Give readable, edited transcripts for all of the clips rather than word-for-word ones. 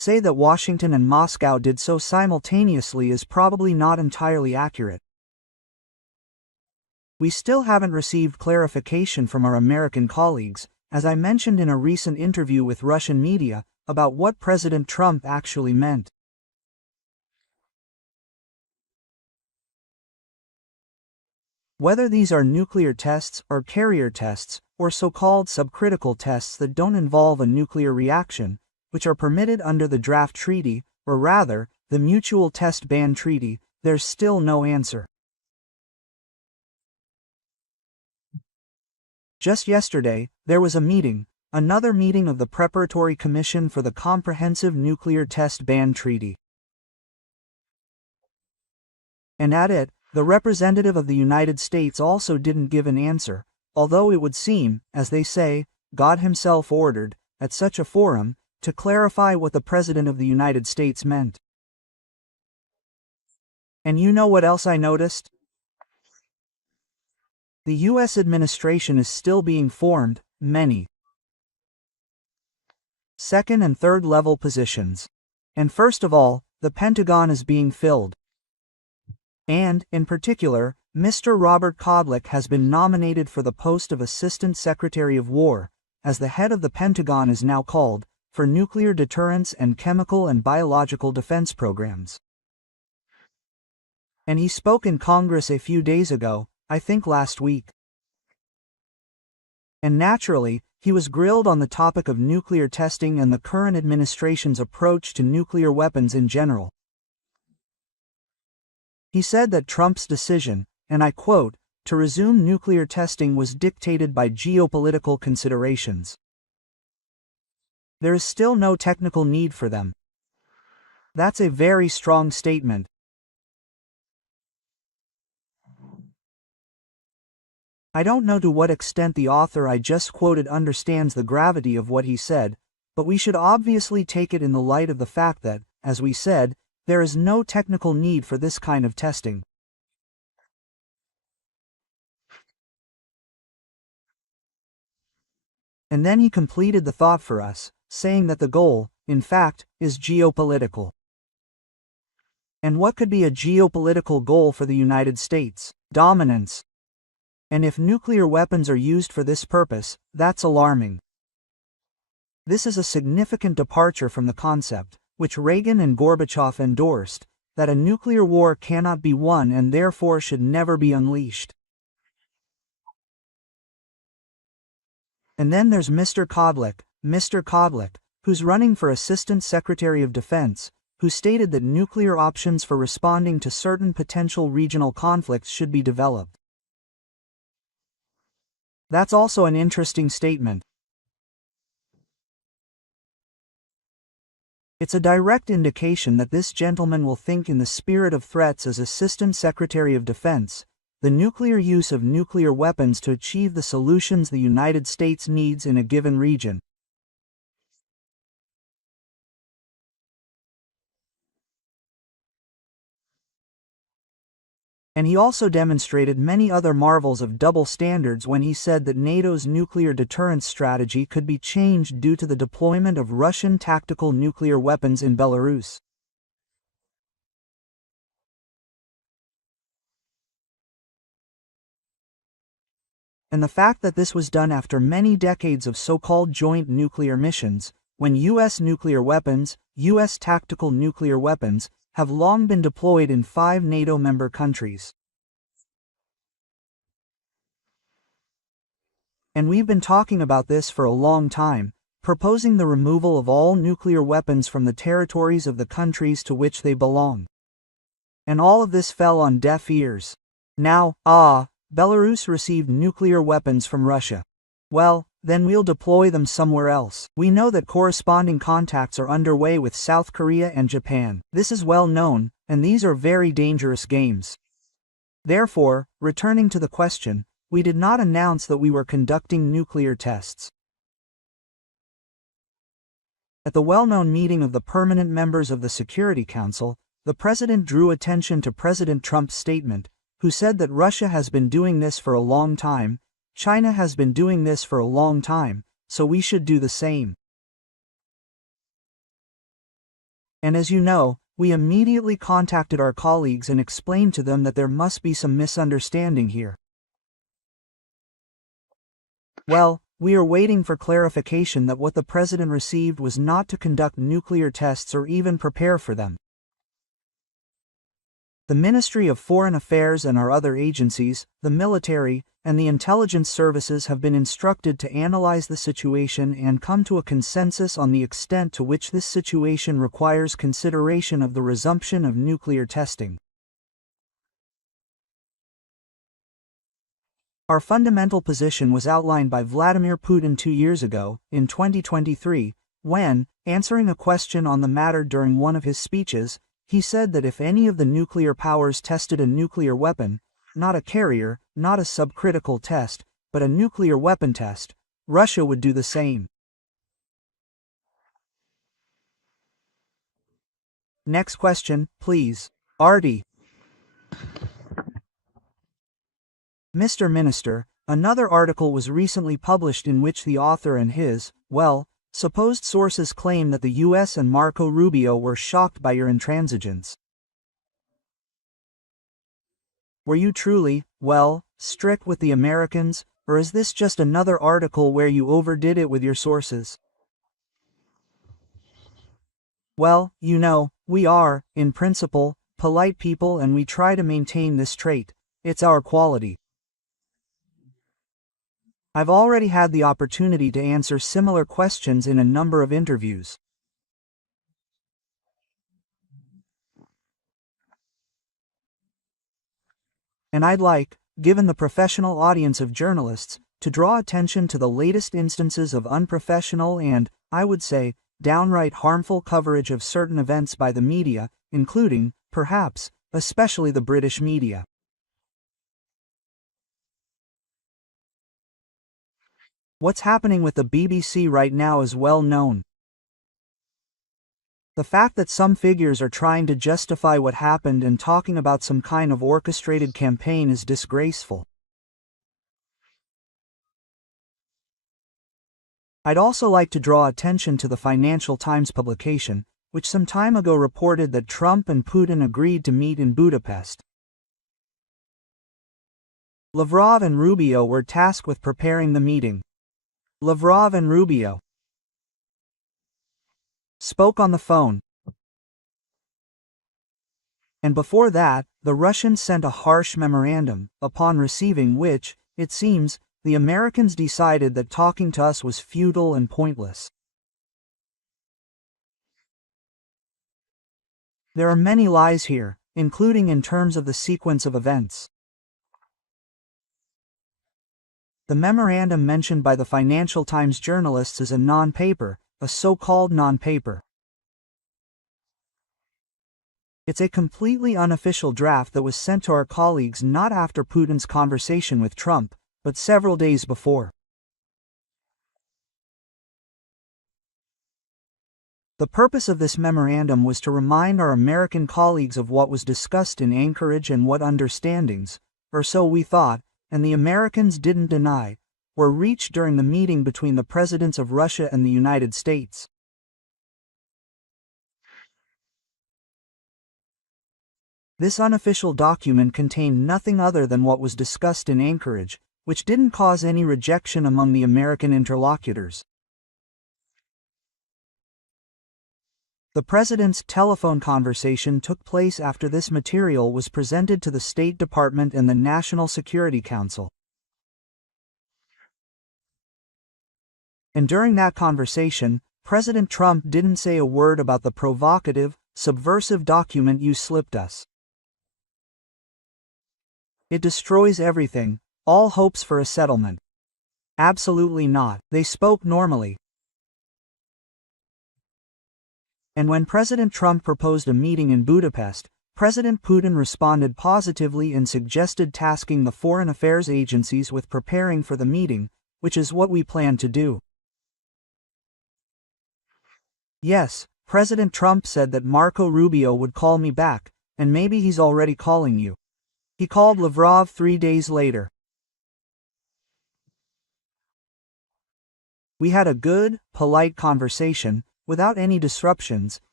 say that Washington and Moscow did so simultaneously is probably not entirely accurate. We still haven't received clarification from our American colleagues, as I mentioned in a recent interview with Russian media, about what President Trump actually meant. Whether these are nuclear tests or carrier tests, or so-called subcritical tests that don't involve a nuclear reaction, which are permitted under the draft treaty, or rather, the Mutual Test Ban Treaty, there's still no answer. Just yesterday, there was a meeting, another meeting of the Preparatory Commission for the Comprehensive Nuclear Test Ban Treaty. And at it, the representative of the United States also didn't give an answer, although it would seem, as they say, God himself ordered, at such a forum, to clarify what the President of the United States meant. And you know what else I noticed? The U.S. administration is still being formed, many second and third level positions. And first of all, the Pentagon is being filled. And, in particular, Mr. Robert Kodlik has been nominated for the post of Assistant Secretary of War, as the head of the Pentagon is now called, for nuclear deterrence and chemical and biological defense programs. And he spoke in Congress a few days ago, I think last week. And naturally, he was grilled on the topic of nuclear testing and the current administration's approach to nuclear weapons in general. He said that Trump's decision, and I quote, to resume nuclear testing was dictated by geopolitical considerations. There is still no technical need for them. That's a very strong statement. I don't know to what extent the author I just quoted understands the gravity of what he said, but we should obviously take it in the light of the fact that, as we said, there is no technical need for this kind of testing. And then he completed the thought for us, saying that the goal, in fact, is geopolitical. And what could be a geopolitical goal for the United States? Dominance. And if nuclear weapons are used for this purpose, that's alarming. This is a significant departure from the concept, which Reagan and Gorbachev endorsed, that a nuclear war cannot be won and therefore should never be unleashed. And then there's Mr. Kodlik, who's running for Assistant Secretary of Defense, who stated that nuclear options for responding to certain potential regional conflicts should be developed. That's also an interesting statement. It's a direct indication that this gentleman will think in the spirit of threats as Assistant Secretary of Defense, the nuclear use of nuclear weapons to achieve the solutions the United States needs in a given region. And he also demonstrated many other marvels of double standards when he said that NATO's nuclear deterrence strategy could be changed due to the deployment of Russian tactical nuclear weapons in Belarus. And the fact that this was done after many decades of so-called joint nuclear missions, when U.S. nuclear weapons, U.S. tactical nuclear weapons, have long been deployed in 5 NATO member countries. And we've been talking about this for a long time, proposing the removal of all nuclear weapons from the territories of the countries to which they belong. And all of this fell on deaf ears. Now, Belarus received nuclear weapons from Russia. Well, then we'll deploy them somewhere else. We know that corresponding contacts are underway with South Korea and Japan. This is well known, and these are very dangerous games. Therefore, returning to the question, we did not announce that we were conducting nuclear tests. At the well-known meeting of the permanent members of the Security Council, the President drew attention to President Trump's statement, who said that Russia has been doing this for a long time, China has been doing this for a long time, so we should do the same. And as you know, we immediately contacted our colleagues and explained to them that there must be some misunderstanding here. Well, we are waiting for clarification that what the president received was not to conduct nuclear tests or even prepare for them. The Ministry of Foreign Affairs and our other agencies, the military, and the intelligence services have been instructed to analyze the situation and come to a consensus on the extent to which this situation requires consideration of the resumption of nuclear testing. Our fundamental position was outlined by Vladimir Putin 2 years ago, in 2023, when, answering a question on the matter during one of his speeches, he said that if any of the nuclear powers tested a nuclear weapon, not a carrier, not a subcritical test, but a nuclear weapon test, Russia would do the same. Next question, please. Artie. Mr. Minister, another article was recently published in which the author and his, well, supposed sources claim that the US and Marco Rubio were shocked by your intransigence. Were you truly, well, strict with the Americans, or is this just another article where you overdid it with your sources? Well, you know, we are, in principle, polite people and we try to maintain this trait. It's our quality. I've already had the opportunity to answer similar questions in a number of interviews. And I'd like, given the professional audience of journalists, to draw attention to the latest instances of unprofessional and, I would say, downright harmful coverage of certain events by the media, including, perhaps, especially the British media. What's happening with the BBC right now is well known. The fact that some figures are trying to justify what happened and talking about some kind of orchestrated campaign is disgraceful. I'd also like to draw attention to the Financial Times publication, which some time ago reported that Trump and Putin agreed to meet in Budapest. Lavrov and Rubio were tasked with preparing the meeting. Lavrov and Rubio spoke on the phone. And before that, the Russians sent a harsh memorandum, upon receiving which, it seems, the Americans decided that talking to us was futile and pointless. There are many lies here, including in terms of the sequence of events. The memorandum mentioned by the Financial Times journalists is a non-paper, a so-called non-paper. It's a completely unofficial draft that was sent to our colleagues not after Putin's conversation with Trump, but several days before. The purpose of this memorandum was to remind our American colleagues of what was discussed in Anchorage and what understandings, or so we thought, and the Americans didn't deny, were reached during the meeting between the presidents of Russia and the United States. This unofficial document contained nothing other than what was discussed in Anchorage, which didn't cause any rejection among the American interlocutors. The president's telephone conversation took place after this material was presented to the State Department and the National Security Council. And during that conversation, President Trump didn't say a word about the provocative, subversive document you slipped us. It destroys everything, all hopes for a settlement. Absolutely not. They spoke normally. And when President Trump proposed a meeting in Budapest, President Putin responded positively and suggested tasking the foreign affairs agencies with preparing for the meeting, which is what we plan to do. Yes, President Trump said that Marco Rubio would call me back, and maybe he's already calling you. He called Lavrov 3 days later. We had a good, polite conversation, without any disruptions,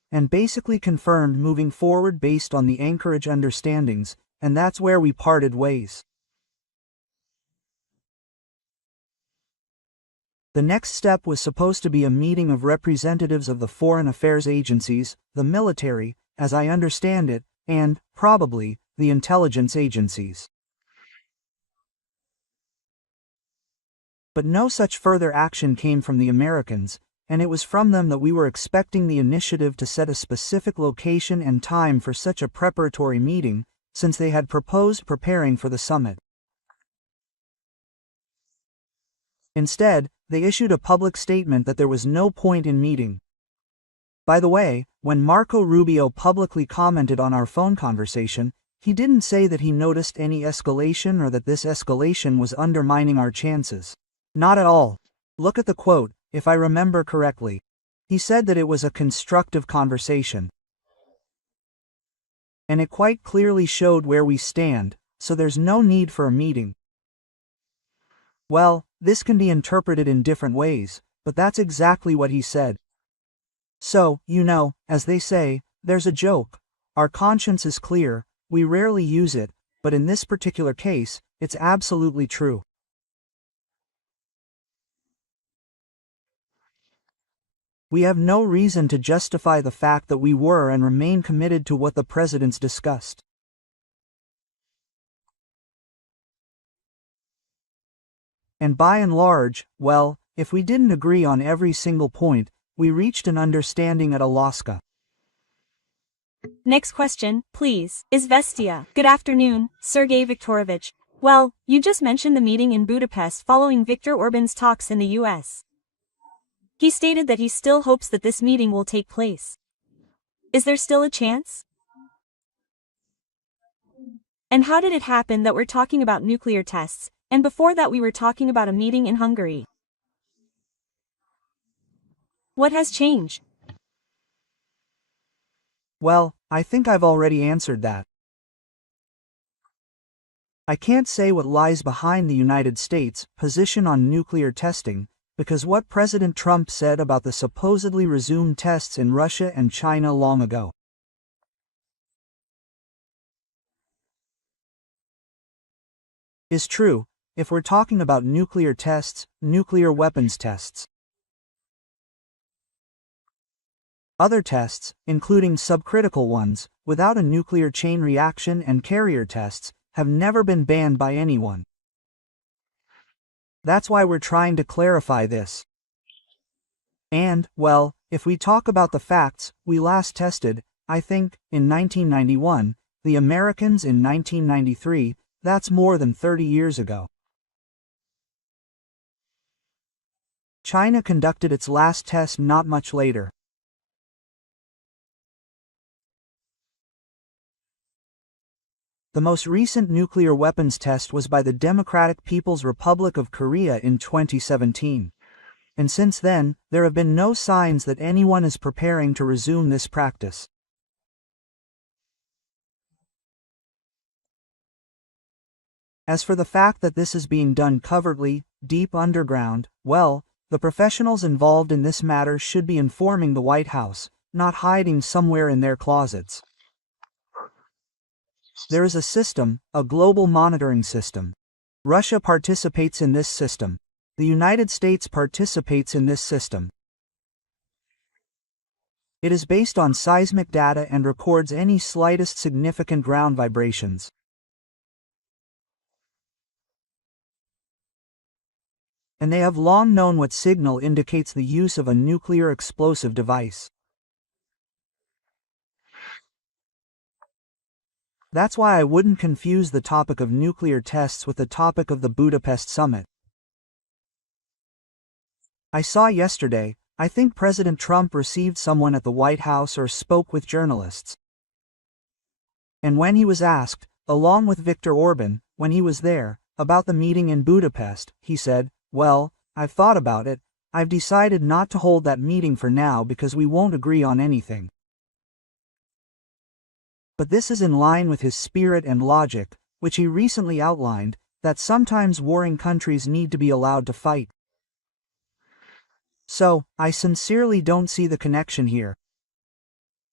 and basically confirmed moving forward based on the Anchorage understandings, and that's where we parted ways. The next step was supposed to be a meeting of representatives of the foreign affairs agencies, the military, as I understand it, and, probably, the intelligence agencies. But no such further action came from the Americans, and it was from them that we were expecting the initiative to set a specific location and time for such a preparatory meeting, since they had proposed preparing for the summit. Instead, they issued a public statement that there was no point in meeting. By the way, when Marco Rubio publicly commented on our phone conversation, he didn't say that he noticed any escalation or that this escalation was undermining our chances. Not at all. Look at the quote, if I remember correctly. He said that it was a constructive conversation. And it quite clearly showed where we stand, so there's no need for a meeting. Well, this can be interpreted in different ways, but that's exactly what he said. So, as they say, there's a joke. Our conscience is clear, we rarely use it, but in this particular case, it's absolutely true. We have no reason to justify the fact that we were and remain committed to what the presidents discussed. And by and large, well, if we didn't agree on every single point, we reached an understanding at Alaska. Next question, please. Izvestia. Good afternoon, Sergey Viktorovich. Well, you just mentioned the meeting in Budapest following Viktor Orban's talks in the US. He stated that he still hopes that this meeting will take place. Is there still a chance? And how did it happen that we're talking about nuclear tests, and before that we were talking about a meeting in Hungary? What has changed? Well, I think I've already answered that. I can't say what lies behind the United States' position on nuclear testing, because what President Trump said about the supposedly resumed tests in Russia and China long ago is true, if we're talking about nuclear tests, nuclear weapons tests. Other tests, including subcritical ones, without a nuclear chain reaction and carrier tests, have never been banned by anyone. That's why we're trying to clarify this. And, well, if we talk about the facts, we last tested, I think, in 1991, the Americans in 1993, that's more than 30 years ago. China conducted its last test not much later. The most recent nuclear weapons test was by the Democratic People's Republic of Korea in 2017. And since then, there have been no signs that anyone is preparing to resume this practice. As for the fact that this is being done covertly, deep underground, well, the professionals involved in this matter should be informing the White House, not hiding somewhere in their closets. There is a system, a global monitoring system. Russia participates in this system. The United States participates in this system. It is based on seismic data and records any slightest significant ground vibrations. And they have long known what signal indicates the use of a nuclear explosive device. That's why I wouldn't confuse the topic of nuclear tests with the topic of the Budapest summit. I saw yesterday, I think President Trump received someone at the White House or spoke with journalists. And when he was asked, along with Viktor Orban, when he was there, about the meeting in Budapest, he said, "Well, I've thought about it, I've decided not to hold that meeting for now because we won't agree on anything." But this is in line with his spirit and logic, which he recently outlined, that sometimes warring countries need to be allowed to fight. So, I sincerely don't see the connection here.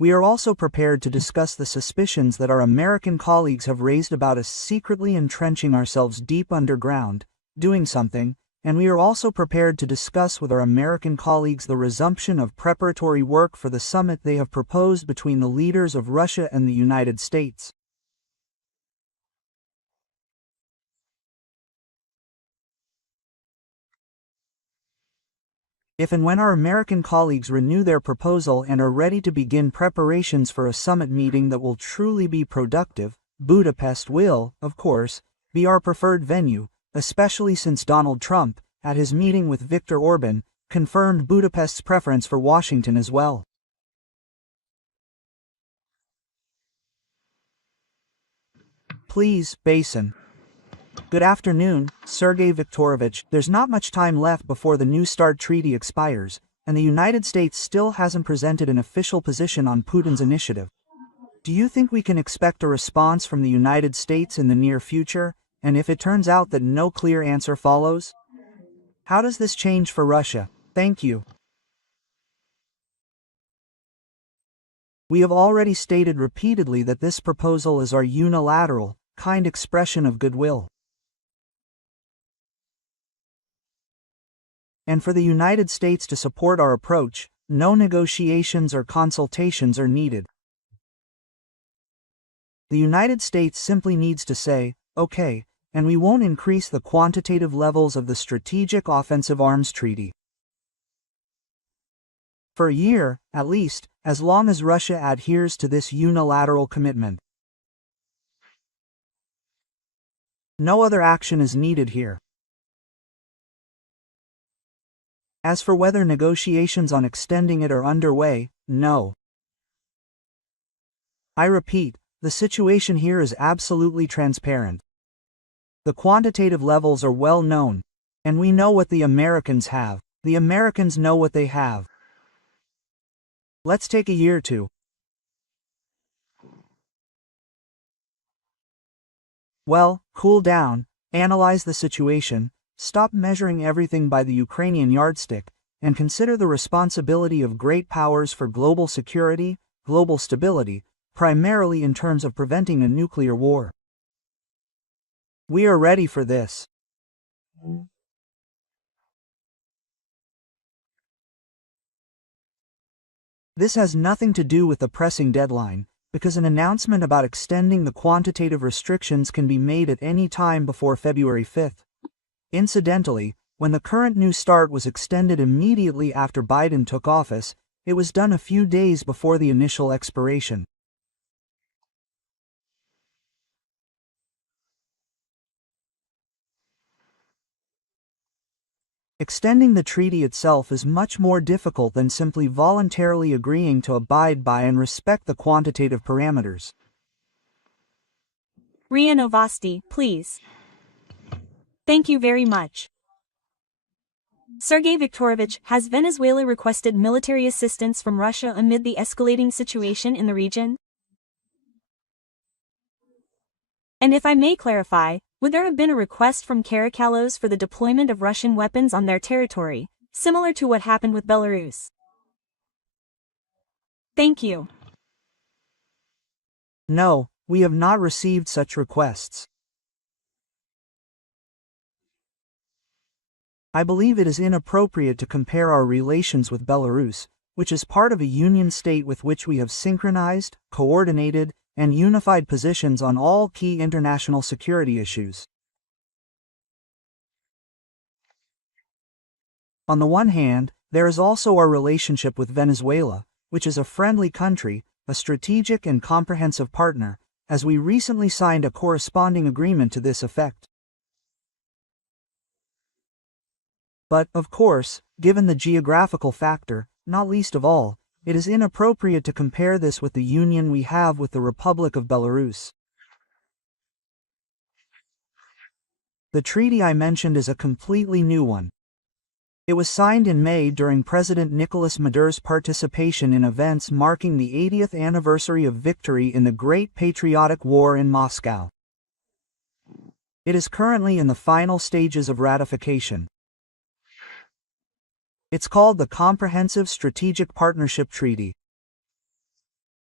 We are also prepared to discuss the suspicions that our American colleagues have raised about us secretly entrenching ourselves deep underground, doing something, and we are also prepared to discuss with our American colleagues the resumption of preparatory work for the summit they have proposed between the leaders of Russia and the United States. If and when our American colleagues renew their proposal and are ready to begin preparations for a summit meeting that will truly be productive, Budapest will, of course, be our preferred venue, especially since Donald Trump, at his meeting with Viktor Orban, confirmed Budapest's preference for Washington as well. Please, Basin. Good afternoon, Sergey Viktorovich. There's not much time left before the New START treaty expires, and the United States still hasn't presented an official position on Putin's initiative. Do you think we can expect a response from the United States in the near future, and if it turns out that no clear answer follows? How does this change for Russia? Thank you. We have already stated repeatedly that this proposal is our unilateral, kind expression of goodwill. And for the United States to support our approach, no negotiations or consultations are needed. The United States simply needs to say, okay, and we won't increase the quantitative levels of the Strategic Offensive Arms Treaty. For a year, at least, as long as Russia adheres to this unilateral commitment. No other action is needed here. As for whether negotiations on extending it are underway, no. I repeat, the situation here is absolutely transparent. The quantitative levels are well known, and we know what the Americans have. The Americans know what they have. Let's take a year or two. Well, cool down, analyze the situation, stop measuring everything by the Ukrainian yardstick, and consider the responsibility of great powers for global security, global stability, primarily in terms of preventing a nuclear war. We are ready for this. This has nothing to do with the pressing deadline, because an announcement about extending the quantitative restrictions can be made at any time before February 5th. Incidentally, when the current New START was extended immediately after Biden took office, it was done a few days before the initial expiration. Extending the treaty itself is much more difficult than simply voluntarily agreeing to abide by and respect the quantitative parameters. RIA Novosti, please. Thank you very much. Sergey Viktorovich, has Venezuela requested military assistance from Russia amid the escalating situation in the region? And if I may clarify, would there have been a request from Caracalos for the deployment of Russian weapons on their territory, similar to what happened with Belarus? Thank you. No, we have not received such requests. I believe it is inappropriate to compare our relations with Belarus, which is part of a union state with which we have synchronized, coordinated, and unified positions on all key international security issues. On the one hand, there is also our relationship with Venezuela, which is a friendly country, a strategic and comprehensive partner, as we recently signed a corresponding agreement to this effect. But, of course, given the geographical factor, not least of all, it is inappropriate to compare this with the union we have with the Republic of Belarus. The treaty I mentioned is a completely new one. It was signed in May during President Nicolas Maduro's participation in events marking the 80th anniversary of victory in the Great Patriotic War in Moscow. It is currently in the final stages of ratification. It's called the Comprehensive Strategic Partnership Treaty.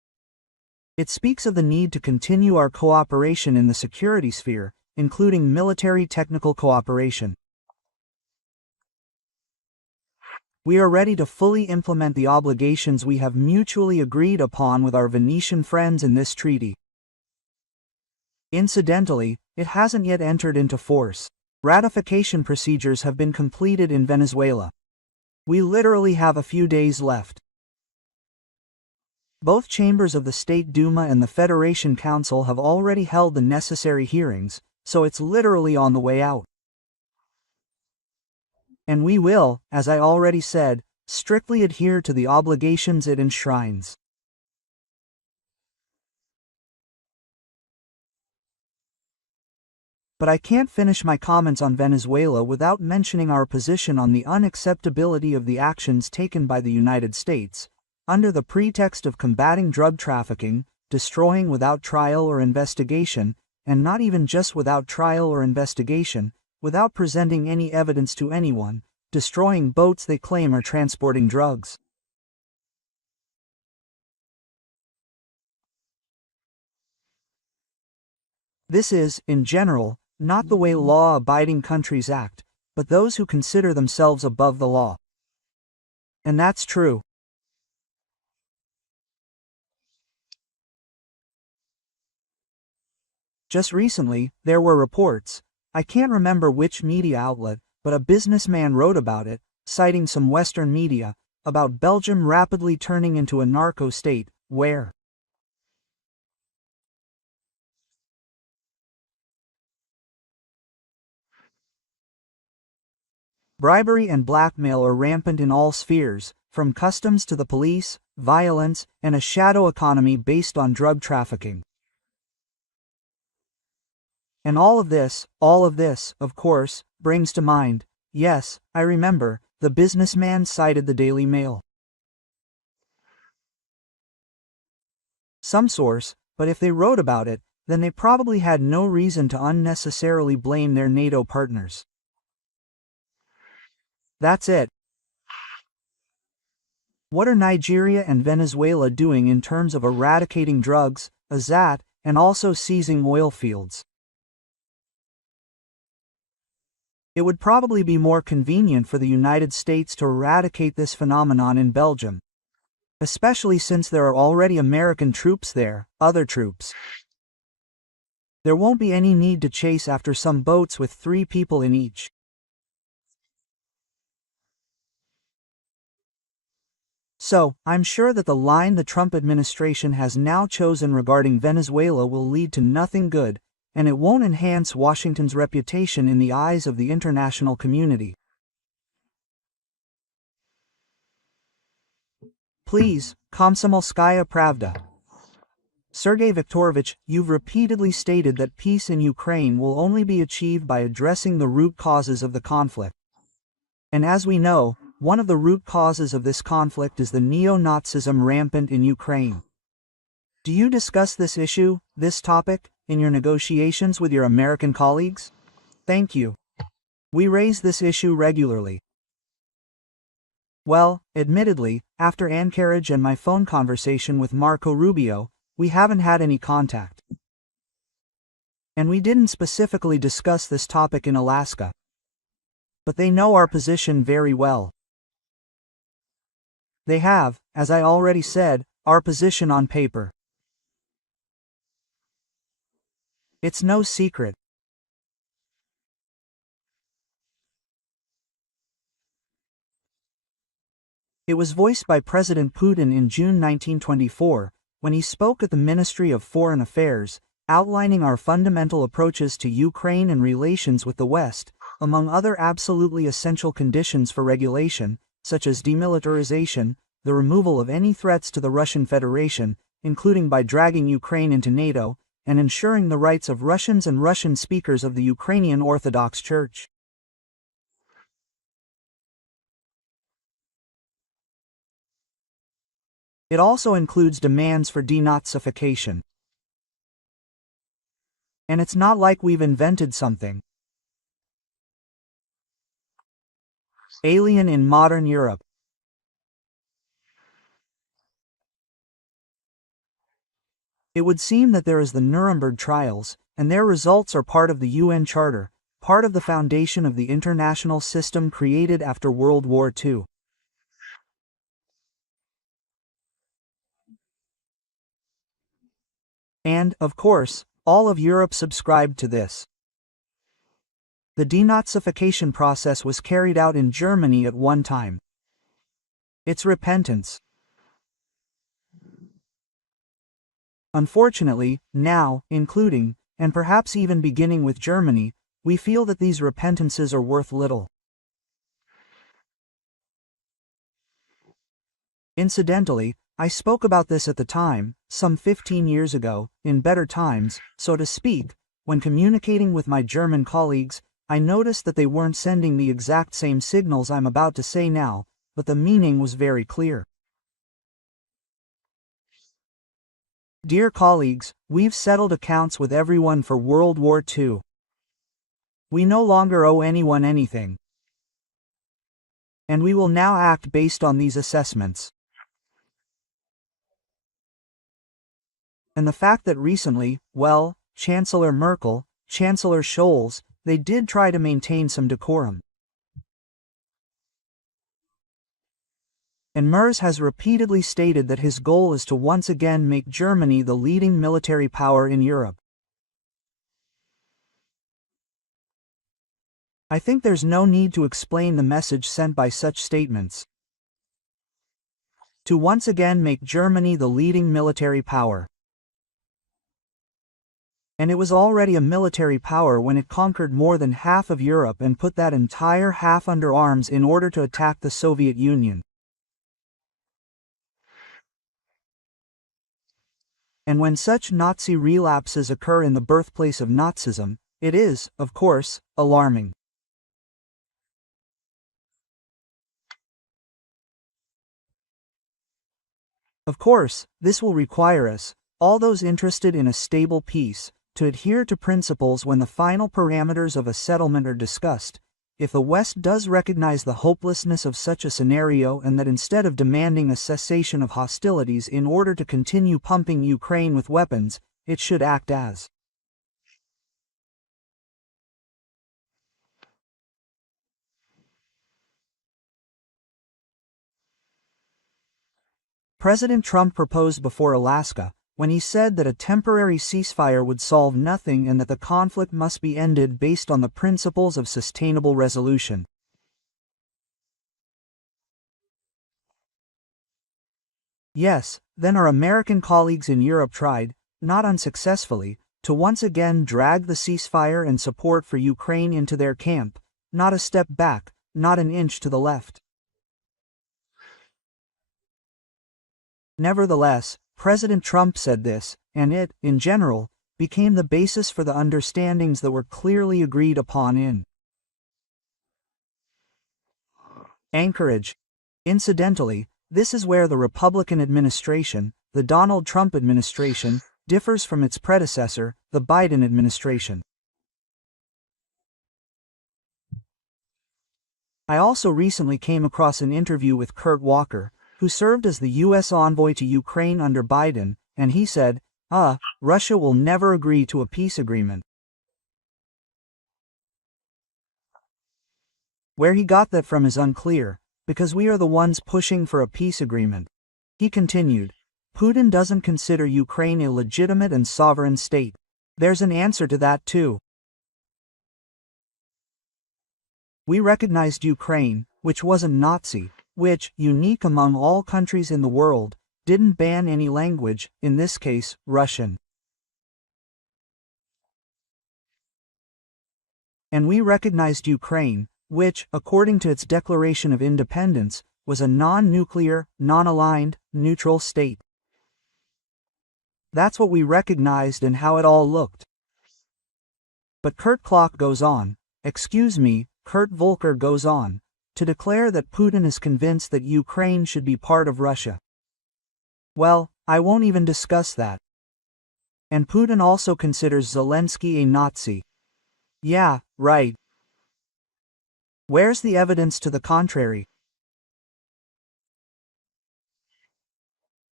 It speaks of the need to continue our cooperation in the security sphere, including military technical cooperation. We are ready to fully implement the obligations we have mutually agreed upon with our Venetian friends in this treaty. Incidentally, it hasn't yet entered into force. Ratification procedures have been completed in Venezuela. We literally have a few days left. Both chambers of the State Duma and the Federation Council have already held the necessary hearings, so it's literally on the way out. And we will, as I already said, strictly adhere to the obligations it enshrines. But I can't finish my comments on Venezuela without mentioning our position on the unacceptability of the actions taken by the United States, under the pretext of combating drug trafficking, destroying without trial or investigation, and not even just without trial or investigation, without presenting any evidence to anyone, destroying boats they claim are transporting drugs. This is, in general, not the way law-abiding countries act, but those who consider themselves above the law. And that's true. Just recently, there were reports, I can't remember which media outlet, but a businessman wrote about it, citing some Western media, about Belgium rapidly turning into a narco state, where bribery and blackmail are rampant in all spheres, from customs to the police, violence, and a shadow economy based on drug trafficking. And all of this, of course, brings to mind, yes, I remember, the businessman cited the Daily Mail. Some source, but if they wrote about it, then they probably had no reason to unnecessarily blame their NATO partners. That's it. What are Nigeria and Venezuela doing in terms of eradicating drugs, and also seizing oil fields? It would probably be more convenient for the United States to eradicate this phenomenon in Belgium, especially since there are already American troops there, other troops. There won't be any need to chase after some boats with 3 people in each. So, I'm sure that the line the Trump administration has now chosen regarding Venezuela will lead to nothing good, and it won't enhance Washington's reputation in the eyes of the international community. Please, Komsomolskaya Pravda. Sergey Viktorovich, you've repeatedly stated that peace in Ukraine will only be achieved by addressing the root causes of the conflict. And as we know, one of the root causes of this conflict is the neo-Nazism rampant in Ukraine. Do you discuss this issue, this topic, in your negotiations with your American colleagues? Thank you. We raise this issue regularly. Well, admittedly, after Anchorage and my phone conversation with Marco Rubio, we haven't had any contact. And we didn't specifically discuss this topic in Alaska. But they know our position very well. They have, as I already said, our position on paper. It's no secret. It was voiced by President Putin in June 1924, when he spoke at the Ministry of Foreign Affairs, outlining our fundamental approaches to Ukraine and relations with the West, among other absolutely essential conditions for regulation, such as demilitarization, the removal of any threats to the Russian Federation, including by dragging Ukraine into NATO, and ensuring the rights of Russians and Russian speakers of the Ukrainian Orthodox Church. It also includes demands for denazification. And it's not like we've invented something alien in modern Europe. It would seem that there is the Nuremberg trials, and their results are part of the UN Charter, part of the foundation of the international system created after World War II. And, of course, all of Europe subscribed to this. The denazification process was carried out in Germany at one time. It's repentance. Unfortunately, now, including, and perhaps even beginning with Germany, we feel that these repentances are worth little. Incidentally, I spoke about this at the time, some 15 years ago, in better times, so to speak. When communicating with my German colleagues, I noticed that they weren't sending the exact same signals I'm about to say now, but the meaning was very clear. Dear colleagues, we've settled accounts with everyone for World War II. We no longer owe anyone anything. And we will now act based on these assessments. And the fact that recently, well, Chancellor Merkel, Chancellor Scholz, they did try to maintain some decorum. And Merz has repeatedly stated that his goal is to once again make Germany the leading military power in Europe. I think there's no need to explain the message sent by such statements. To once again make Germany the leading military power. And it was already a military power when it conquered more than half of Europe and put that entire half under arms in order to attack the Soviet Union. And when such Nazi relapses occur in the birthplace of Nazism, it is, of course, alarming. Of course, this will require us, all those interested in a stable peace, to adhere to principles when the final parameters of a settlement are discussed. If the West does recognize the hopelessness of such a scenario and that instead of demanding a cessation of hostilities in order to continue pumping Ukraine with weapons, it should act as President Trump proposed before Alaska, when he said that a temporary ceasefire would solve nothing and that the conflict must be ended based on the principles of sustainable resolution. Yes, then our American colleagues in Europe tried, not unsuccessfully, to once again drag the ceasefire and support for Ukraine into their camp, not a step back, not an inch to the left. Nevertheless, President Trump said this, and it, in general, became the basis for the understandings that were clearly agreed upon in Anchorage. Incidentally, this is where the Republican administration, the Donald Trump administration, differs from its predecessor, the Biden administration. I also recently came across an interview with Kurt Walker, who served as the U.S. envoy to Ukraine under Biden, and he said, Russia will never agree to a peace agreement. Where he got that from is unclear, because we are the ones pushing for a peace agreement. He continued, Putin doesn't consider Ukraine a legitimate and sovereign state. There's an answer to that too. We recognized Ukraine, which wasn't Nazi, which, unique among all countries in the world, didn't ban any language, in this case, Russian. And we recognized Ukraine, which, according to its declaration of independence, was a non-nuclear, non-aligned, neutral state. That's what we recognized and how it all looked. But Kurt goes on, Kurt Volker goes on, to declare that Putin is convinced that Ukraine should be part of Russia. Well, I won't even discuss that. And Putin also considers Zelensky a Nazi. Yeah, right. Where's the evidence to the contrary?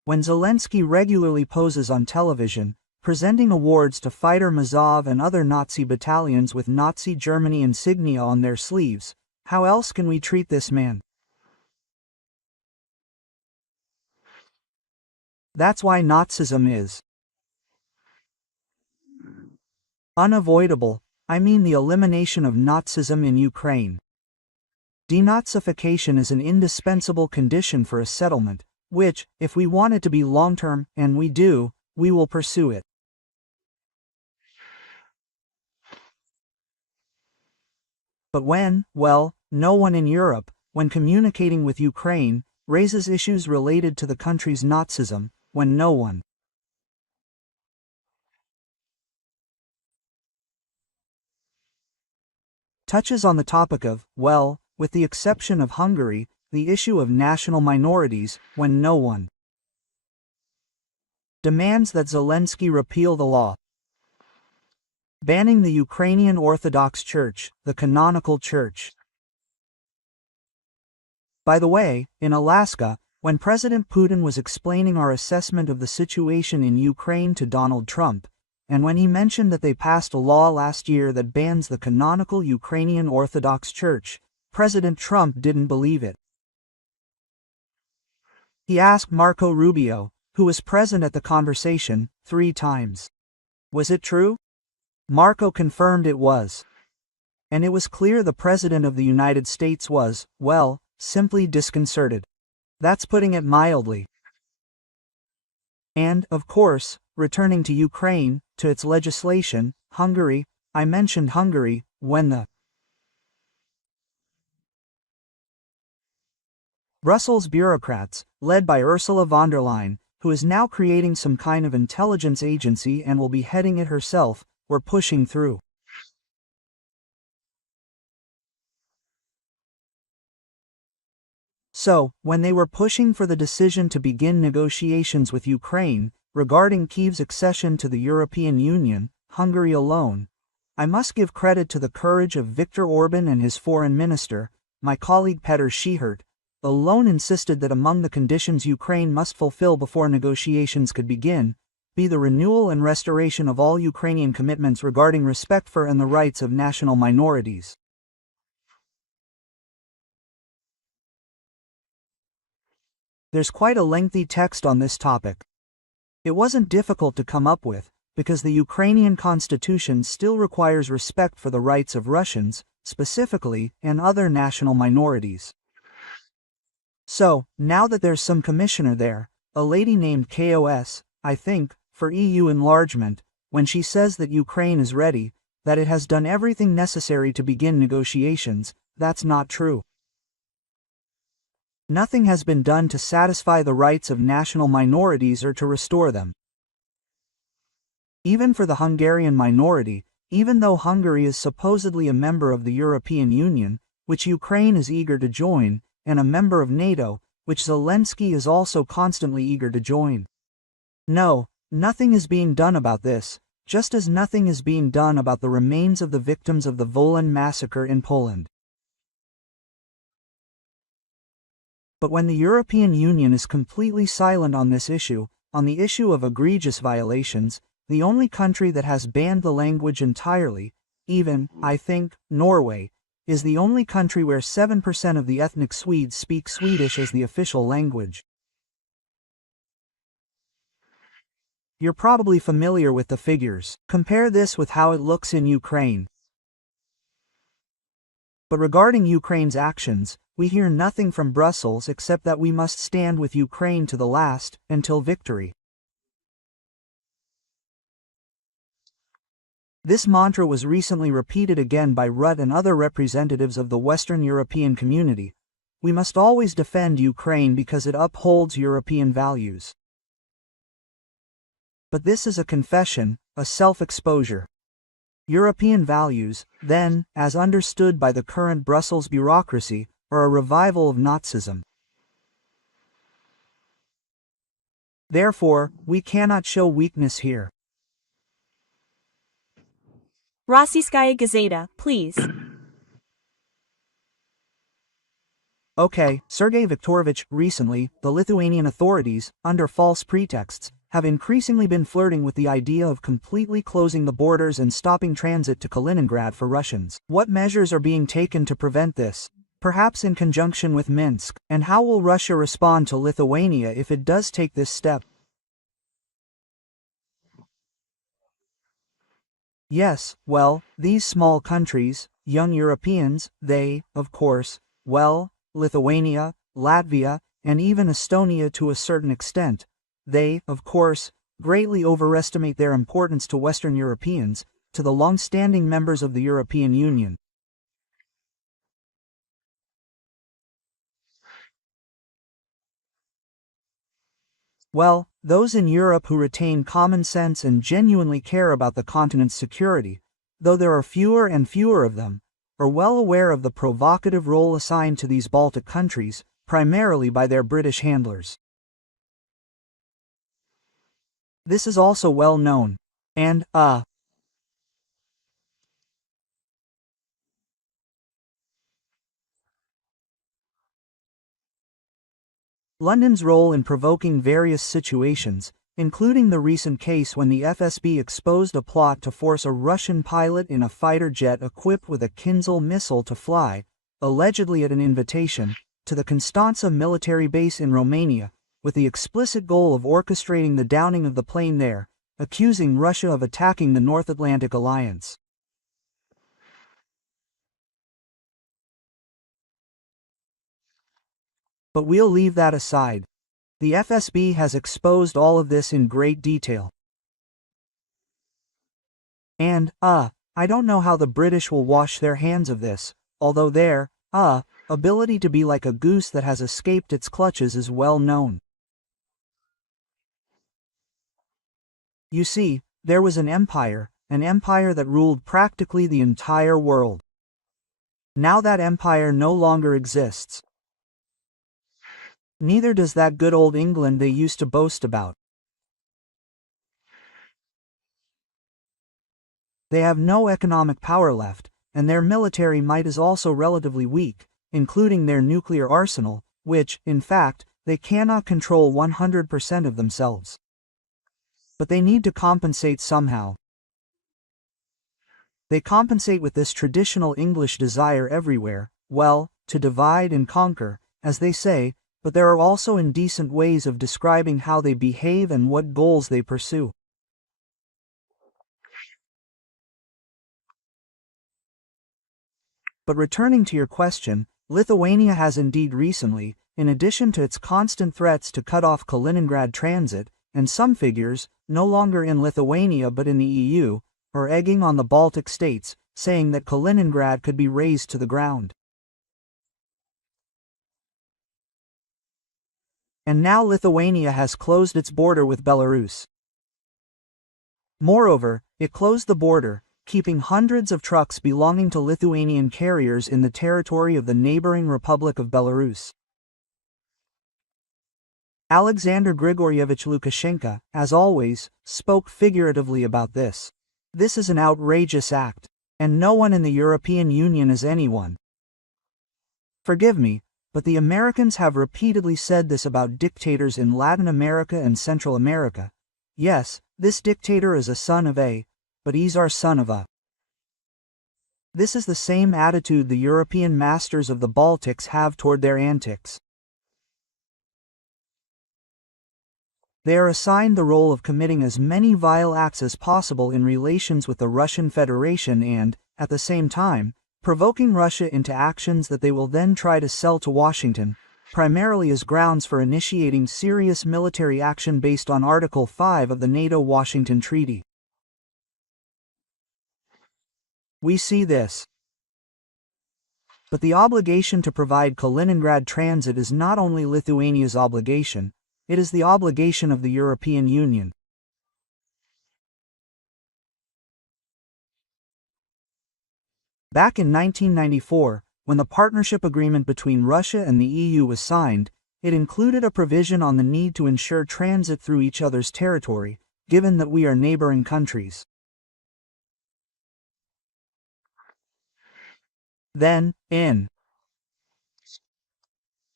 When Zelensky regularly poses on television, presenting awards to fighter Mazov and other Nazi battalions with Nazi Germany insignia on their sleeves, how else can we treat this man? That's why Nazism is unavoidable. I mean the elimination of Nazism in Ukraine. Denazification is an indispensable condition for a settlement, which, if we want it to be long-term, and we do, we will pursue it. But well, no one in Europe, when communicating with Ukraine, raises issues related to the country's Nazism, when no one touches on the topic of, well, with the exception of Hungary, the issue of national minorities, when no one demands that Zelensky repeal the law banning the Ukrainian Orthodox Church, the canonical church. By the way, in Alaska, when President Putin was explaining our assessment of the situation in Ukraine to Donald Trump, and when he mentioned that they passed a law last year that bans the canonical Ukrainian Orthodox Church, President Trump didn't believe it. He asked Marco Rubio, who was present at the conversation, 3 times. Was it true? Marco confirmed it was. And it was clear the President of the United States was, well, simply disconcerted. That's putting it mildly. And, of course, returning to Ukraine, to its legislation, Hungary, I mentioned Hungary, when the Brussels bureaucrats, led by Ursula von der Leyen, who is now creating some kind of intelligence agency and will be heading it herself, were pushing through. So, when they were pushing for the decision to begin negotiations with Ukraine, regarding Kyiv's accession to the European Union, Hungary alone, I must give credit to the courage of Viktor Orban and his foreign minister, my colleague Petr Schihert, alone insisted that among the conditions Ukraine must fulfill before negotiations could begin, be the renewal and restoration of all Ukrainian commitments regarding respect for and the rights of national minorities. There's quite a lengthy text on this topic. It wasn't difficult to come up with, because the Ukrainian constitution still requires respect for the rights of Russians, specifically, and other national minorities. So, now that there's some commissioner there, a lady named KOS, I think, for EU enlargement, when she says that Ukraine is ready, that it has done everything necessary to begin negotiations, that's not true. Nothing has been done to satisfy the rights of national minorities or to restore them. Even for the Hungarian minority, even though Hungary is supposedly a member of the European Union, which Ukraine is eager to join, and a member of NATO, which Zelensky is also constantly eager to join. No, nothing is being done about this, just as nothing is being done about the remains of the victims of the Volyn massacre in Poland. But when the European Union is completely silent on this issue, on the issue of egregious violations, the only country that has banned the language entirely, even, I think, Norway, is the only country where 7% of the ethnic Swedes speak Swedish as the official language. You're probably familiar with the figures. Compare this with how it looks in Ukraine. But regarding Ukraine's actions, we hear nothing from Brussels except that we must stand with Ukraine to the last, until victory. This mantra was recently repeated again by Rutte and other representatives of the Western European community. We must always defend Ukraine because it upholds European values. But this is a confession, a self-exposure. European values, then, as understood by the current Brussels bureaucracy, are a revival of Nazism. Therefore, we cannot show weakness here. Rossiyskaya Gazeta, please. Okay, Sergey Viktorovich, recently, the Lithuanian authorities, under false pretexts, have increasingly been flirting with the idea of completely closing the borders and stopping transit to Kaliningrad for Russians. What measures are being taken to prevent this? Perhaps in conjunction with Minsk, and how will Russia respond to Lithuania if it does take this step? Yes, well, these small countries, young Europeans, they, of course, well, Lithuania, Latvia, and even Estonia to a certain extent, they, of course, greatly overestimate their importance to Western Europeans, to the long-standing members of the European Union. Well, those in Europe who retain common sense and genuinely care about the continent's security, though there are fewer and fewer of them, are well aware of the provocative role assigned to these Baltic countries, primarily by their British handlers. This is also well known. And, London's role in provoking various situations, including the recent case when the FSB exposed a plot to force a Russian pilot in a fighter jet equipped with a Kinzhal missile to fly, allegedly at an invitation, to the Constanța military base in Romania, with the explicit goal of orchestrating the downing of the plane there, accusing Russia of attacking the North Atlantic Alliance. But we'll leave that aside. The FSB has exposed all of this in great detail. And, I don't know how the British will wash their hands of this, although their, ability to be like a goose that has escaped its clutches is well known. You see, there was an empire that ruled practically the entire world. Now that empire no longer exists. Neither does that good old England they used to boast about. They have no economic power left, and their military might is also relatively weak, including their nuclear arsenal, which, in fact, they cannot control 100% of themselves. But they need to compensate somehow. They compensate with this traditional English desire everywhere, well, to divide and conquer, as they say, but there are also indecent ways of describing how they behave and what goals they pursue. But returning to your question, Lithuania has indeed recently, in addition to its constant threats to cut off Kaliningrad transit, and some figures, no longer in Lithuania but in the EU, are egging on the Baltic states, saying that Kaliningrad could be razed to the ground. And now Lithuania has closed its border with Belarus. Moreover, it closed the border, keeping hundreds of trucks belonging to Lithuanian carriers in the territory of the neighboring Republic of Belarus. Alexander Grigorievich Lukashenko, as always, spoke figuratively about this. This is an outrageous act, and no one in the European Union is anyone. Forgive me, but the Americans have repeatedly said this about dictators in Latin America and Central America. Yes, this dictator is a son of a, but he's our son of a. This is the same attitude the European masters of the Baltics have toward their antics. They are assigned the role of committing as many vile acts as possible in relations with the Russian Federation and, at the same time, provoking Russia into actions that they will then try to sell to Washington, primarily as grounds for initiating serious military action based on Article 5 of the NATO-Washington Treaty. We see this. But the obligation to provide Kaliningrad transit is not only Lithuania's obligation, it is the obligation of the European Union. Back in 1994, when the partnership agreement between Russia and the EU was signed, it included a provision on the need to ensure transit through each other's territory, given that we are neighboring countries. Then, in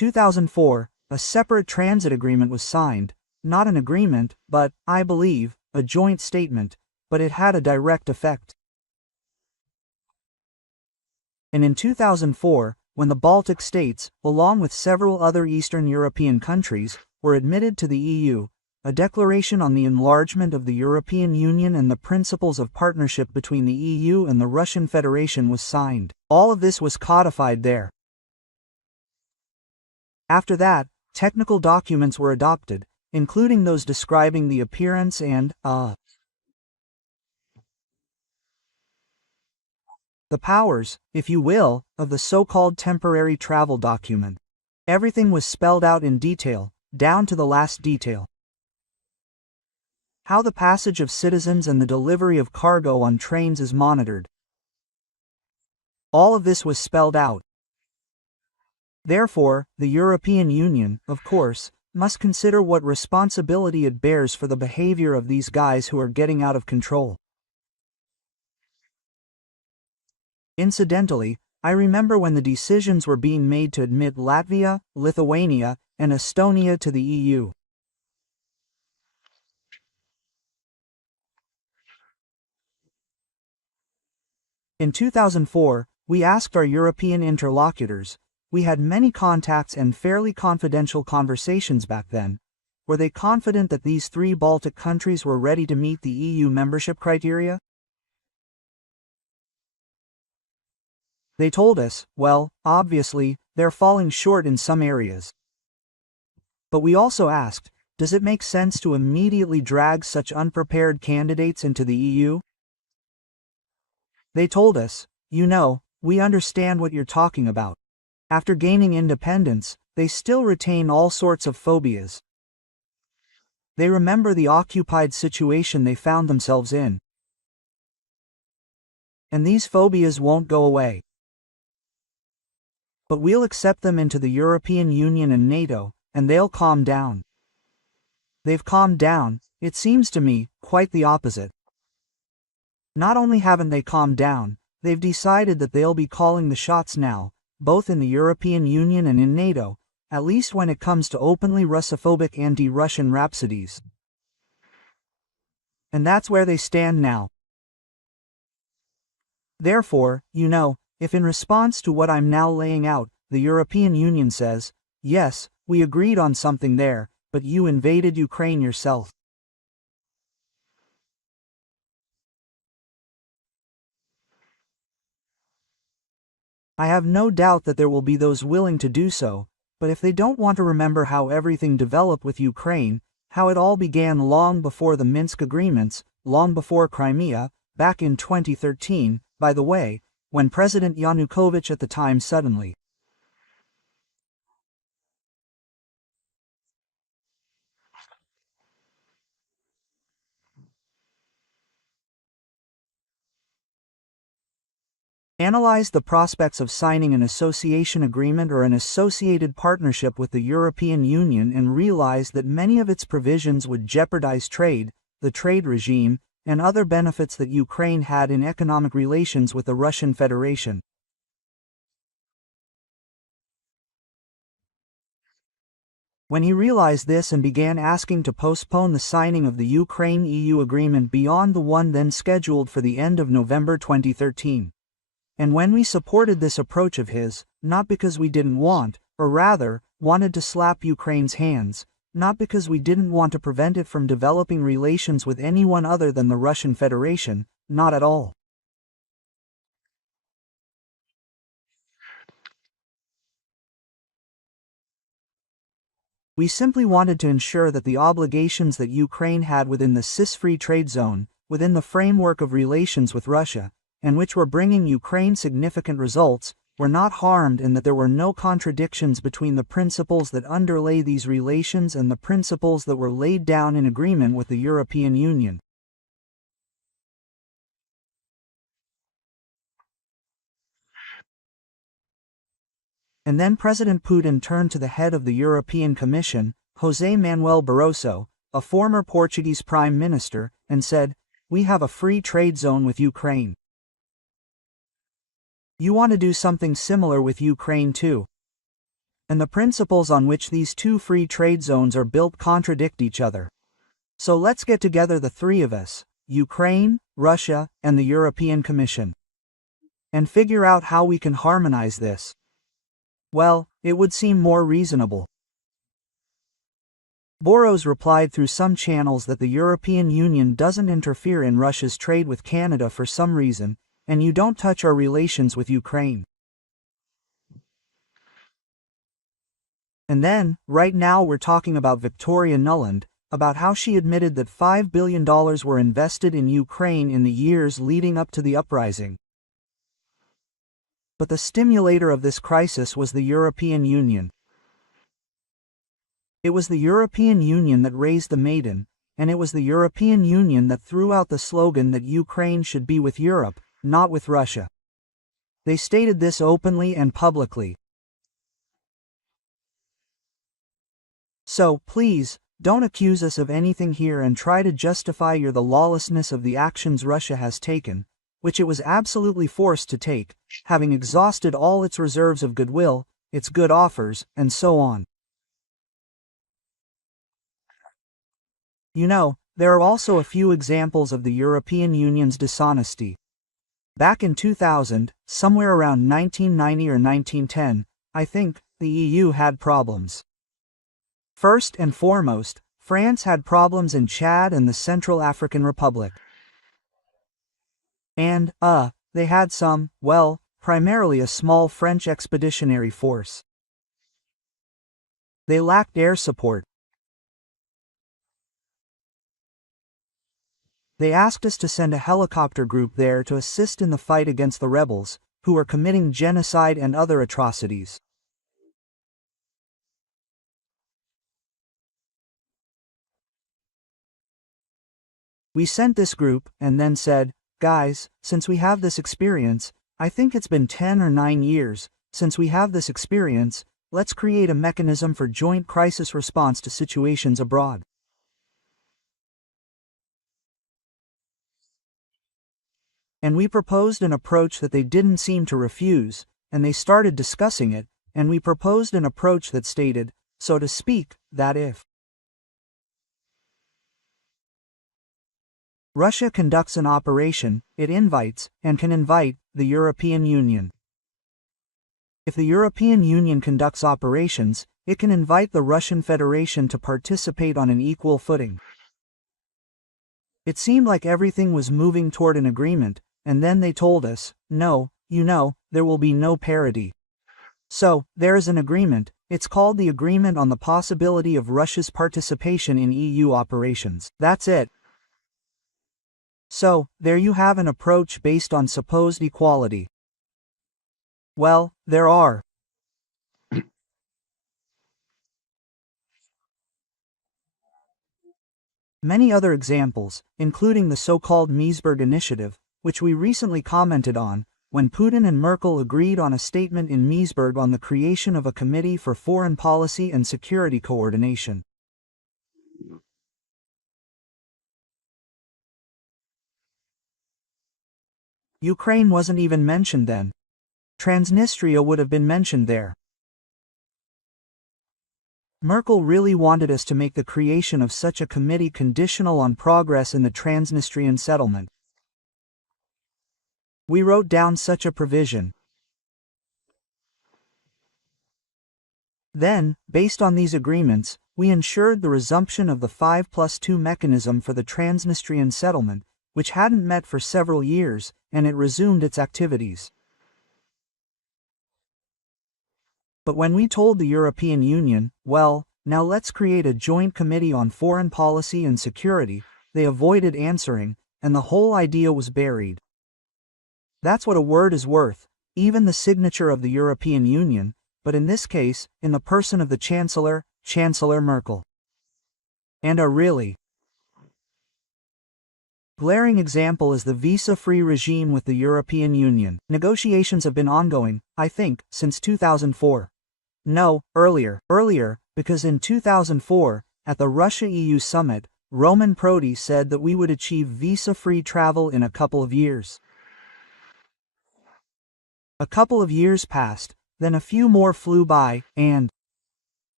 2004, a separate transit agreement was signed, not an agreement, but, I believe, a joint statement, but it had a direct effect. And in 2004, when the Baltic states, along with several other Eastern European countries, were admitted to the EU, a declaration on the enlargement of the European Union and the principles of partnership between the EU and the Russian Federation was signed. All of this was codified there. After that, technical documents were adopted, including those describing the appearance and, the powers, if you will, of the so-called temporary travel document. Everything was spelled out in detail, down to the last detail. How the passage of citizens and the delivery of cargo on trains is monitored. All of this was spelled out. Therefore, the European Union, of course, must consider what responsibility it bears for the behavior of these guys who are getting out of control. Incidentally, I remember when the decisions were being made to admit Latvia, Lithuania, and Estonia to the EU. In 2004, we asked our European interlocutors, we had many contacts and fairly confidential conversations back then, were they confident that these 3 Baltic countries were ready to meet the EU membership criteria? They told us, well, obviously, they're falling short in some areas. But we also asked, does it make sense to immediately drag such unprepared candidates into the EU? They told us, you know, we understand what you're talking about. After gaining independence, they still retain all sorts of phobias. They remember the occupied situation they found themselves in. And these phobias won't go away. But we'll accept them into the European Union and NATO, and they'll calm down. They've calmed down, it seems to me, quite the opposite. Not only haven't they calmed down, they've decided that they'll be calling the shots now, both in the European Union and in NATO, at least when it comes to openly Russophobic anti-Russian rhapsodies. And that's where they stand now. Therefore, you know, if in response to what I'm now laying out, the European Union says, yes, we agreed on something there, but you invaded Ukraine yourself. I have no doubt that there will be those willing to do so, but if they don't want to remember how everything developed with Ukraine, how it all began long before the Minsk agreements, long before Crimea, back in 2013, by the way, when President Yanukovych at the time suddenly analyzed the prospects of signing an association agreement or an associated partnership with the European Union and realized that many of its provisions would jeopardize trade, the trade regime, and other benefits that Ukraine had in economic relations with the Russian Federation. When he realized this and began asking to postpone the signing of the Ukraine-EU agreement beyond the one then scheduled for the end of November 2013. And when we supported this approach of his, not because we didn't want, or rather, wanted to slap Ukraine's hands, not because we didn't want to prevent it from developing relations with anyone other than the Russian Federation, not at all. We simply wanted to ensure that the obligations that Ukraine had within the CIS-free trade zone, within the framework of relations with Russia, and which were bringing Ukraine significant results, were not harmed and that there were no contradictions between the principles that underlay these relations and the principles that were laid down in agreement with the European Union. And then President Putin turned to the head of the European Commission, José Manuel Barroso, a former Portuguese Prime Minister, and said, "We have a free trade zone with Ukraine. You want to do something similar with Ukraine too. And the principles on which these two free trade zones are built contradict each other. So let's get together, the three of us, Ukraine, Russia, and the European Commission, and figure out how we can harmonize this. Well, it would seem more reasonable. Boros replied through some channels that the European Union doesn't interfere in Russia's trade with Canada for some reason, and you don't touch our relations with Ukraine. And then, right now we're talking about Victoria Nuland, about how she admitted that $5 billion were invested in Ukraine in the years leading up to the uprising. But the stimulator of this crisis was the European Union. It was the European Union that raised the maiden, and it was the European Union that threw out the slogan that Ukraine should be with Europe, not with Russia. They stated this openly and publicly. So, please, don't accuse us of anything here and try to justify the lawlessness of the actions Russia has taken, which it was absolutely forced to take, having exhausted all its reserves of goodwill, its good offers, and so on. You know, there are also a few examples of the European Union's dishonesty. Back in 2000, somewhere around 1990 or 1910, I think, the EU had problems. First and foremost, France had problems in Chad and the Central African Republic. And, they had some, well, primarily a small French expeditionary force. They lacked air support. They asked us to send a helicopter group there to assist in the fight against the rebels, who were committing genocide and other atrocities. We sent this group, and then said, guys, since we have this experience, I think it's been 10 or 9 years, since we have this experience, let's create a mechanism for joint crisis response to situations abroad. And we proposed an approach that they didn't seem to refuse, and they started discussing it, and we proposed an approach that stated, so to speak, that if Russia conducts an operation, it invites, and can invite, the European Union. If the European Union conducts operations, it can invite the Russian Federation to participate on an equal footing. It seemed like everything was moving toward an agreement, and then they told us, no, there will be no parity. So, there is an agreement, it's called the Agreement on the Possibility of Russia's Participation in EU Operations. That's it. So, there you have an approach based on supposed equality. Well, there are many other examples, including the so-called Meseberg Initiative, which we recently commented on, when Putin and Merkel agreed on a statement in Meseberg on the creation of a Committee for Foreign Policy and Security Coordination. Ukraine wasn't even mentioned then. Transnistria would have been mentioned there. Merkel really wanted us to make the creation of such a committee conditional on progress in the Transnistrian settlement. We wrote down such a provision. Then, based on these agreements, we ensured the resumption of the 5+2 mechanism for the Transnistrian settlement, which hadn't met for several years, and it resumed its activities. But when we told the European Union, well, now let's create a joint committee on foreign policy and security, they avoided answering, and the whole idea was buried. That's what a word is worth, even the signature of the European Union, but in this case, in the person of the Chancellor, Chancellor Merkel. And a really glaring example is the visa-free regime with the European Union. Negotiations have been ongoing, I think, since 2004. No, earlier, because in 2004, at the Russia-EU summit, Roman Prodi said that we would achieve visa-free travel in a couple of years. A couple of years passed, then a few more flew by, and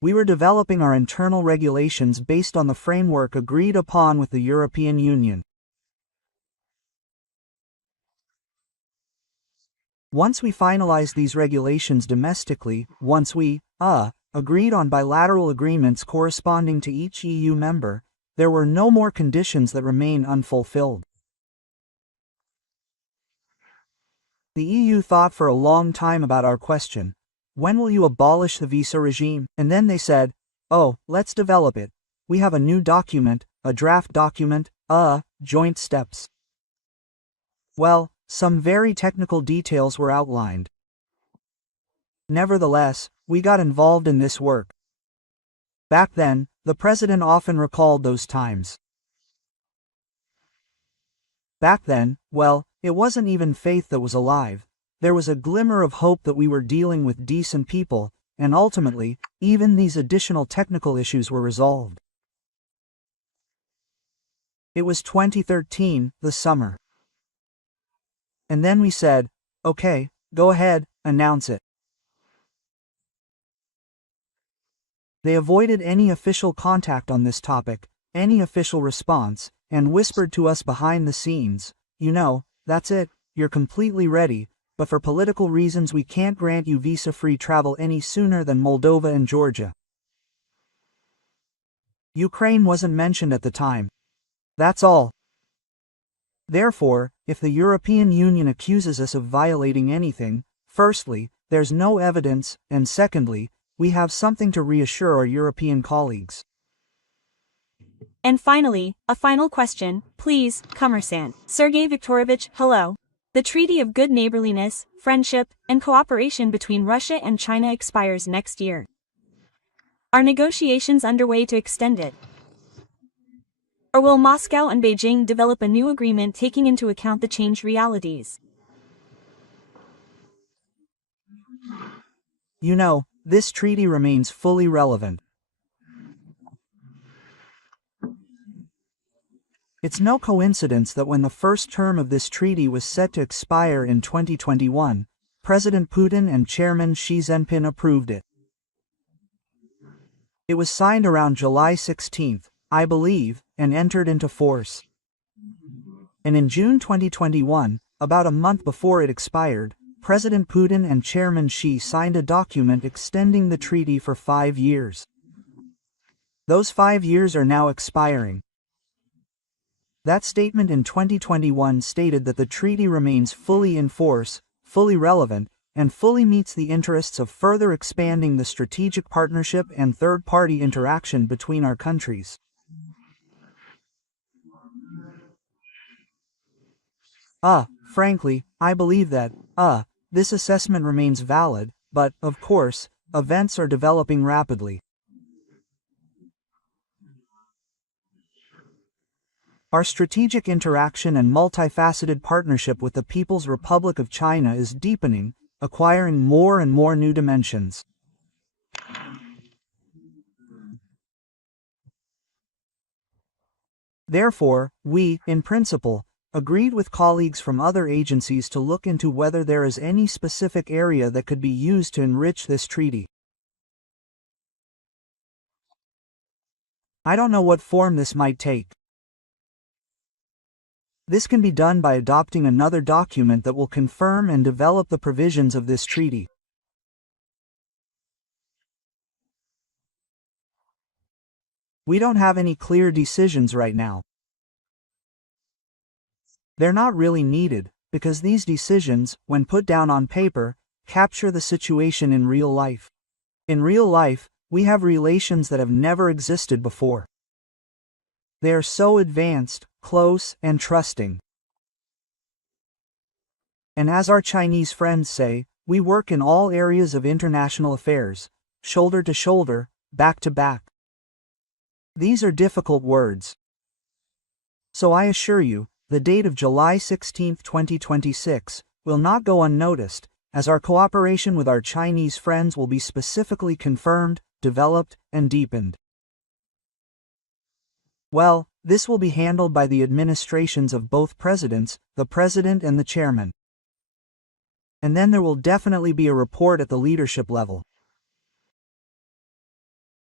We were developing our internal regulations based on the framework agreed upon with the European Union. Once we finalized these regulations domestically, once we, agreed on bilateral agreements corresponding to each EU member, there were no more conditions that remain unfulfilled. The EU thought for a long time about our question. When will you abolish the visa regime? And then they said, oh, let's develop it. We have a new document, a draft document, joint steps. Well, some very technical details were outlined. Nevertheless, we got involved in this work. Back then, the president often recalled those times. Back then, well, it wasn't even faith that was alive. There was a glimmer of hope that we were dealing with decent people, and ultimately, even these additional technical issues were resolved. It was 2013, the summer. And then we said, okay, go ahead, announce it. They avoided any official contact on this topic, any official response, and whispered to us behind the scenes, you know, that's it, you're completely ready, but for political reasons we can't grant you visa-free travel any sooner than Moldova and Georgia. Ukraine wasn't mentioned at the time. That's all. Therefore, if the European Union accuses us of violating anything, firstly, there's no evidence, and secondly, we have something to reassure our European colleagues. And finally, a final question, please, Commerçant. Sergey Viktorovich, hello. The Treaty of Good Neighborliness, Friendship, and Cooperation between Russia and China expires next year. Are negotiations underway to extend it? Or will Moscow and Beijing develop a new agreement taking into account the changed realities? You know, this treaty remains fully relevant. It's no coincidence that when the first term of this treaty was set to expire in 2021, President Putin and Chairman Xi Jinping approved it. It was signed around July 16, I believe, and entered into force. And in June 2021, about a month before it expired, President Putin and Chairman Xi signed a document extending the treaty for 5 years. Those 5 years are now expiring. That statement in 2021 stated that the treaty remains fully in force, fully relevant, and fully meets the interests of further expanding the strategic partnership and third-party interaction between our countries. Frankly, I believe that, this assessment remains valid, but, of course, events are developing rapidly. Our strategic interaction and multifaceted partnership with the People's Republic of China is deepening, acquiring more and more new dimensions. Therefore, we, in principle, agreed with colleagues from other agencies to look into whether there is any specific area that could be used to enrich this treaty. I don't know what form this might take. This can be done by adopting another document that will confirm and develop the provisions of this treaty. We don't have any clear decisions right now. They're not really needed, because these decisions, when put down on paper, capture the situation in real life. In real life, we have relations that have never existed before. They are so advanced, close, and trusting. And as our Chinese friends say, we work in all areas of international affairs, shoulder to shoulder, back to back. These are difficult words. So I assure you, the date of July 16, 2026, will not go unnoticed, as our cooperation with our Chinese friends will be specifically confirmed, developed, and deepened. Well, this will be handled by the administrations of both presidents, the president and the chairman. And then there will definitely be a report at the leadership level.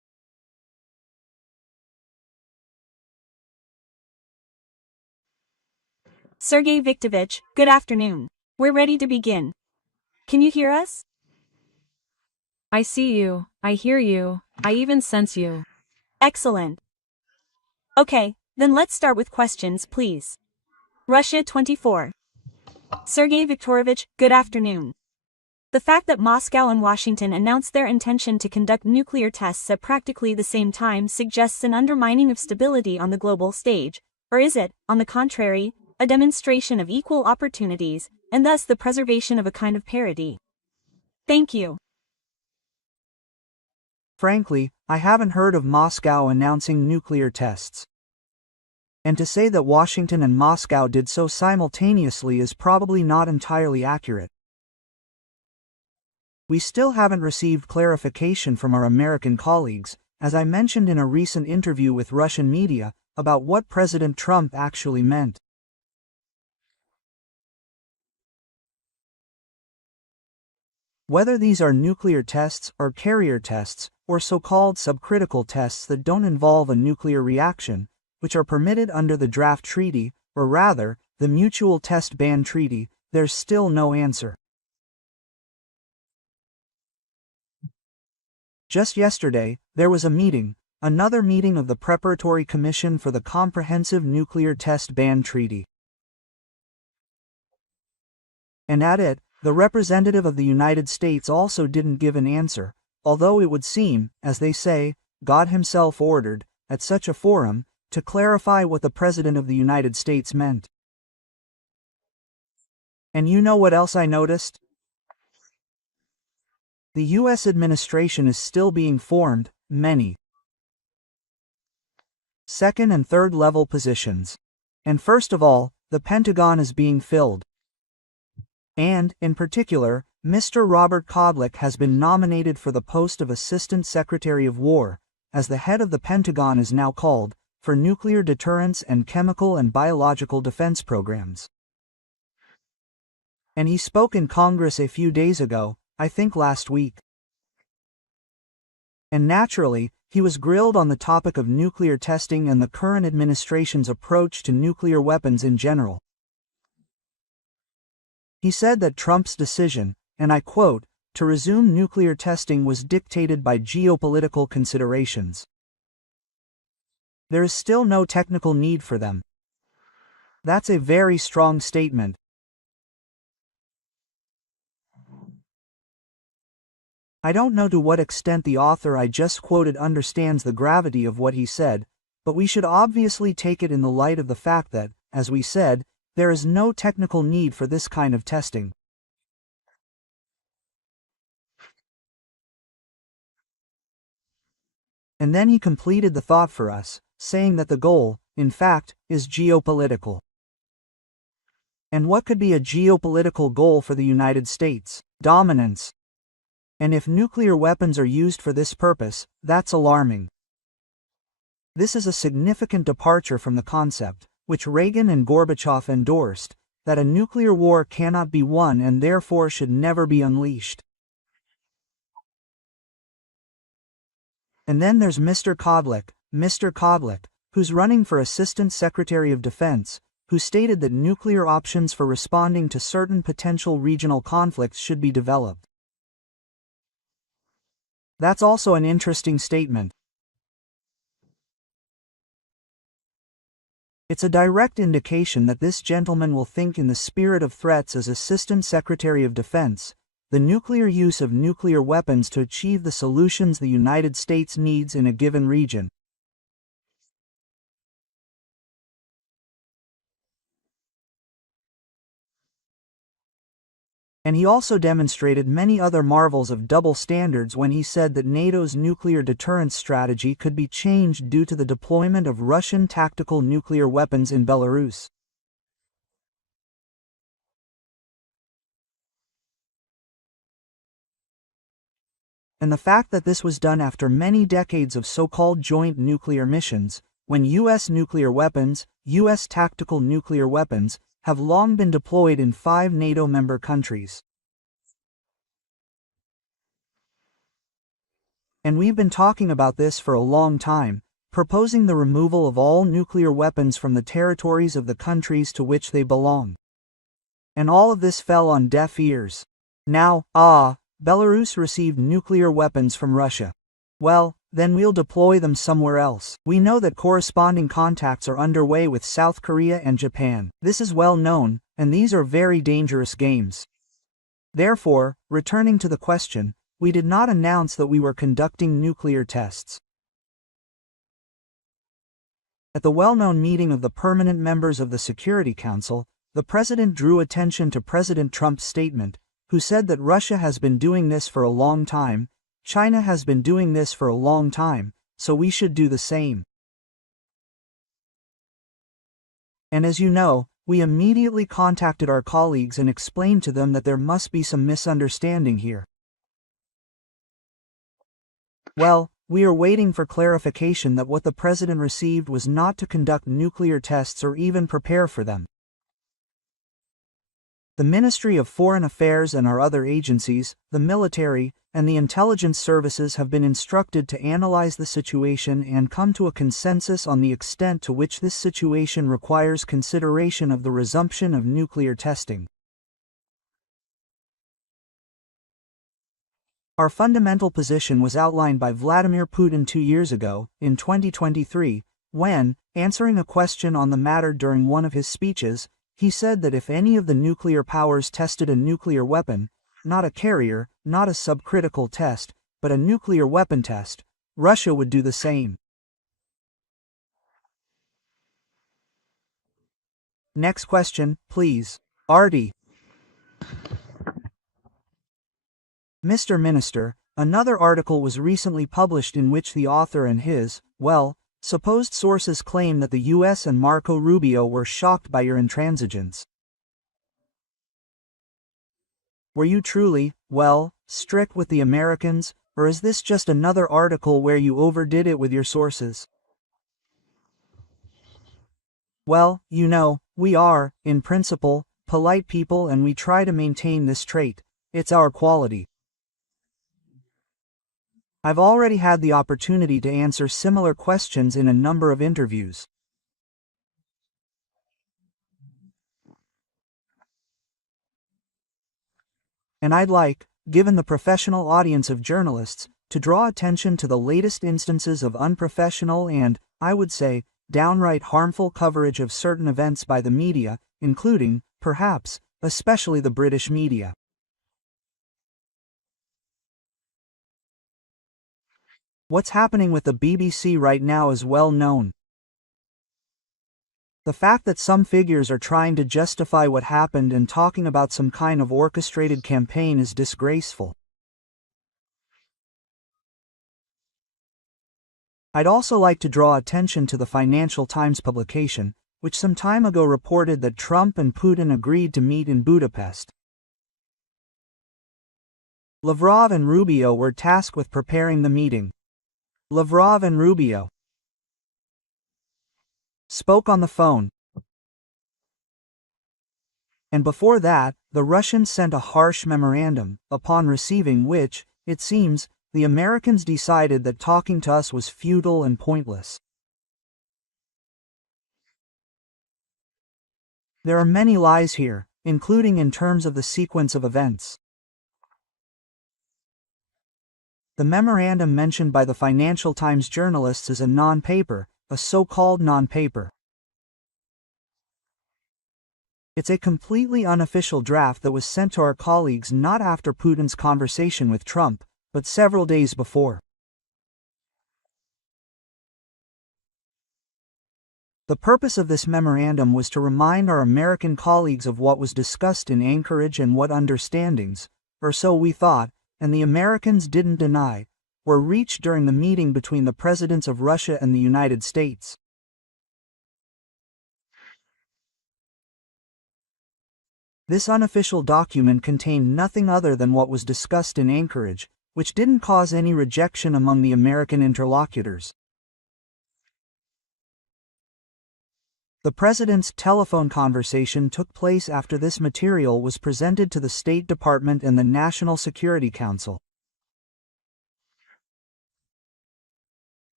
Sergey Viktorovich, good afternoon. We're ready to begin. Can you hear us? I see you, I hear you, I even sense you. Excellent. Okay, then let's start with questions, please. Russia 24. Sergey Viktorovich, good afternoon. The fact that Moscow and Washington announced their intention to conduct nuclear tests at practically the same time suggests an undermining of stability on the global stage, or is it, on the contrary, a demonstration of equal opportunities, and thus the preservation of a kind of parity? Thank you. Frankly, I haven't heard of Moscow announcing nuclear tests. And to say that Washington and Moscow did so simultaneously is probably not entirely accurate. We still haven't received clarification from our American colleagues, as I mentioned in a recent interview with Russian media, about what President Trump actually meant. Whether these are nuclear tests or carrier tests, or so-called subcritical tests that don't involve a nuclear reaction, which are permitted under the draft treaty, or rather, the Mutual Test Ban Treaty, there's still no answer. Just yesterday, there was a meeting, another meeting of the Preparatory Commission for the Comprehensive Nuclear Test Ban Treaty. And at it, the representative of the United States also didn't give an answer, although it would seem, as they say, God himself ordered, at such a forum, to clarify what the President of the United States meant. And you know what else I noticed? The U.S. administration is still being formed, many second and third level positions. And first of all, the Pentagon is being filled. And, in particular, Mr. Robert Kodlik has been nominated for the post of Assistant Secretary of War, as the head of the Pentagon is now called, for nuclear deterrence and chemical and biological defense programs. And he spoke in Congress a few days ago, I think last week. And naturally, he was grilled on the topic of nuclear testing and the current administration's approach to nuclear weapons in general. He said that Trump's decision, and I quote, to resume nuclear testing was dictated by geopolitical considerations. There is still no technical need for them. That's a very strong statement. I don't know to what extent the author I just quoted understands the gravity of what he said, but we should obviously take it in the light of the fact that, as we said, there is no technical need for this kind of testing. And then he completed the thought for us, saying that the goal, in fact, is geopolitical. And what could be a geopolitical goal for the United States? Dominance. And if nuclear weapons are used for this purpose, that's alarming. This is a significant departure from the concept, which Reagan and Gorbachev endorsed, that a nuclear war cannot be won and therefore should never be unleashed. And then there's Mr. Kodlik, who's running for Assistant Secretary of Defense, who stated that nuclear options for responding to certain potential regional conflicts should be developed. That's also an interesting statement. It's a direct indication that this gentleman will think in the spirit of threats as Assistant Secretary of Defense, the nuclear use of nuclear weapons to achieve the solutions the United States needs in a given region. And he also demonstrated many other marvels of double standards when he said that NATO's nuclear deterrence strategy could be changed due to the deployment of Russian tactical nuclear weapons in Belarus. And the fact that this was done after many decades of so-called joint nuclear missions, when U.S. nuclear weapons, U.S. tactical nuclear weapons, have long been deployed in 5 NATO member countries. And we've been talking about this for a long time, proposing the removal of all nuclear weapons from the territories of the countries to which they belong. And all of this fell on deaf ears. Now, Belarus received nuclear weapons from Russia. Well, then we'll deploy them somewhere else. We know that corresponding contacts are underway with South Korea and Japan. This is well known, and these are very dangerous games. Therefore, returning to the question, we did not announce that we were conducting nuclear tests. At the well-known meeting of the permanent members of the Security Council, the President drew attention to President Trump's statement, who said that Russia has been doing this for a long time, China has been doing this for a long time, so we should do the same. And as you know, we immediately contacted our colleagues and explained to them that there must be some misunderstanding here. Well, we are waiting for clarification that what the President received was not to conduct nuclear tests or even prepare for them. The Ministry of Foreign Affairs and our other agencies, the military, and the intelligence services have been instructed to analyze the situation and come to a consensus on the extent to which this situation requires consideration of the resumption of nuclear testing. Our fundamental position was outlined by Vladimir Putin 2 years ago, in 2023, when, answering a question on the matter during one of his speeches, he said that if any of the nuclear powers tested a nuclear weapon, not a carrier, not a subcritical test, but a nuclear weapon test, Russia would do the same. Next question, please. Artie. Mr. Minister, another article was recently published in which the author and his, supposed sources claim that the US and Marco Rubio were shocked by your intransigence. Were you truly, strict with the Americans, or is this just another article where you overdid it with your sources? Well, you know, we are, in principle, polite people and we try to maintain this trait. It's our quality. I've already had the opportunity to answer similar questions in a number of interviews. And I'd like, given the professional audience of journalists, to draw attention to the latest instances of unprofessional and, I would say, downright harmful coverage of certain events by the media, including, perhaps, especially the British media. What's happening with the BBC right now is well known. The fact that some figures are trying to justify what happened and talking about some kind of orchestrated campaign is disgraceful. I'd also like to draw attention to the Financial Times publication, which some time ago reported that Trump and Putin agreed to meet in Budapest. Lavrov and Rubio were tasked with preparing the meeting. Lavrov and Rubio spoke on the phone. And before that, the Russians sent a harsh memorandum, upon receiving which, it seems, the Americans decided that talking to us was futile and pointless. There are many lies here, including in terms of the sequence of events. The memorandum mentioned by the Financial Times journalists is a non-paper, a so-called non-paper. It's a completely unofficial draft that was sent to our colleagues not after Putin's conversation with Trump, but several days before. The purpose of this memorandum was to remind our American colleagues of what was discussed in Anchorage and what understandings, or so we thought, and the Americans didn't deny, were reached during the meeting between the presidents of Russia and the United States. This unofficial document contained nothing other than what was discussed in Anchorage, which didn't cause any rejection among the American interlocutors. The president's telephone conversation took place after this material was presented to the State Department and the National Security Council.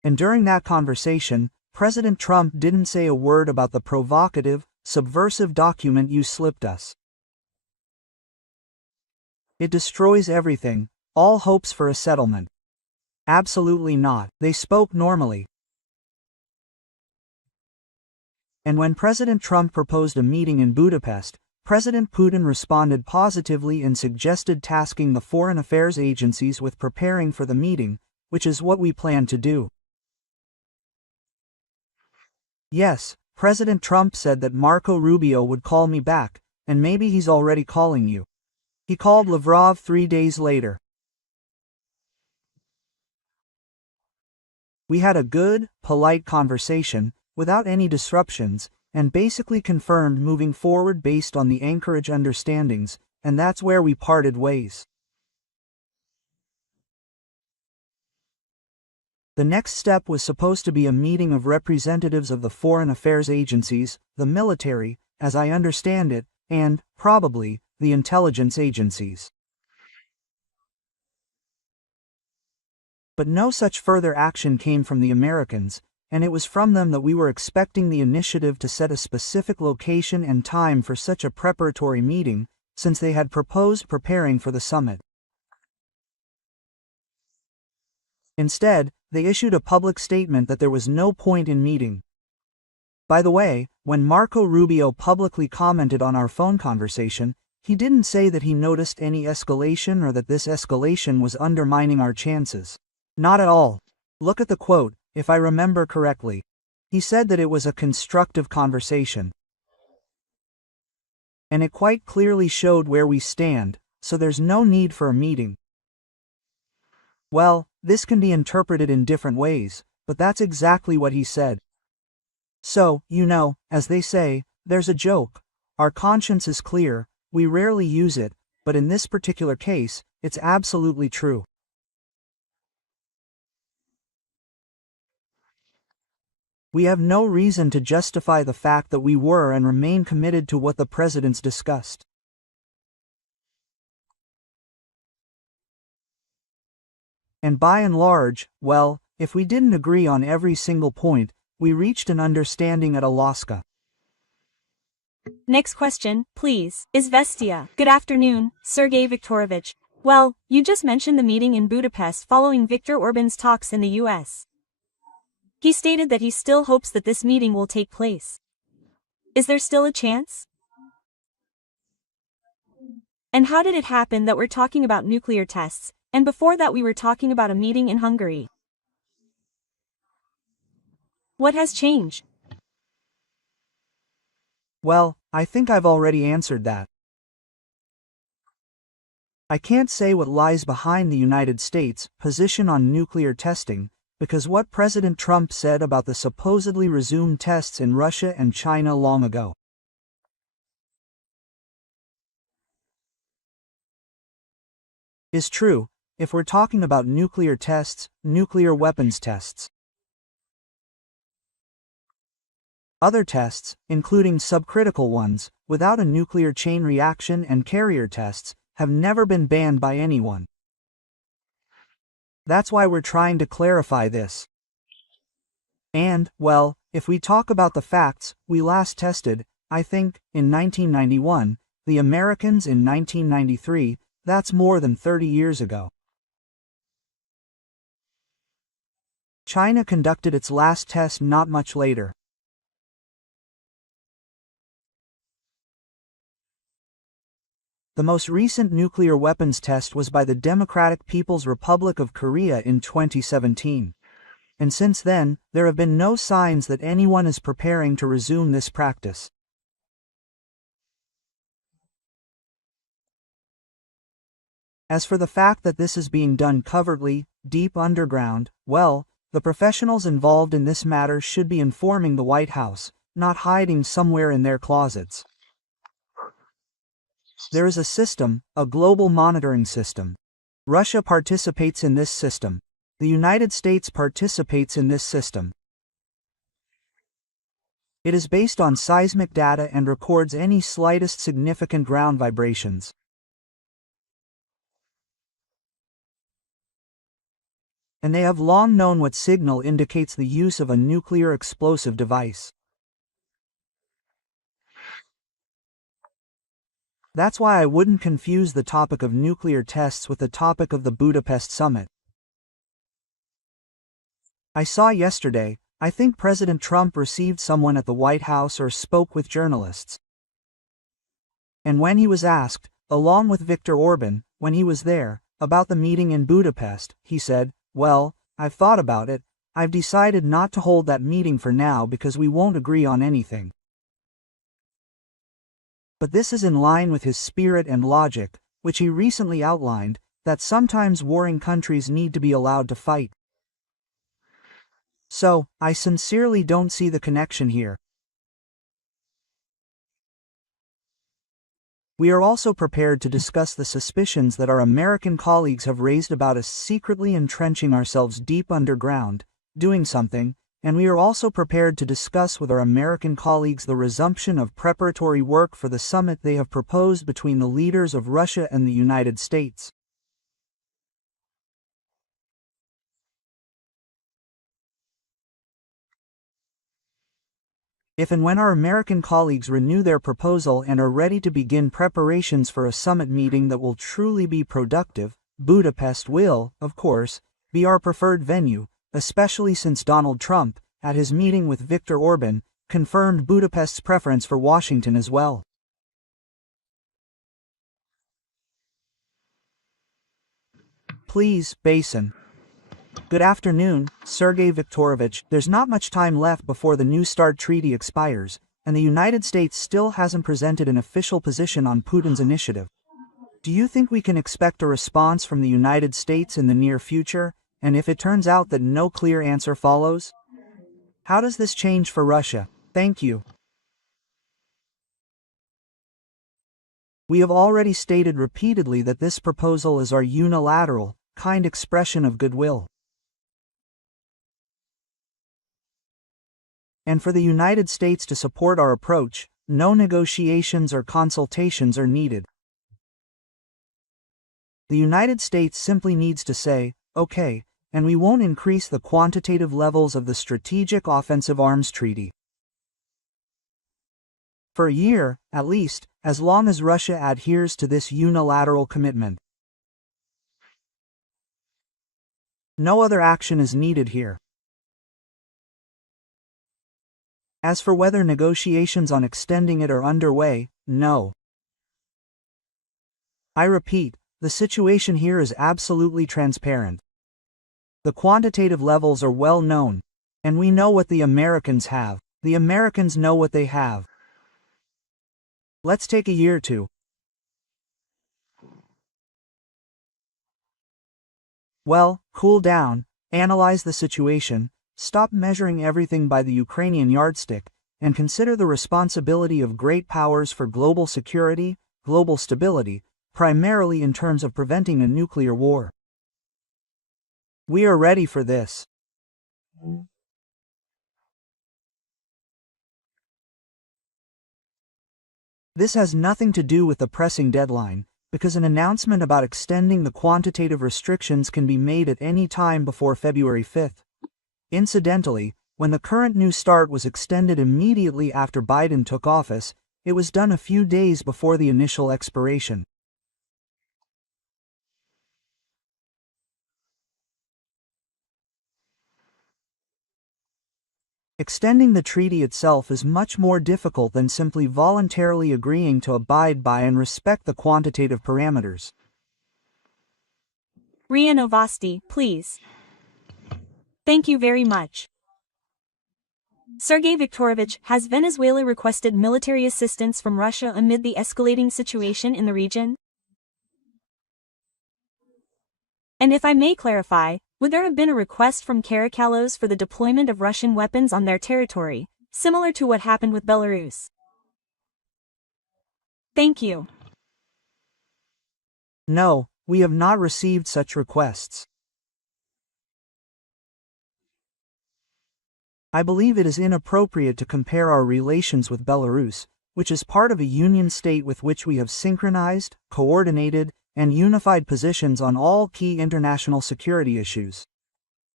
And during that conversation, President Trump didn't say a word about the provocative, subversive document you slipped us. It destroys everything, all hopes for a settlement. Absolutely not. They spoke normally. And when President Trump proposed a meeting in Budapest, President Putin responded positively and suggested tasking the foreign affairs agencies with preparing for the meeting, which is what we plan to do. Yes, President Trump said that Marco Rubio would call me back, and maybe he's already calling you. He called Lavrov 3 days later. We had a good, polite conversation, without any disruptions, and basically confirmed moving forward based on the Anchorage understandings, and that's where we parted ways. The next step was supposed to be a meeting of representatives of the foreign affairs agencies, the military, as I understand it, and, probably, the intelligence agencies. But no such further action came from the Americans, and it was from them that we were expecting the initiative to set a specific location and time for such a preparatory meeting, since they had proposed preparing for the summit. Instead, they issued a public statement that there was no point in meeting. By the way, when Marco Rubio publicly commented on our phone conversation, he didn't say that he noticed any escalation or that this escalation was undermining our chances. Not at all. Look at the quote, if I remember correctly. He said that it was a constructive conversation. And it quite clearly showed where we stand, so there's no need for a meeting. Well, this can be interpreted in different ways, but that's exactly what he said. So, as they say, there's a joke. Our conscience is clear, we rarely use it, but in this particular case, it's absolutely true. We have no reason to justify the fact that we were and remain committed to what the presidents discussed. And by and large, well, if we didn't agree on every single point, we reached an understanding at Alaska. Next question, please. Izvestia. Good afternoon, Sergey Viktorovich. Well, you just mentioned the meeting in Budapest following Viktor Orban's talks in the US. He stated that he still hopes that this meeting will take place. Is there still a chance? And how did it happen that we're talking about nuclear tests, and before that we were talking about a meeting in Hungary? What has changed? Well, I think I've already answered that. I can't say what lies behind the United States' position on nuclear testing, because what President Trump said about the supposedly resumed tests in Russia and China long ago is true, if we're talking about nuclear tests, nuclear weapons tests. Other tests, including subcritical ones, without a nuclear chain reaction and carrier tests, have never been banned by anyone. That's why we're trying to clarify this. And, well, if we talk about the facts, we last tested, I think, in 1991, the Americans in 1993, that's more than 30 years ago. China conducted its last test not much later. The most recent nuclear weapons test was by the Democratic People's Republic of Korea in 2017. And since then, there have been no signs that anyone is preparing to resume this practice. As for the fact that this is being done covertly, deep underground, well, the professionals involved in this matter should be informing the White House, not hiding somewhere in their closets. There is a system, a global monitoring system. Russia participates in this system. The United States participates in this system. It is based on seismic data and records any slightest significant ground vibrations. and they have long known what signal indicates the use of a nuclear explosive device. That's why I wouldn't confuse the topic of nuclear tests with the topic of the Budapest summit. I saw yesterday, I think President Trump received someone at the White House or spoke with journalists. And when he was asked, along with Viktor Orban, when he was there, about the meeting in Budapest, he said, "Well, I've thought about it, I've decided not to hold that meeting for now because we won't agree on anything." But this is in line with his spirit and logic, which he recently outlined, that sometimes warring countries need to be allowed to fight. So, I sincerely don't see the connection here. We are also prepared to discuss the suspicions that our American colleagues have raised about us secretly entrenching ourselves deep underground, doing something, and we are also prepared to discuss with our American colleagues the resumption of preparatory work for the summit they have proposed between the leaders of Russia and the United States. If and when our American colleagues renew their proposal and are ready to begin preparations for a summit meeting that will truly be productive, Budapest will, of course, be our preferred venue, especially since Donald Trump, at his meeting with Viktor Orban, confirmed Budapest's preference for Washington as well. Please, Basin. Good afternoon, Sergey Viktorovich. There's not much time left before the New START treaty expires, and the United States still hasn't presented an official position on Putin's initiative. Do you think we can expect a response from the United States in the near future, and if it turns out that no clear answer follows? How does this change for Russia? Thank you. We have already stated repeatedly that this proposal is our unilateral, kind expression of goodwill. And for the United States to support our approach, no negotiations or consultations are needed. The United States simply needs to say, "Okay," and we won't increase the quantitative levels of the Strategic Offensive Arms Treaty. For a year, at least, as long as Russia adheres to this unilateral commitment. No other action is needed here. As for whether negotiations on extending it are underway, no. I repeat, the situation here is absolutely transparent. The quantitative levels are well known, and we know what the Americans have. The Americans know what they have. Let's take a year or two. Well, cool down, analyze the situation, stop measuring everything by the Ukrainian yardstick, and consider the responsibility of great powers for global security, global stability, primarily in terms of preventing a nuclear war. We are ready for this. This has nothing to do with the pressing deadline, because an announcement about extending the quantitative restrictions can be made at any time before February 5th. Incidentally, when the current New START was extended immediately after Biden took office, it was done a few days before the initial expiration. Extending the treaty itself is much more difficult than simply voluntarily agreeing to abide by and respect the quantitative parameters. RIA Novosti, please. Thank you very much. Sergey Viktorovich, has Venezuela requested military assistance from Russia amid the escalating situation in the region? And if I may clarify, would there have been a request from Caracalos for the deployment of Russian weapons on their territory, similar to what happened with Belarus? Thank you. No, we have not received such requests. I believe it is inappropriate to compare our relations with Belarus, which is part of a union state with which we have synchronized, coordinated, and unified positions on all key international security issues.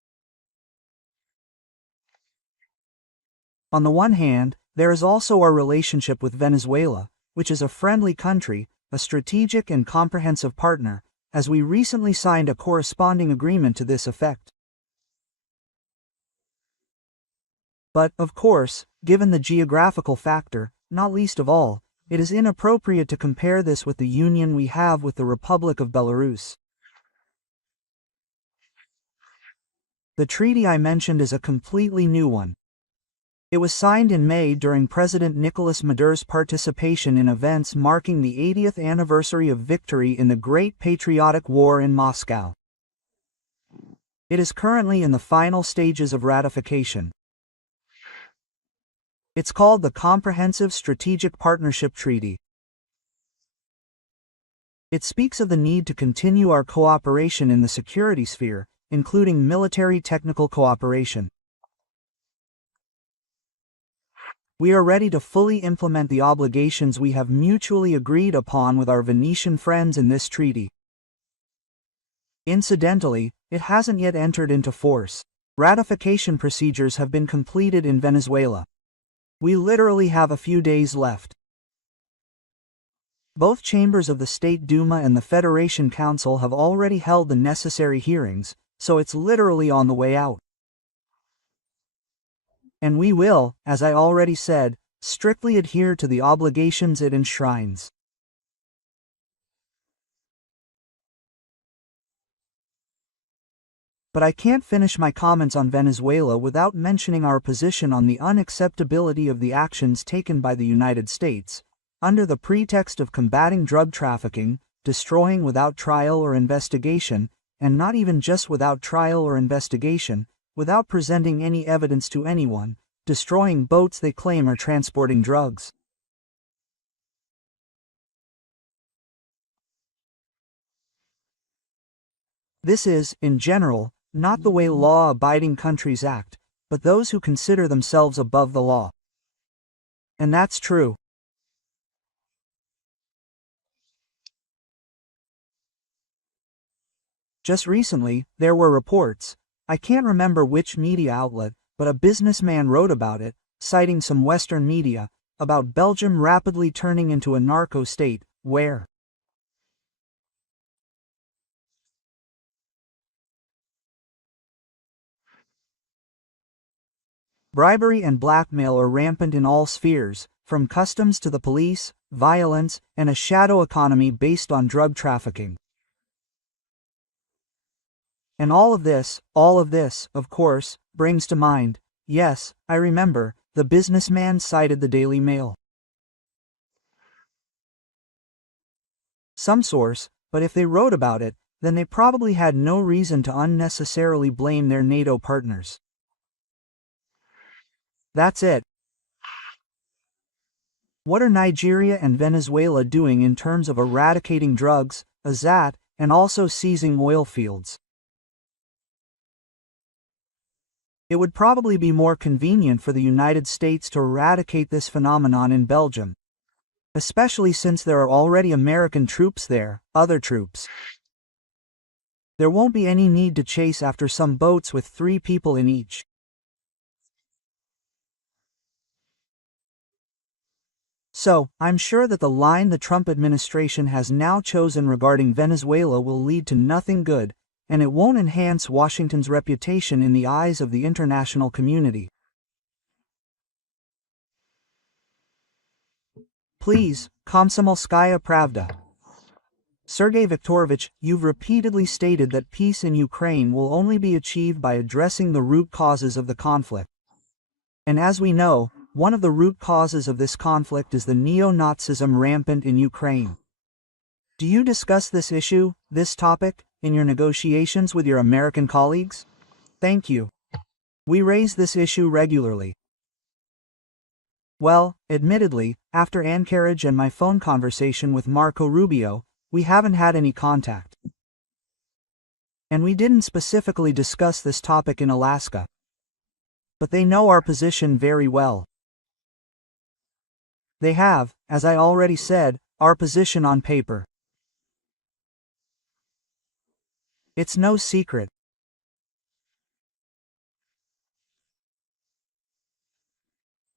On the one hand, there is also our relationship with Venezuela, which is a friendly country, a strategic and comprehensive partner, as we recently signed a corresponding agreement to this effect. But, of course, given the geographical factor, not least of all, it is inappropriate to compare this with the union we have with the Republic of Belarus. The treaty I mentioned is a completely new one. It was signed in May during President Nicolas Maduro's participation in events marking the 80th anniversary of victory in the Great Patriotic War in Moscow. It is currently in the final stages of ratification. It's called the Comprehensive Strategic Partnership Treaty. It speaks of the need to continue our cooperation in the security sphere, including military technical cooperation. We are ready to fully implement the obligations we have mutually agreed upon with our Venetian friends in this treaty. Incidentally, it hasn't yet entered into force. Ratification procedures have been completed in Venezuela. We literally have a few days left. Both chambers of the State Duma and the Federation Council have already held the necessary hearings, so it's literally on the way out. And we will, as I already said, strictly adhere to the obligations it enshrines. But I can't finish my comments on Venezuela without mentioning our position on the unacceptability of the actions taken by the United States, under the pretext of combating drug trafficking, destroying without trial or investigation, and not even just without trial or investigation, without presenting any evidence to anyone, destroying boats they claim are transporting drugs. This is, in general, not the way law-abiding countries act, but those who consider themselves above the law. And that's true. Just recently, there were reports, I can't remember which media outlet, but a businessman wrote about it, citing some Western media, about Belgium rapidly turning into a narco state, where bribery and blackmail are rampant in all spheres, from customs to the police, violence, and a shadow economy based on drug trafficking. And all of this, of course, brings to mind, yes, I remember, the businessman cited the Daily Mail. Some source, but if they wrote about it, then they probably had no reason to unnecessarily blame their NATO partners. That's it. What are Nigeria and Venezuela doing in terms of eradicating drugs, AZAT, and also seizing oil fields? It would probably be more convenient for the United States to eradicate this phenomenon in Belgium, especially since there are already American troops there, other troops. There won't be any need to chase after some boats with 3 people in each. So, I'm sure that the line the Trump administration has now chosen regarding Venezuela will lead to nothing good, and it won't enhance Washington's reputation in the eyes of the international community. Please, Komsomolskaya Pravda. Sergey Viktorovich, you've repeatedly stated that peace in Ukraine will only be achieved by addressing the root causes of the conflict. And as we know, one of the root causes of this conflict is the neo-Nazism rampant in Ukraine. Do you discuss this issue, this topic, in your negotiations with your American colleagues? Thank you. We raise this issue regularly. Well, admittedly, after Anchorage and my phone conversation with Marco Rubio, we haven't had any contact. And we didn't specifically discuss this topic in Alaska. But they know our position very well. They have, as I already said, our position on paper. It's no secret.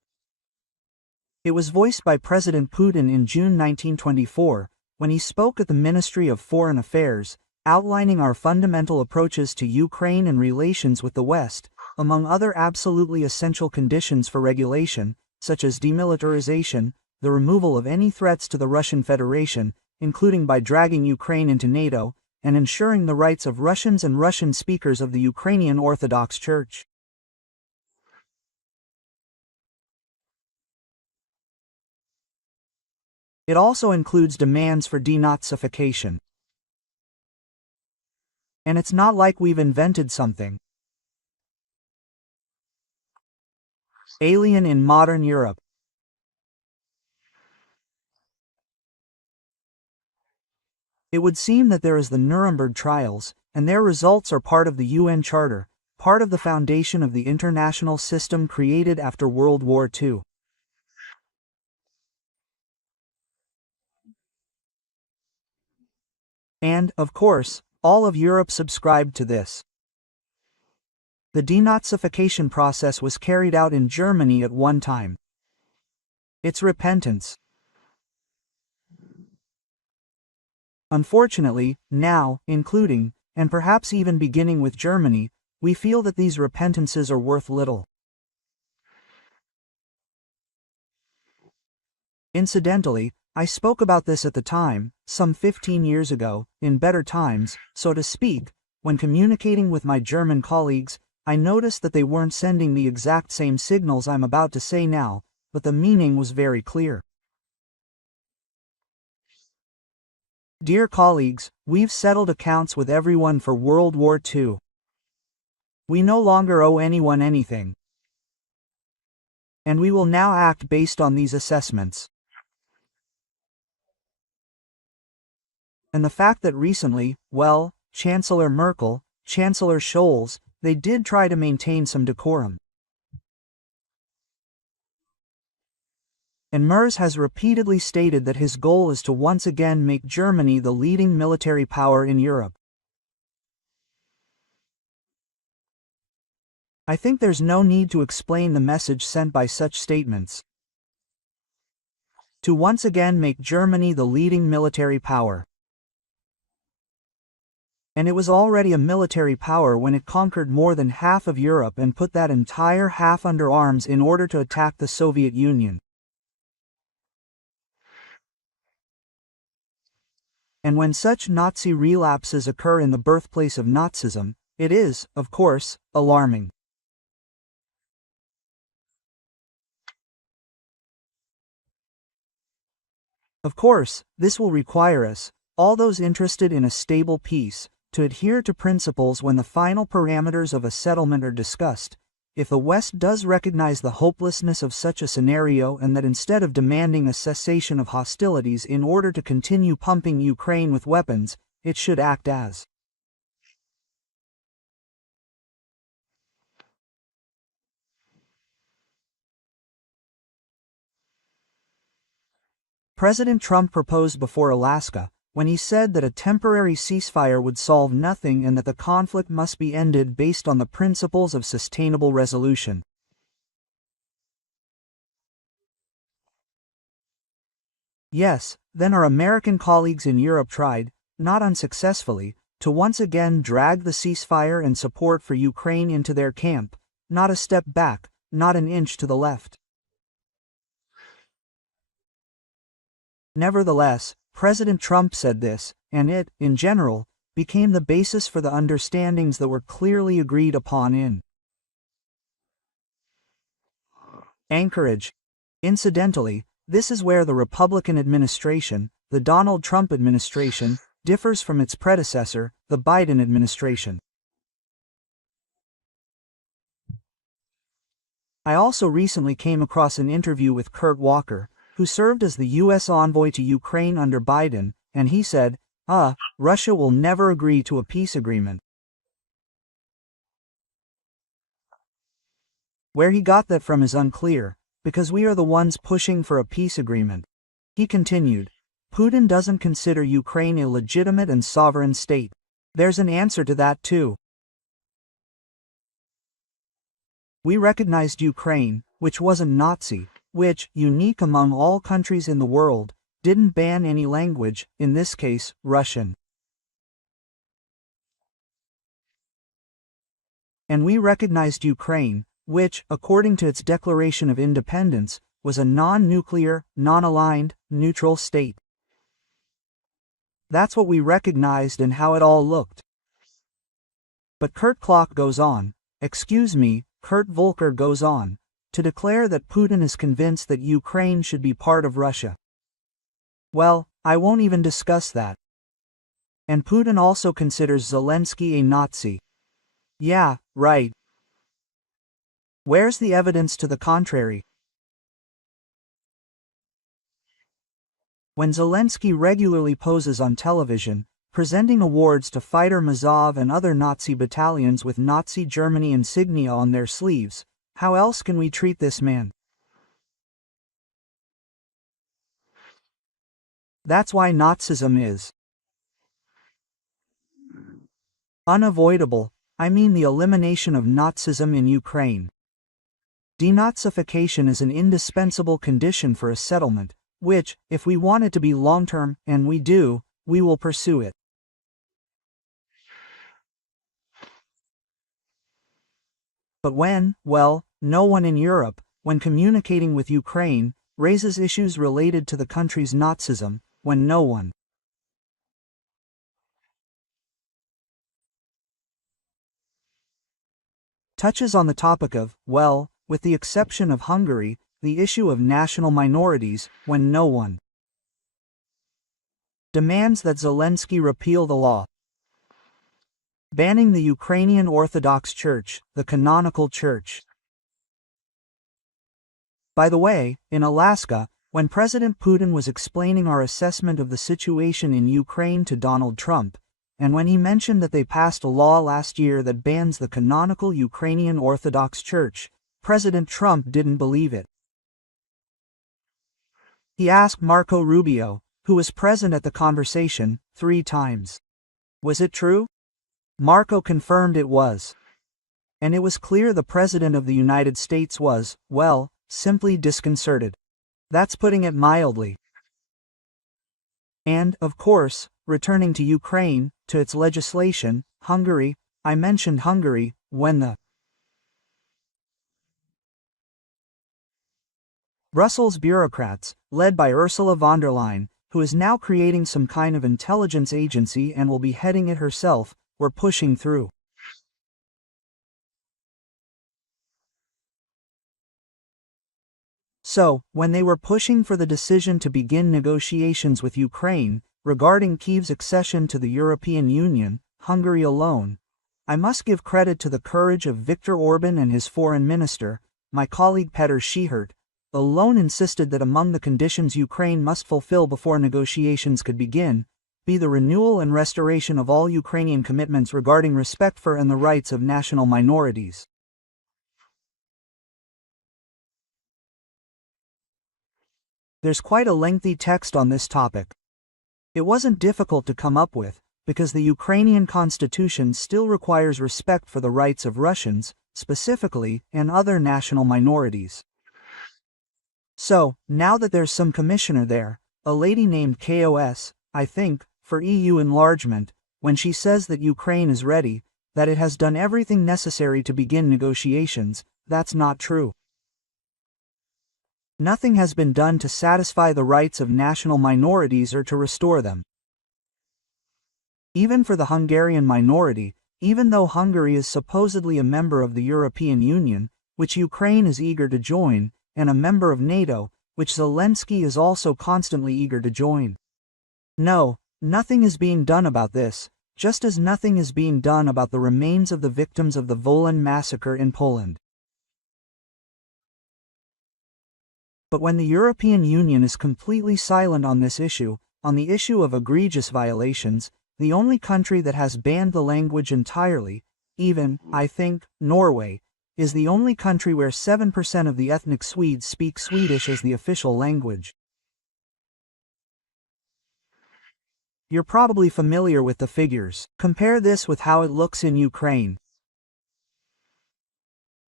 It was voiced by President Putin in June 1924, when he spoke at the Ministry of Foreign Affairs, outlining our fundamental approaches to Ukraine and relations with the West, among other absolutely essential conditions for regulation, such as demilitarization, the removal of any threats to the Russian Federation, including by dragging Ukraine into NATO, and ensuring the rights of Russians and Russian speakers of the Ukrainian Orthodox Church. It also includes demands for denazification. And it's not like we've invented something alien in modern Europe. It would seem that there is the Nuremberg trials, and their results are part of the UN Charter, part of the foundation of the international system created after World War II. And, of course, all of Europe subscribed to this. The denazification process was carried out in Germany at one time. It's repentance. Unfortunately, now, including, and perhaps even beginning with Germany, we feel that these repentances are worth little. Incidentally, I spoke about this at the time, some 15 years ago, in better times, so to speak, when communicating with my German colleagues, I noticed that they weren't sending the exact same signals I'm about to say now, but the meaning was very clear. Dear colleagues, we've settled accounts with everyone for World War II. We no longer owe anyone anything. And we will now act based on these assessments. And the fact that recently, well, Chancellor Merkel, Chancellor Scholz, they did try to maintain some decorum. And Merz has repeatedly stated that his goal is to once again make Germany the leading military power in Europe. I think there's no need to explain the message sent by such statements. To once again make Germany the leading military power. And it was already a military power when it conquered more than half of Europe and put that entire half under arms in order to attack the Soviet Union. And when such Nazi relapses occur in the birthplace of Nazism, it is, of course, alarming. Of course, this will require us, all those interested in a stable peace, to adhere to principles when the final parameters of a settlement are discussed. If the West does recognize the hopelessness of such a scenario and that instead of demanding a cessation of hostilities in order to continue pumping Ukraine with weapons, it should act as President Trump proposed before Alaska, when he said that a temporary ceasefire would solve nothing and that the conflict must be ended based on the principles of sustainable resolution. Yes, then our American colleagues in Europe tried, not unsuccessfully, to once again drag the ceasefire and support for Ukraine into their camp, not a step back, not an inch to the left. Nevertheless, President Trump said this, and it, in general, became the basis for the understandings that were clearly agreed upon in Anchorage. Incidentally, this is where the Republican administration, the Donald Trump administration, differs from its predecessor, the Biden administration. I also recently came across an interview with Kurt Walker, who served as the U.S. envoy to Ukraine under Biden, and he said, Russia will never agree to a peace agreement. Where he got that from is unclear, because we are the ones pushing for a peace agreement. He continued, Putin doesn't consider Ukraine a legitimate and sovereign state. There's an answer to that too. We recognized Ukraine, which wasn't Nazi, which, unique among all countries in the world, didn't ban any language, in this case, Russian. And we recognized Ukraine, which, according to its declaration of independence, was a non-nuclear, non-aligned, neutral state. That's what we recognized and how it all looked. But Kurt Volker goes on, to declare that Putin is convinced that Ukraine should be part of Russia. Well, I won't even discuss that. And Putin also considers Zelensky a Nazi. Yeah, right. Where's the evidence to the contrary? When Zelensky regularly poses on television, presenting awards to fighter Mazov and other Nazi battalions with Nazi Germany insignia on their sleeves, how else can we treat this man? That's why Nazism is unavoidable. I mean the elimination of Nazism in Ukraine. Denazification is an indispensable condition for a settlement, which, if we want it to be long-term, and we do, we will pursue it. But well, no one in Europe, when communicating with Ukraine, raises issues related to the country's Nazism, when no one touches on the topic of, well, with the exception of Hungary, the issue of national minorities, when no one demands that Zelensky repeal the law banning the Ukrainian Orthodox Church, the canonical church. By the way, in Alaska, when President Putin was explaining our assessment of the situation in Ukraine to Donald Trump, and when he mentioned that they passed a law last year that bans the canonical Ukrainian Orthodox Church, President Trump didn't believe it. He asked Marco Rubio, who was present at the conversation, 3 times. Was it true? Marco confirmed it was. And it was clear the President of the United States was, well, simply disconcerted. That's putting it mildly. And, of course, returning to Ukraine, to its legislation, Hungary, I mentioned Hungary, when the Brussels bureaucrats, led by Ursula von der Leyen, who is now creating some kind of intelligence agency and will be heading it herself, were pushing through. So, when they were pushing for the decision to begin negotiations with Ukraine, regarding Kyiv's accession to the European Union, Hungary alone, I must give credit to the courage of Viktor Orban and his foreign minister, my colleague Petr Schihert, alone insisted that among the conditions Ukraine must fulfill before negotiations could begin, be the renewal and restoration of all Ukrainian commitments regarding respect for and the rights of national minorities. There's quite a lengthy text on this topic. It wasn't difficult to come up with, because the Ukrainian constitution still requires respect for the rights of Russians, specifically, and other national minorities. So, now that there's some commissioner there, a lady named KOS, I think, for EU enlargement, when she says that Ukraine is ready, that it has done everything necessary to begin negotiations, that's not true. Nothing has been done to satisfy the rights of national minorities or to restore them. Even for the Hungarian minority, even though Hungary is supposedly a member of the European Union, which Ukraine is eager to join, and a member of NATO, which Zelensky is also constantly eager to join. No, nothing is being done about this, just as nothing is being done about the remains of the victims of the Wolan massacre in Poland. But when the European Union is completely silent on this issue, on the issue of egregious violations, the only country that has banned the language entirely, even, I think, Norway, is the only country where 7% of the ethnic Swedes speak Swedish as the official language. You're probably familiar with the figures. Compare this with how it looks in Ukraine.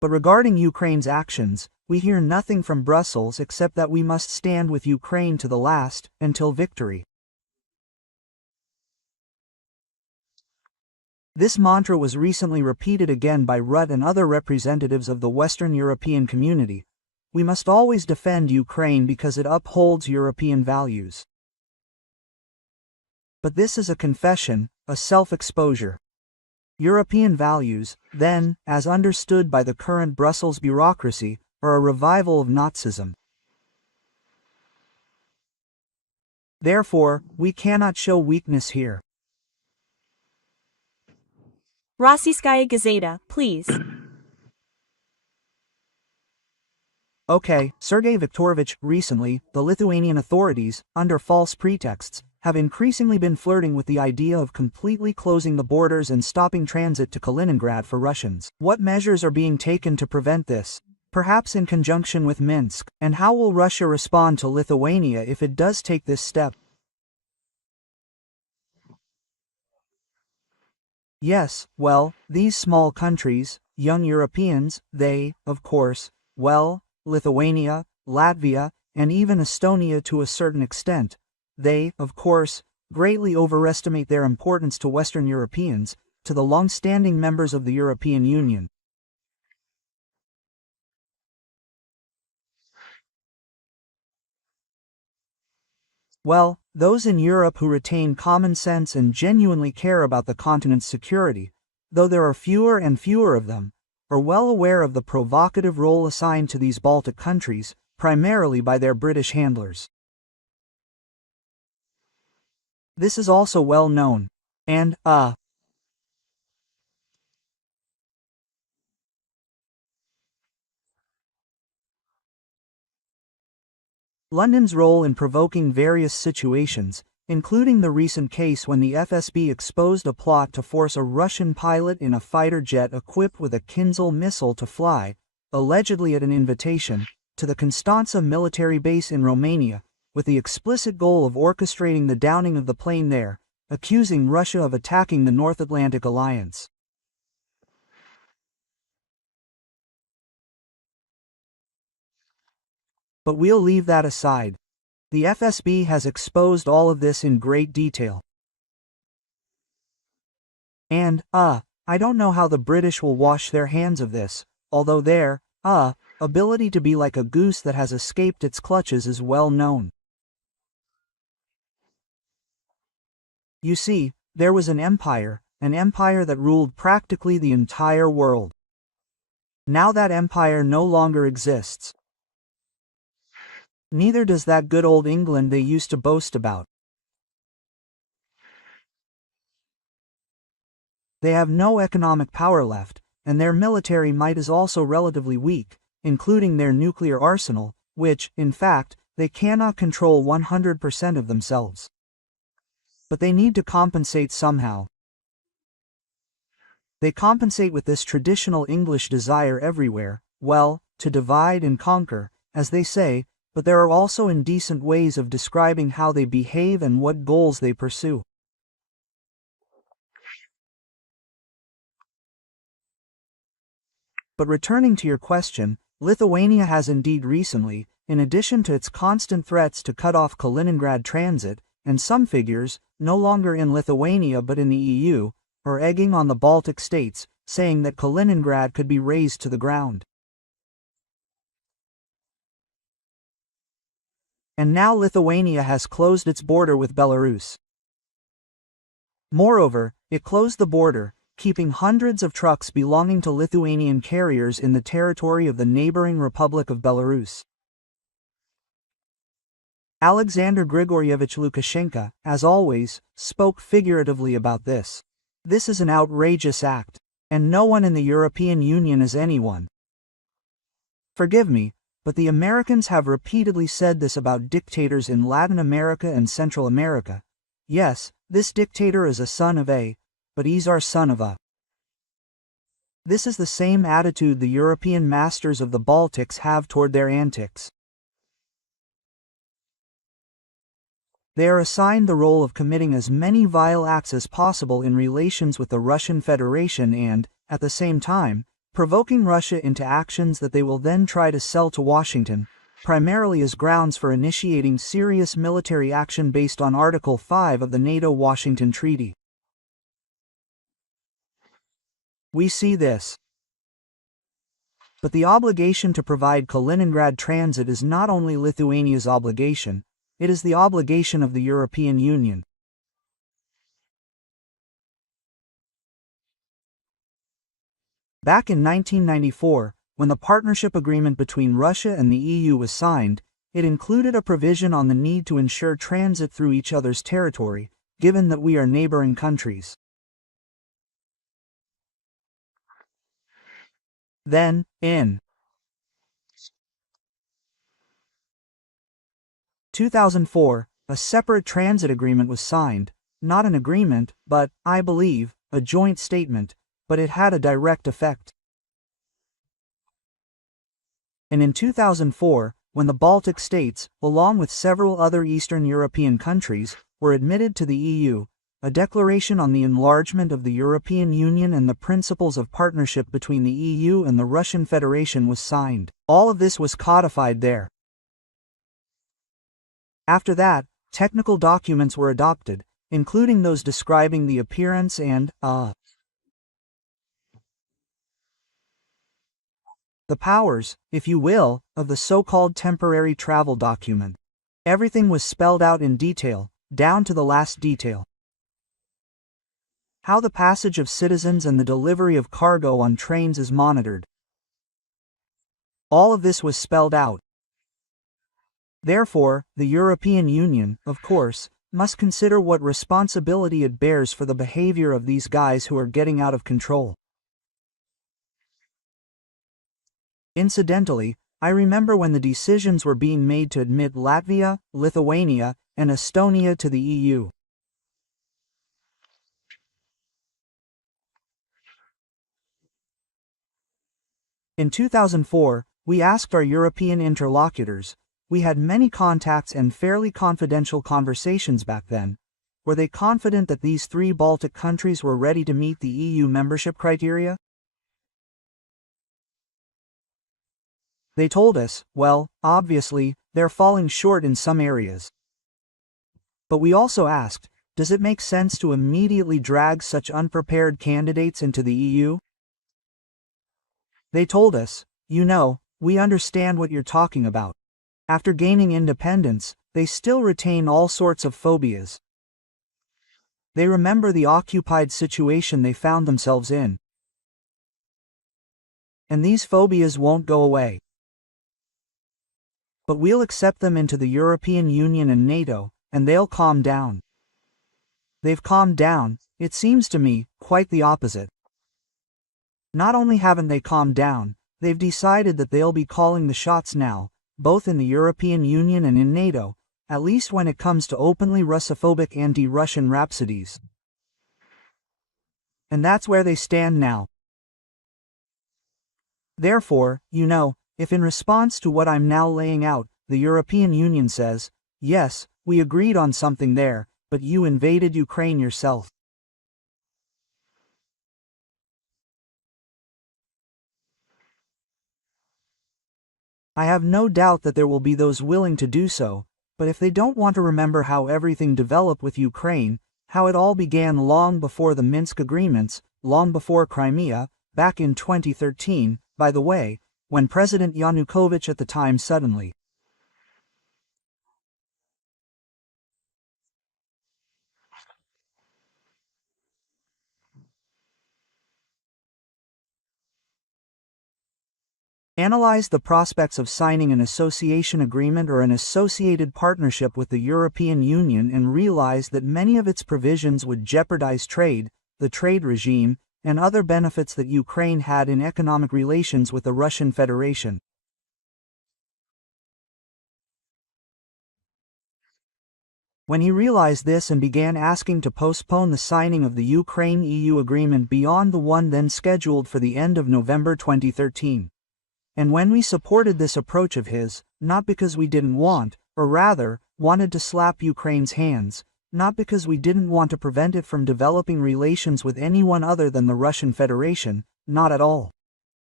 But regarding Ukraine's actions, we hear nothing from Brussels except that we must stand with Ukraine to the last, until victory. This mantra was recently repeated again by Rutte and other representatives of the Western European community. We must always defend Ukraine because it upholds European values. But this is a confession, a self-exposure. European values, then, as understood by the current Brussels bureaucracy, are a revival of Nazism. Therefore, we cannot show weakness here. Rossiyskaya Gazeta, please. Okay, Sergey Viktorovich, recently, the Lithuanian authorities, under false pretexts, have increasingly been flirting with the idea of completely closing the borders and stopping transit to Kaliningrad for Russians. What measures are being taken to prevent this? Perhaps in conjunction with Minsk, and how will Russia respond to Lithuania if it does take this step? Yes, well, these small countries, young Europeans, they, of course, well, Lithuania, Latvia, and even Estonia to a certain extent, they, of course, greatly overestimate their importance to Western Europeans, to the long-standing members of the European Union. Well, those in Europe who retain common sense and genuinely care about the continent's security, though there are fewer and fewer of them, are well aware of the provocative role assigned to these Baltic countries, primarily by their British handlers. This is also well known. And, London's role in provoking various situations, including the recent case when the FSB exposed a plot to force a Russian pilot in a fighter jet equipped with a Kinzhal missile to fly, allegedly at an invitation, to the Constanța military base in Romania, with the explicit goal of orchestrating the downing of the plane there, accusing Russia of attacking the North Atlantic Alliance. But we'll leave that aside. The FSB has exposed all of this in great detail. And, I don't know how the British will wash their hands of this, although their, ability to be like a goose that has escaped its clutches is well known. You see, there was an empire that ruled practically the entire world. Now that empire no longer exists. Neither does that good old England they used to boast about. They have no economic power left, and their military might is also relatively weak, including their nuclear arsenal, which, in fact, they cannot control 100% of themselves. But they need to compensate somehow. They compensate with this traditional English desire everywhere, well, to divide and conquer, as they say, but there are also indecent ways of describing how they behave and what goals they pursue. But returning to your question, Lithuania has indeed recently, in addition to its constant threats to cut off Kaliningrad transit, and some figures, no longer in Lithuania but in the EU, are egging on the Baltic states, saying that Kaliningrad could be razed to the ground. And now Lithuania has closed its border with Belarus. Moreover, it closed the border, keeping hundreds of trucks belonging to Lithuanian carriers in the territory of the neighboring Republic of Belarus. Alexander Grigoryevich Lukashenko, as always, spoke figuratively about this. This is an outrageous act, and no one in the European Union is anyone. Forgive me, but the Americans have repeatedly said this about dictators in Latin America and Central America. Yes, this dictator is a son of a, but he's our son of a. This is the same attitude the European masters of the Baltics have toward their antics. They are assigned the role of committing as many vile acts as possible in relations with the Russian Federation and, at the same time, provoking Russia into actions that they will then try to sell to Washington, primarily as grounds for initiating serious military action based on Article 5 of the NATO-Washington Treaty. We see this. But the obligation to provide Kaliningrad transit is not only Lithuania's obligation, it is the obligation of the European Union. Back in 1994, when the partnership agreement between Russia and the EU was signed, it included a provision on the need to ensure transit through each other's territory, given that we are neighboring countries. Then, in 2004, a separate transit agreement was signed, not an agreement, but, I believe, a joint statement, but it had a direct effect. And in 2004, when the Baltic states, along with several other Eastern European countries, were admitted to the EU, a declaration on the enlargement of the European Union and the principles of partnership between the EU and the Russian Federation was signed. All of this was codified there. After that, technical documents were adopted, including those describing the appearance and, the powers, if you will, of the so-called temporary travel document. Everything was spelled out in detail, down to the last detail. How the passage of citizens and the delivery of cargo on trains is monitored. All of this was spelled out. Therefore, the European Union, of course, must consider what responsibility it bears for the behavior of these guys who are getting out of control. Incidentally, I remember when the decisions were being made to admit Latvia, Lithuania, and Estonia to the EU. In 2004, we asked our European interlocutors, we had many contacts and fairly confidential conversations back then, were they confident that these 3 Baltic countries were ready to meet the EU membership criteria? They told us, well, obviously, they're falling short in some areas. But we also asked, does it make sense to immediately drag such unprepared candidates into the EU? They told us, you know, we understand what you're talking about. After gaining independence, they still retain all sorts of phobias. They remember the occupied situation they found themselves in. And these phobias won't go away. But we'll accept them into the European Union and NATO, and they'll calm down. They've calmed down, it seems to me, quite the opposite. Not only haven't they calmed down, they've decided that they'll be calling the shots now, both in the European Union and in NATO, at least when it comes to openly Russophobic anti-Russian rhapsodies. And that's where they stand now. Therefore, you know, if in response to what I'm now laying out, the European Union says, yes, we agreed on something there, but you invaded Ukraine yourself. I have no doubt that there will be those willing to do so, but if they don't want to remember how everything developed with Ukraine, how it all began long before the Minsk agreements, long before Crimea, back in 2013, by the way, when President Yanukovych at the time suddenly analyzed the prospects of signing an association agreement or an associated partnership with the European Union and realized that many of its provisions would jeopardize trade, the trade regime, and other benefits that Ukraine had in economic relations with the Russian Federation. When he realized this and began asking to postpone the signing of the Ukraine-EU agreement beyond the one then scheduled for the end of November 2013. And when we supported this approach of his, not because we didn't want, or rather, wanted to slap Ukraine's hands, not because we didn't want to prevent it from developing relations with anyone other than the Russian Federation, not at all.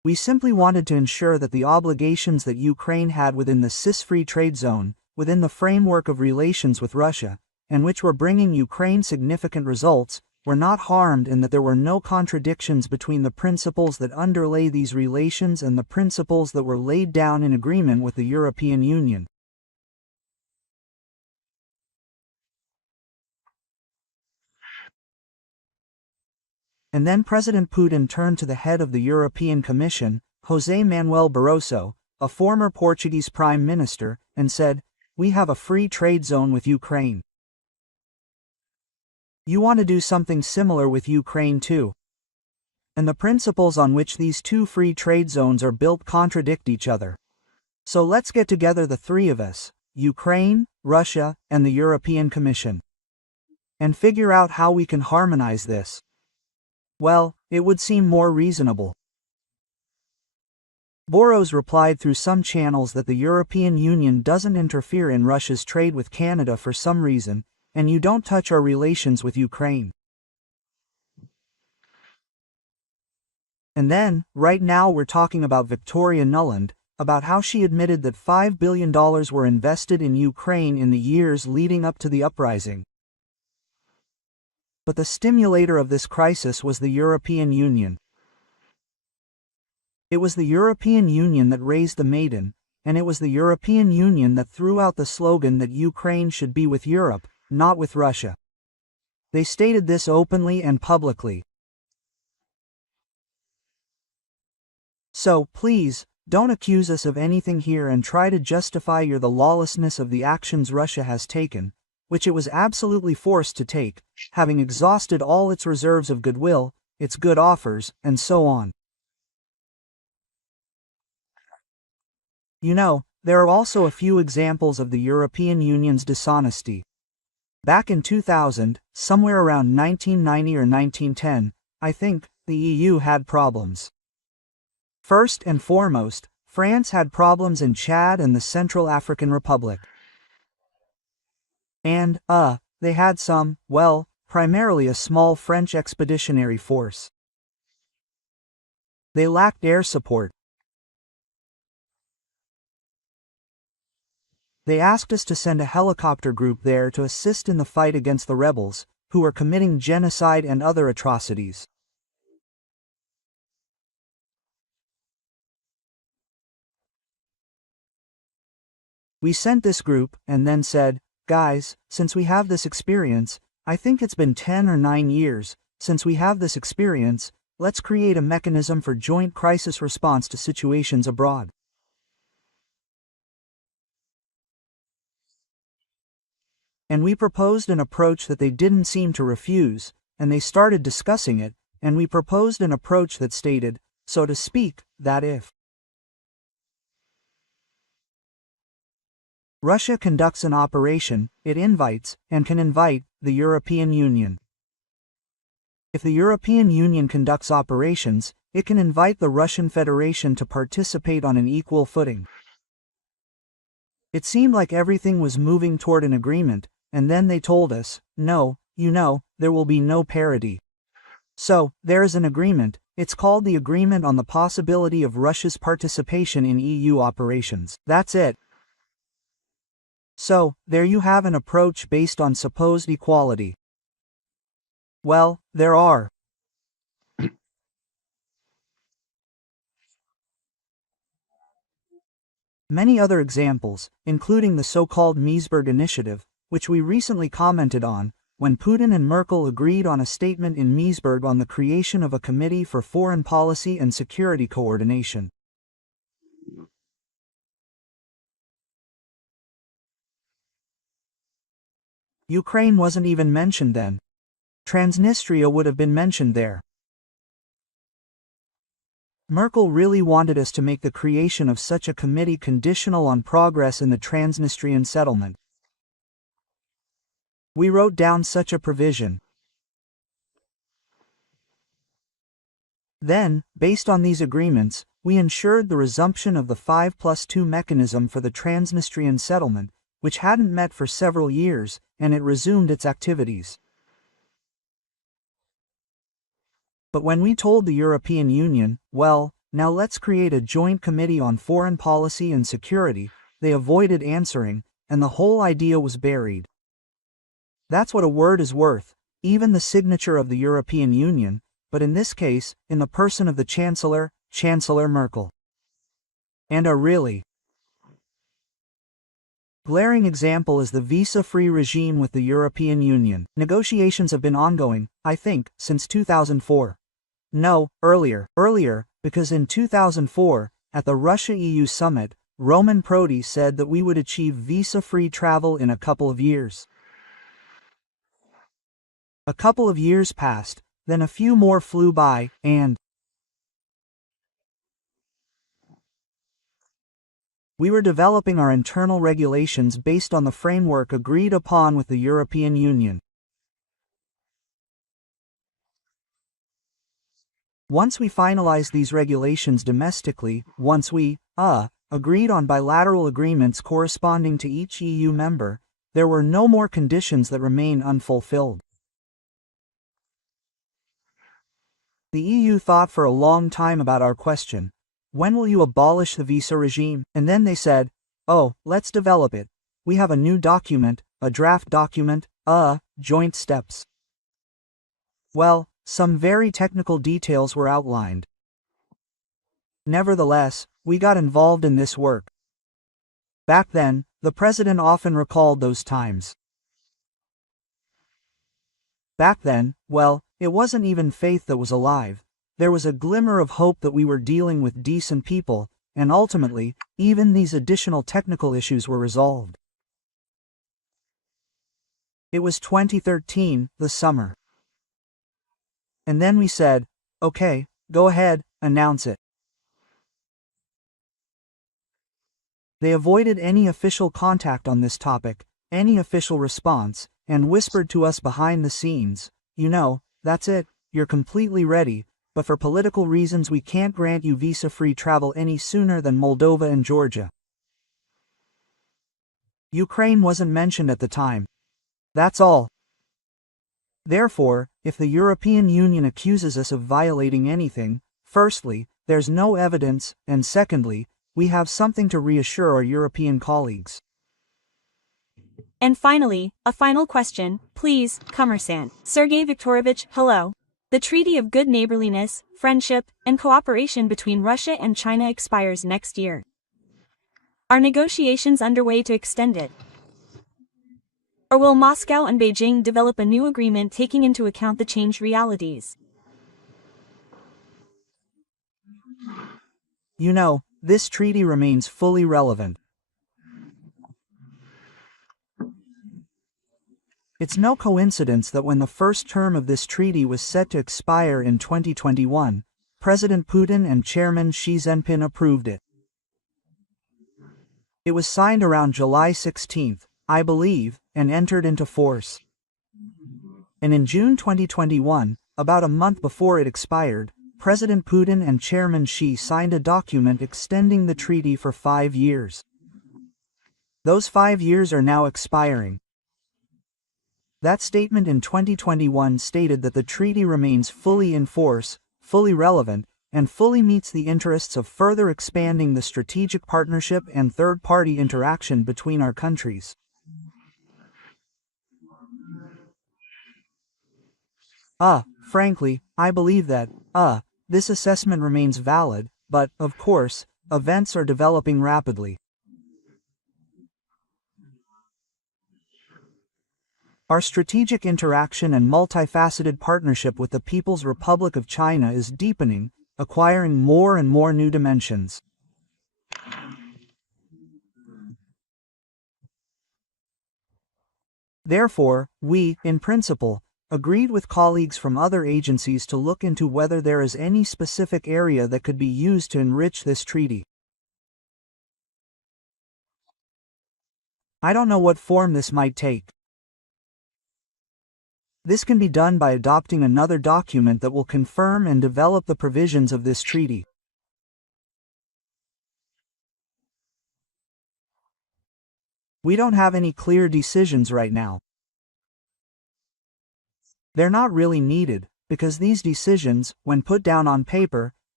We simply wanted to ensure that the obligations that Ukraine had within the CIS-free trade zone, within the framework of relations with Russia, and which were bringing Ukraine significant results, were not harmed, and that there were no contradictions between the principles that underlay these relations and the principles that were laid down in agreement with the European Union. And then President Putin turned to the head of the European Commission, José Manuel Barroso, a former Portuguese Prime Minister, and said, "We have a free trade zone with Ukraine. You want to do something similar with Ukraine too. And the principles on which these two free trade zones are built contradict each other. So let's get together, the three of us, Ukraine, Russia, and the European Commission, and figure out how we can harmonize this." Well, it would seem more reasonable. Boros replied through some channels that the European Union doesn't interfere in Russia's trade with Canada for some reason, and you don't touch our relations with Ukraine. And then, right now we're talking about Victoria Nuland, about how she admitted that $5 billion were invested in Ukraine in the years leading up to the uprising. But the stimulator of this crisis was the European Union. It was the European Union that raised the maiden, and it was the European Union that threw out the slogan that Ukraine should be with Europe, not with Russia. They stated this openly and publicly. So, please, don't accuse us of anything here and try to justify the lawlessness of the actions Russia has taken, which it was absolutely forced to take, having exhausted all its reserves of goodwill, its good offers, and so on. You know, there are also a few examples of the European Union's dishonesty. Back in 2000, somewhere around 1990 or 1910, I think, the EU had problems. First and foremost, France had problems in Chad and the Central African Republic. And, they had some, well, primarily a small French expeditionary force. They lacked air support. They asked us to send a helicopter group there to assist in the fight against the rebels, who were committing genocide and other atrocities. We sent this group, and then said, "Guys, since we have this experience, I think it's been 10 or 9 years, since we have this experience, let's create a mechanism for joint crisis response to situations abroad." And we proposed an approach that they didn't seem to refuse, and they started discussing it, and we proposed an approach that stated, so to speak, that if Russia conducts an operation, it invites, and can invite, the European Union. If the European Union conducts operations, it can invite the Russian Federation to participate on an equal footing. It seemed like everything was moving toward an agreement, and then they told us, no, there will be no parity. So, there is an agreement, it's called the Agreement on the Possibility of Russia's Participation in EU Operations. That's it. So, there you have an approach based on supposed equality. Well, there are many other examples, including the so-called Meseberg Initiative, which we recently commented on, when Putin and Merkel agreed on a statement in Meseberg on the creation of a Committee for Foreign Policy and Security Coordination. Ukraine wasn't even mentioned then. Transnistria would have been mentioned there. Merkel really wanted us to make the creation of such a committee conditional on progress in the Transnistrian settlement. We wrote down such a provision. Then, based on these agreements, we ensured the resumption of the 5+2 mechanism for the Transnistrian settlement, which hadn't met for several years, and it resumed its activities. But when we told the European Union, well, Now let's create a joint committee on foreign policy and security. They avoided answering, and the whole idea was buried. That's what a word is worth, even the signature of the European Union, but in this case, in the person of the Chancellor, Chancellor Merkel. And a really glaring example is the visa-free regime with the European Union. Negotiations have been ongoing, I think, since 2004. No, earlier, because in 2004, at the Russia-EU summit, Roman Prodi said that we would achieve visa-free travel in a couple of years. A couple of years passed, then a few more flew by, and we were developing our internal regulations based on the framework agreed upon with the European Union. Once we finalized these regulations domestically, once we, agreed on bilateral agreements corresponding to each EU member, there were no more conditions that remain unfulfilled. The EU thought for a long time about our question. When will you abolish the visa regime? And then they said, oh, let's develop it. We have a new document, a draft document, joint steps. Well, some very technical details were outlined. Nevertheless, we got involved in this work. Back then, the president often recalled those times. Back then, well, it wasn't even faith that was alive. There was a glimmer of hope that we were dealing with decent people, and ultimately, even these additional technical issues were resolved. It was 2013, the summer. And then we said, okay, go ahead, announce it. They avoided any official contact on this topic, any official response, and whispered to us behind the scenes, you know, that's it, you're completely ready, but for political reasons we can't grant you visa-free travel any sooner than Moldova and Georgia. Ukraine wasn't mentioned at the time. That's all. Therefore, if the European Union accuses us of violating anything, firstly, there's no evidence, and secondly, we have something to reassure our European colleagues. And finally, a final question, please, Commerçant. Sergey Viktorovich, hello. The Treaty of Good Neighborliness, Friendship, and Cooperation between Russia and China expires next year. Are negotiations underway to extend it? Or will Moscow and Beijing develop a new agreement taking into account the changed realities? You know, this treaty remains fully relevant. It's no coincidence that when the first term of this treaty was set to expire in 2021, President Putin and Chairman Xi Jinping approved it. It was signed around July 16, I believe, and entered into force. And in June 2021, about a month before it expired, President Putin and Chairman Xi signed a document extending the treaty for 5 years. Those 5 years are now expiring. That statement in 2021 stated that the treaty remains fully in force, fully relevant, and fully meets the interests of further expanding the strategic partnership and third-party interaction between our countries. Frankly, I believe that, this assessment remains valid, but, of course, events are developing rapidly. Our strategic interaction and multifaceted partnership with the People's Republic of China is deepening, acquiring more and more new dimensions. Therefore, we, in principle, agreed with colleagues from other agencies to look into whether there is any specific area that could be used to enrich this treaty. I don't know what form this might take. This can be done by adopting another document that will confirm and develop the provisions of this treaty. We don't have any clear decisions right now. They're not really needed, because these decisions, when put down on paper,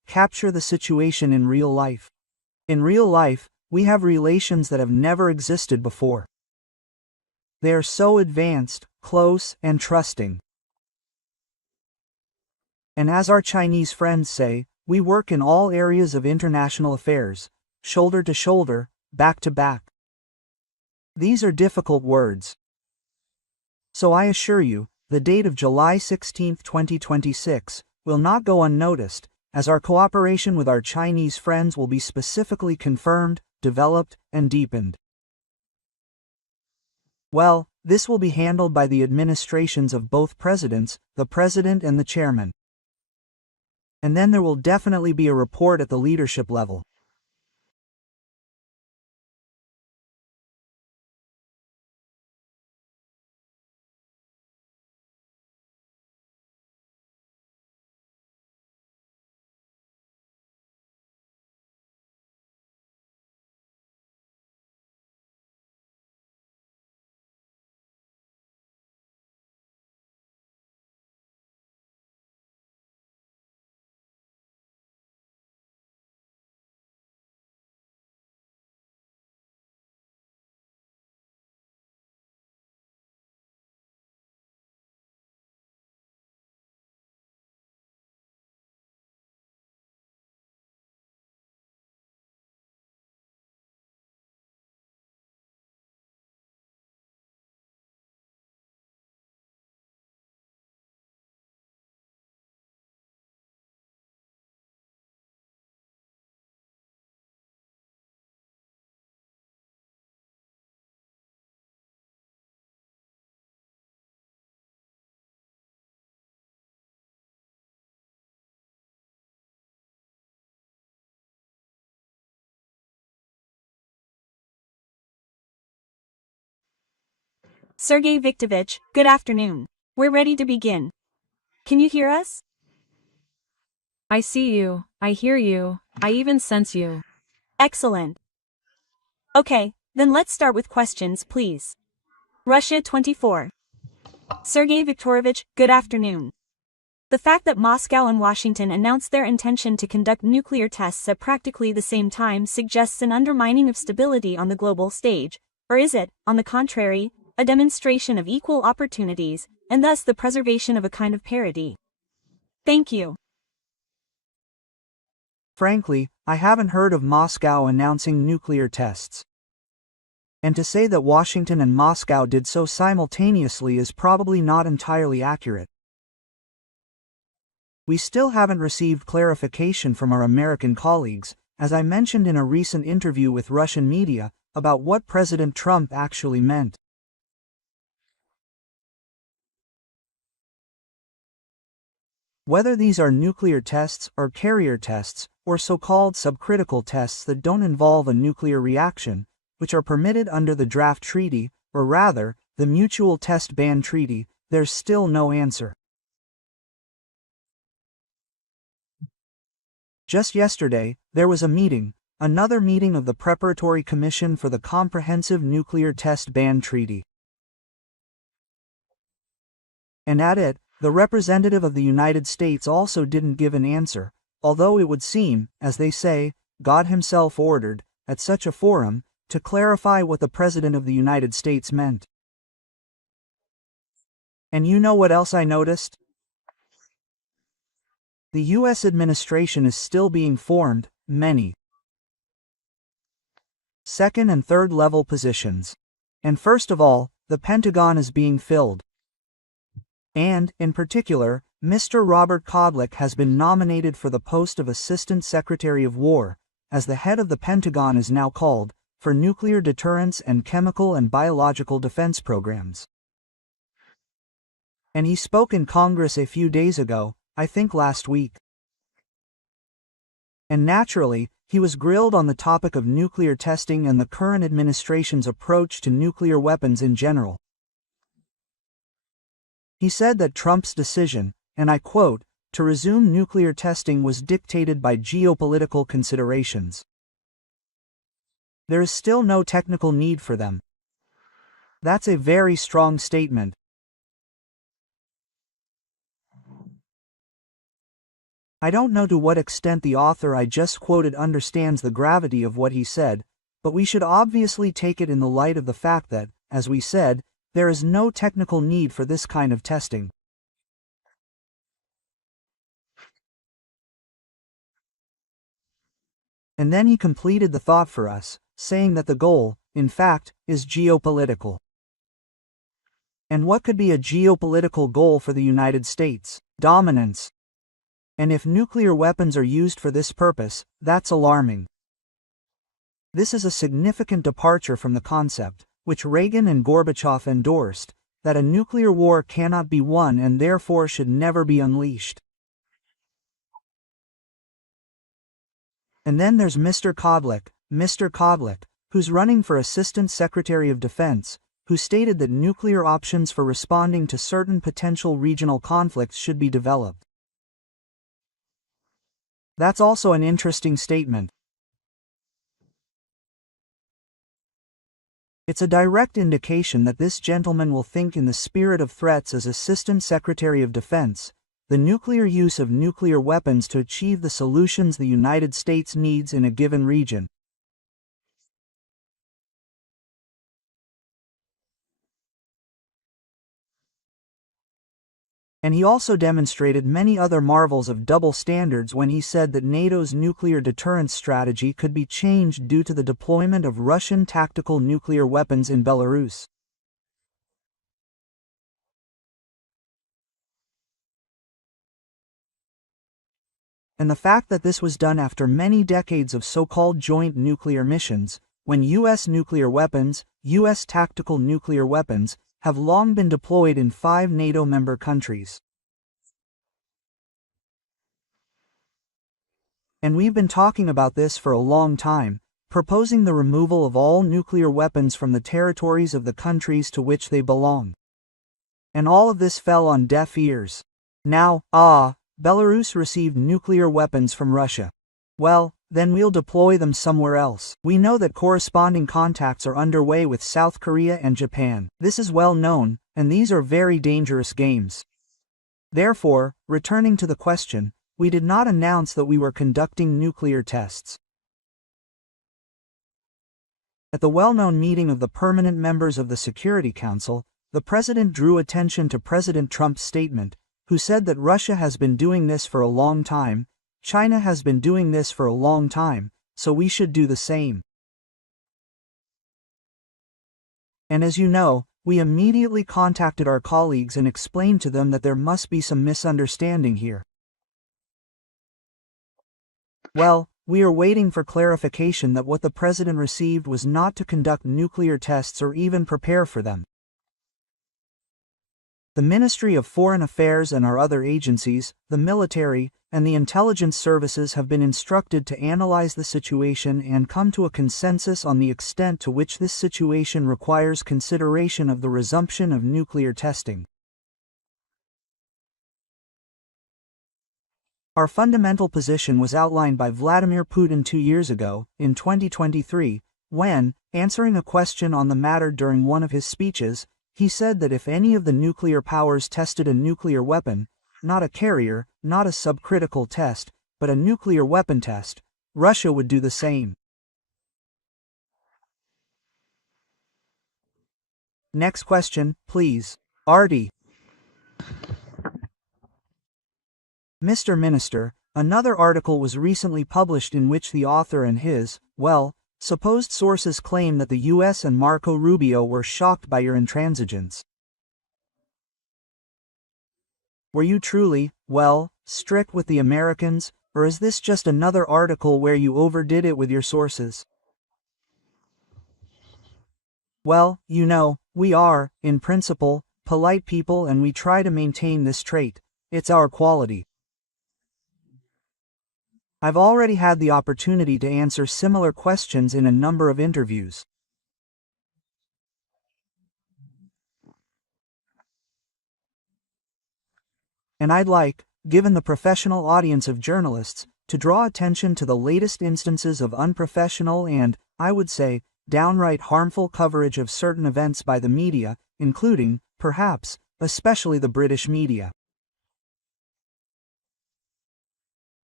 capture the situation in real life. In real life, we have relations that have never existed before. They are so advanced, close, and trusting. And as our Chinese friends say, we work in all areas of international affairs, shoulder to shoulder, back to back. These are difficult words. So I assure you, the date of July 16, 2026, will not go unnoticed, as our cooperation with our Chinese friends will be specifically confirmed, developed, and deepened. Well, this will be handled by the administrations of both presidents, the president and the chairman. And then there will definitely be a report at the leadership level. Sergey Viktorovich, good afternoon. We're ready to begin. Can you hear us? I see you, I hear you, I even sense you. Excellent. Okay, then let's start with questions, please. Russia 24. Sergey Viktorovich, good afternoon. The fact that Moscow and Washington announced their intention to conduct nuclear tests at practically the same time suggests an undermining of stability on the global stage, or is it, on the contrary, a demonstration of equal opportunities, and thus the preservation of a kind of parity? Thank you. Frankly, I haven't heard of Moscow announcing nuclear tests. And to say that Washington and Moscow did so simultaneously is probably not entirely accurate. We still haven't received clarification from our American colleagues, as I mentioned in a recent interview with Russian media, about what President Trump actually meant. Whether these are nuclear tests or carrier tests, or so-called subcritical tests that don't involve a nuclear reaction, which are permitted under the draft treaty, or rather, the Mutual Test Ban Treaty, there's still no answer. Just yesterday, there was a meeting, another meeting of the Preparatory Commission for the Comprehensive Nuclear Test Ban Treaty. And at it, the representative of the United States also didn't give an answer, although it would seem, as they say, God himself ordered, at such a forum, to clarify what the President of the United States meant. And you know what else I noticed? The U.S. administration is still being formed, many second and third level positions. And first of all, the Pentagon is being filled. And, in particular, Mr. Robert Kodlik has been nominated for the post of Assistant Secretary of War, as the head of the Pentagon is now called, for nuclear deterrence and chemical and biological defense programs. And he spoke in Congress a few days ago, I think last week. And naturally, he was grilled on the topic of nuclear testing and the current administration's approach to nuclear weapons in general. He said that Trump's decision, and I quote, to resume nuclear testing was dictated by geopolitical considerations. There is still no technical need for them. That's a very strong statement. I don't know to what extent the author I just quoted understands the gravity of what he said, but we should obviously take it in the light of the fact that, as we said, there is no technical need for this kind of testing. And then he completed the thought for us, saying that the goal, in fact, is geopolitical. And what could be a geopolitical goal for the United States? Dominance. And if nuclear weapons are used for this purpose, that's alarming. This is a significant departure from the concept, which Reagan and Gorbachev endorsed, that a nuclear war cannot be won and therefore should never be unleashed. And then there's Mr. Kodlik, who's running for Assistant Secretary of Defense, who stated that nuclear options for responding to certain potential regional conflicts should be developed. That's also an interesting statement. It's a direct indication that this gentleman will think in the spirit of threats as Assistant Secretary of Defense, the nuclear use of nuclear weapons to achieve the solutions the United States needs in a given region. And he also demonstrated many other marvels of double standards when he said that NATO's nuclear deterrence strategy could be changed due to the deployment of Russian tactical nuclear weapons in Belarus. And the fact that this was done after many decades of so-called joint nuclear missions, when U.S. nuclear weapons, U.S. tactical nuclear weapons, have long been deployed in 5 NATO member countries. And we've been talking about this for a long time, proposing the removal of all nuclear weapons from the territories of the countries to which they belong. And all of this fell on deaf ears. Now, Belarus received nuclear weapons from Russia. Well, then we'll deploy them somewhere else. We know that corresponding contacts are underway with South Korea and Japan. This is well known, and these are very dangerous games. Therefore, returning to the question, we did not announce that we were conducting nuclear tests. At the well-known meeting of the permanent members of the Security Council, the President drew attention to President Trump's statement, who said that Russia has been doing this for a long time, China has been doing this for a long time, so we should do the same. And as you know, we immediately contacted our colleagues and explained to them that there must be some misunderstanding here. Well, we are waiting for clarification that what the President received was not to conduct nuclear tests or even prepare for them. The Ministry of Foreign Affairs and our other agencies, the military, and the intelligence services have been instructed to analyze the situation and come to a consensus on the extent to which this situation requires consideration of the resumption of nuclear testing. Our fundamental position was outlined by Vladimir Putin 2 years ago, in 2023, when, answering a question on the matter during one of his speeches, he said that if any of the nuclear powers tested a nuclear weapon, not a carrier, not a subcritical test, but a nuclear weapon test, Russia would do the same. Next question, please. Artie. Mr. Minister, another article was recently published in which the author and his, supposed sources claim that the U.S. and Marco Rubio were shocked by your intransigence. Were you truly, strict with the Americans, or is this just another article where you overdid it with your sources? Well, you know, we are, in principle, polite people and we try to maintain this trait. It's our quality. I've already had the opportunity to answer similar questions in a number of interviews. And I'd like, given the professional audience of journalists, to draw attention to the latest instances of unprofessional and, I would say, downright harmful coverage of certain events by the media, including, perhaps, especially the British media.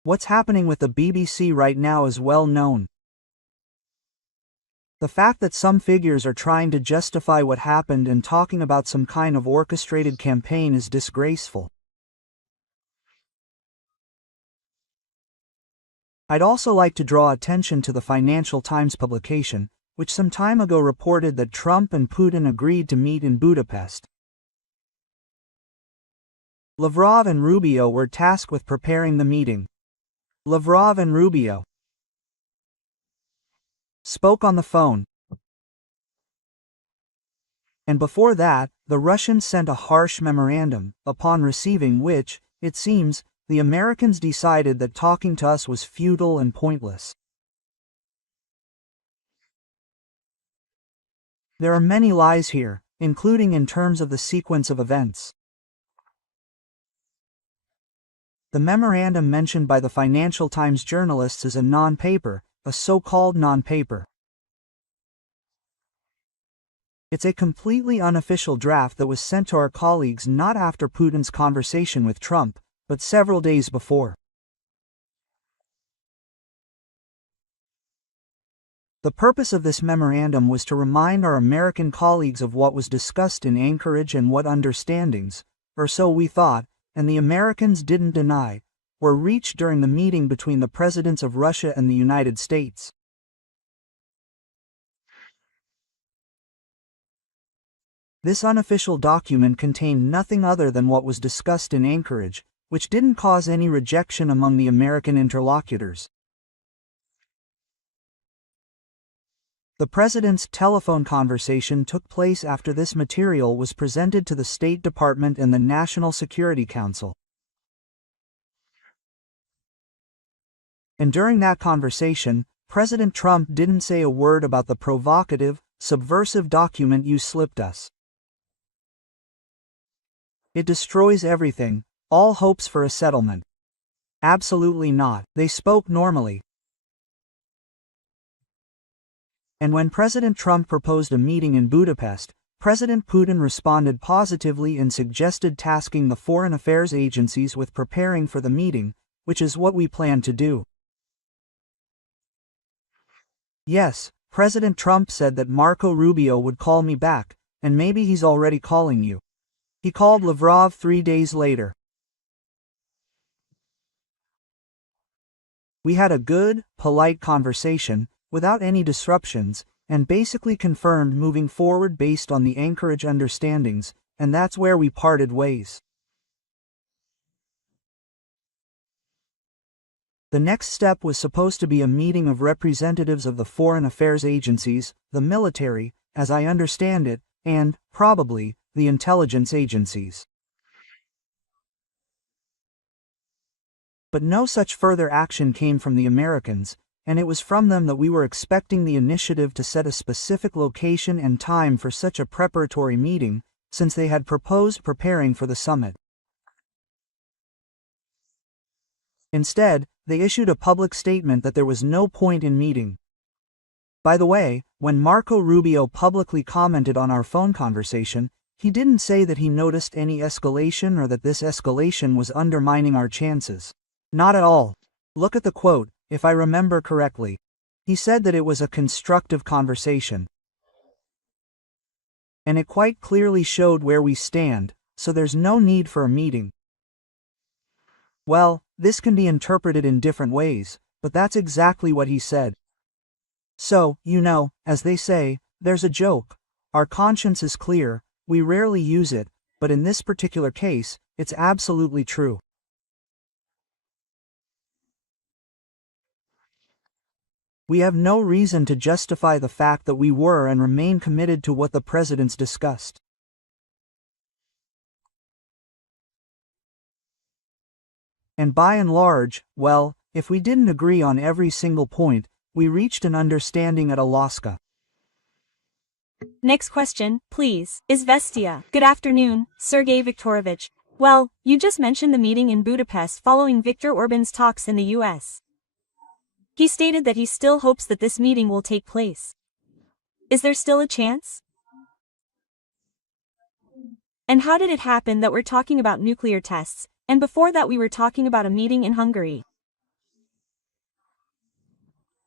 What's happening with the BBC right now is well known. The fact that some figures are trying to justify what happened and talking about some kind of orchestrated campaign is disgraceful. I'd also like to draw attention to the Financial Times publication, which some time ago reported that Trump and Putin agreed to meet in Budapest. Lavrov and Rubio were tasked with preparing the meeting. Lavrov and Rubio spoke on the phone. And before that, the Russians sent a harsh memorandum, upon receiving which, it seems, the Americans decided that talking to us was futile and pointless. There are many lies here, including in terms of the sequence of events. The memorandum mentioned by the Financial Times journalists is a non-paper, a so-called non-paper. It's a completely unofficial draft that was sent to our colleagues not after Putin's conversation with Trump, but several days before. The purpose of this memorandum was to remind our American colleagues of what was discussed in Anchorage and what understandings, or so we thought, and the Americans didn't deny, were reached during the meeting between the presidents of Russia and the United States. This unofficial document contained nothing other than what was discussed in Anchorage, which didn't cause any rejection among the American interlocutors. The president's telephone conversation took place after this material was presented to the State Department and the National Security Council. And during that conversation, President Trump didn't say a word about the provocative, subversive document you slipped us. It destroys everything, all hopes for a settlement. Absolutely not. They spoke normally. And when President Trump proposed a meeting in Budapest, President Putin responded positively and suggested tasking the foreign affairs agencies with preparing for the meeting, which is what we plan to do. Yes, President Trump said that Marco Rubio would call me back, and maybe he's already calling you. He called Lavrov 3 days later. We had a good, polite conversation, without any disruptions, and basically confirmed moving forward based on the Anchorage understandings, and that's where we parted ways. The next step was supposed to be a meeting of representatives of the foreign affairs agencies, the military, as I understand it, and, probably, the intelligence agencies. But no such further action came from the Americans, and it was from them that we were expecting the initiative to set a specific location and time for such a preparatory meeting, since they had proposed preparing for the summit. Instead, they issued a public statement that there was no point in meeting. By the way, when Marco Rubio publicly commented on our phone conversation, he didn't say that he noticed any escalation or that this escalation was undermining our chances. Not at all. Look at the quote, if I remember correctly. He said that it was a constructive conversation. And it quite clearly showed where we stand, so there's no need for a meeting. Well, this can be interpreted in different ways, but that's exactly what he said. So, as they say, there's a joke. Our conscience is clear, we rarely use it, but in this particular case, it's absolutely true. We have no reason to justify the fact that we were and remain committed to what the presidents discussed. And by and large, well, if we didn't agree on every single point, we reached an understanding at Alaska. Next question, please. Izvestia. Good afternoon, Sergey Viktorovich. Well, you just mentioned the meeting in Budapest following Viktor Orban's talks in the US. He stated that he still hopes that this meeting will take place. Is there still a chance? And how did it happen that we're talking about nuclear tests, and before that we were talking about a meeting in Hungary?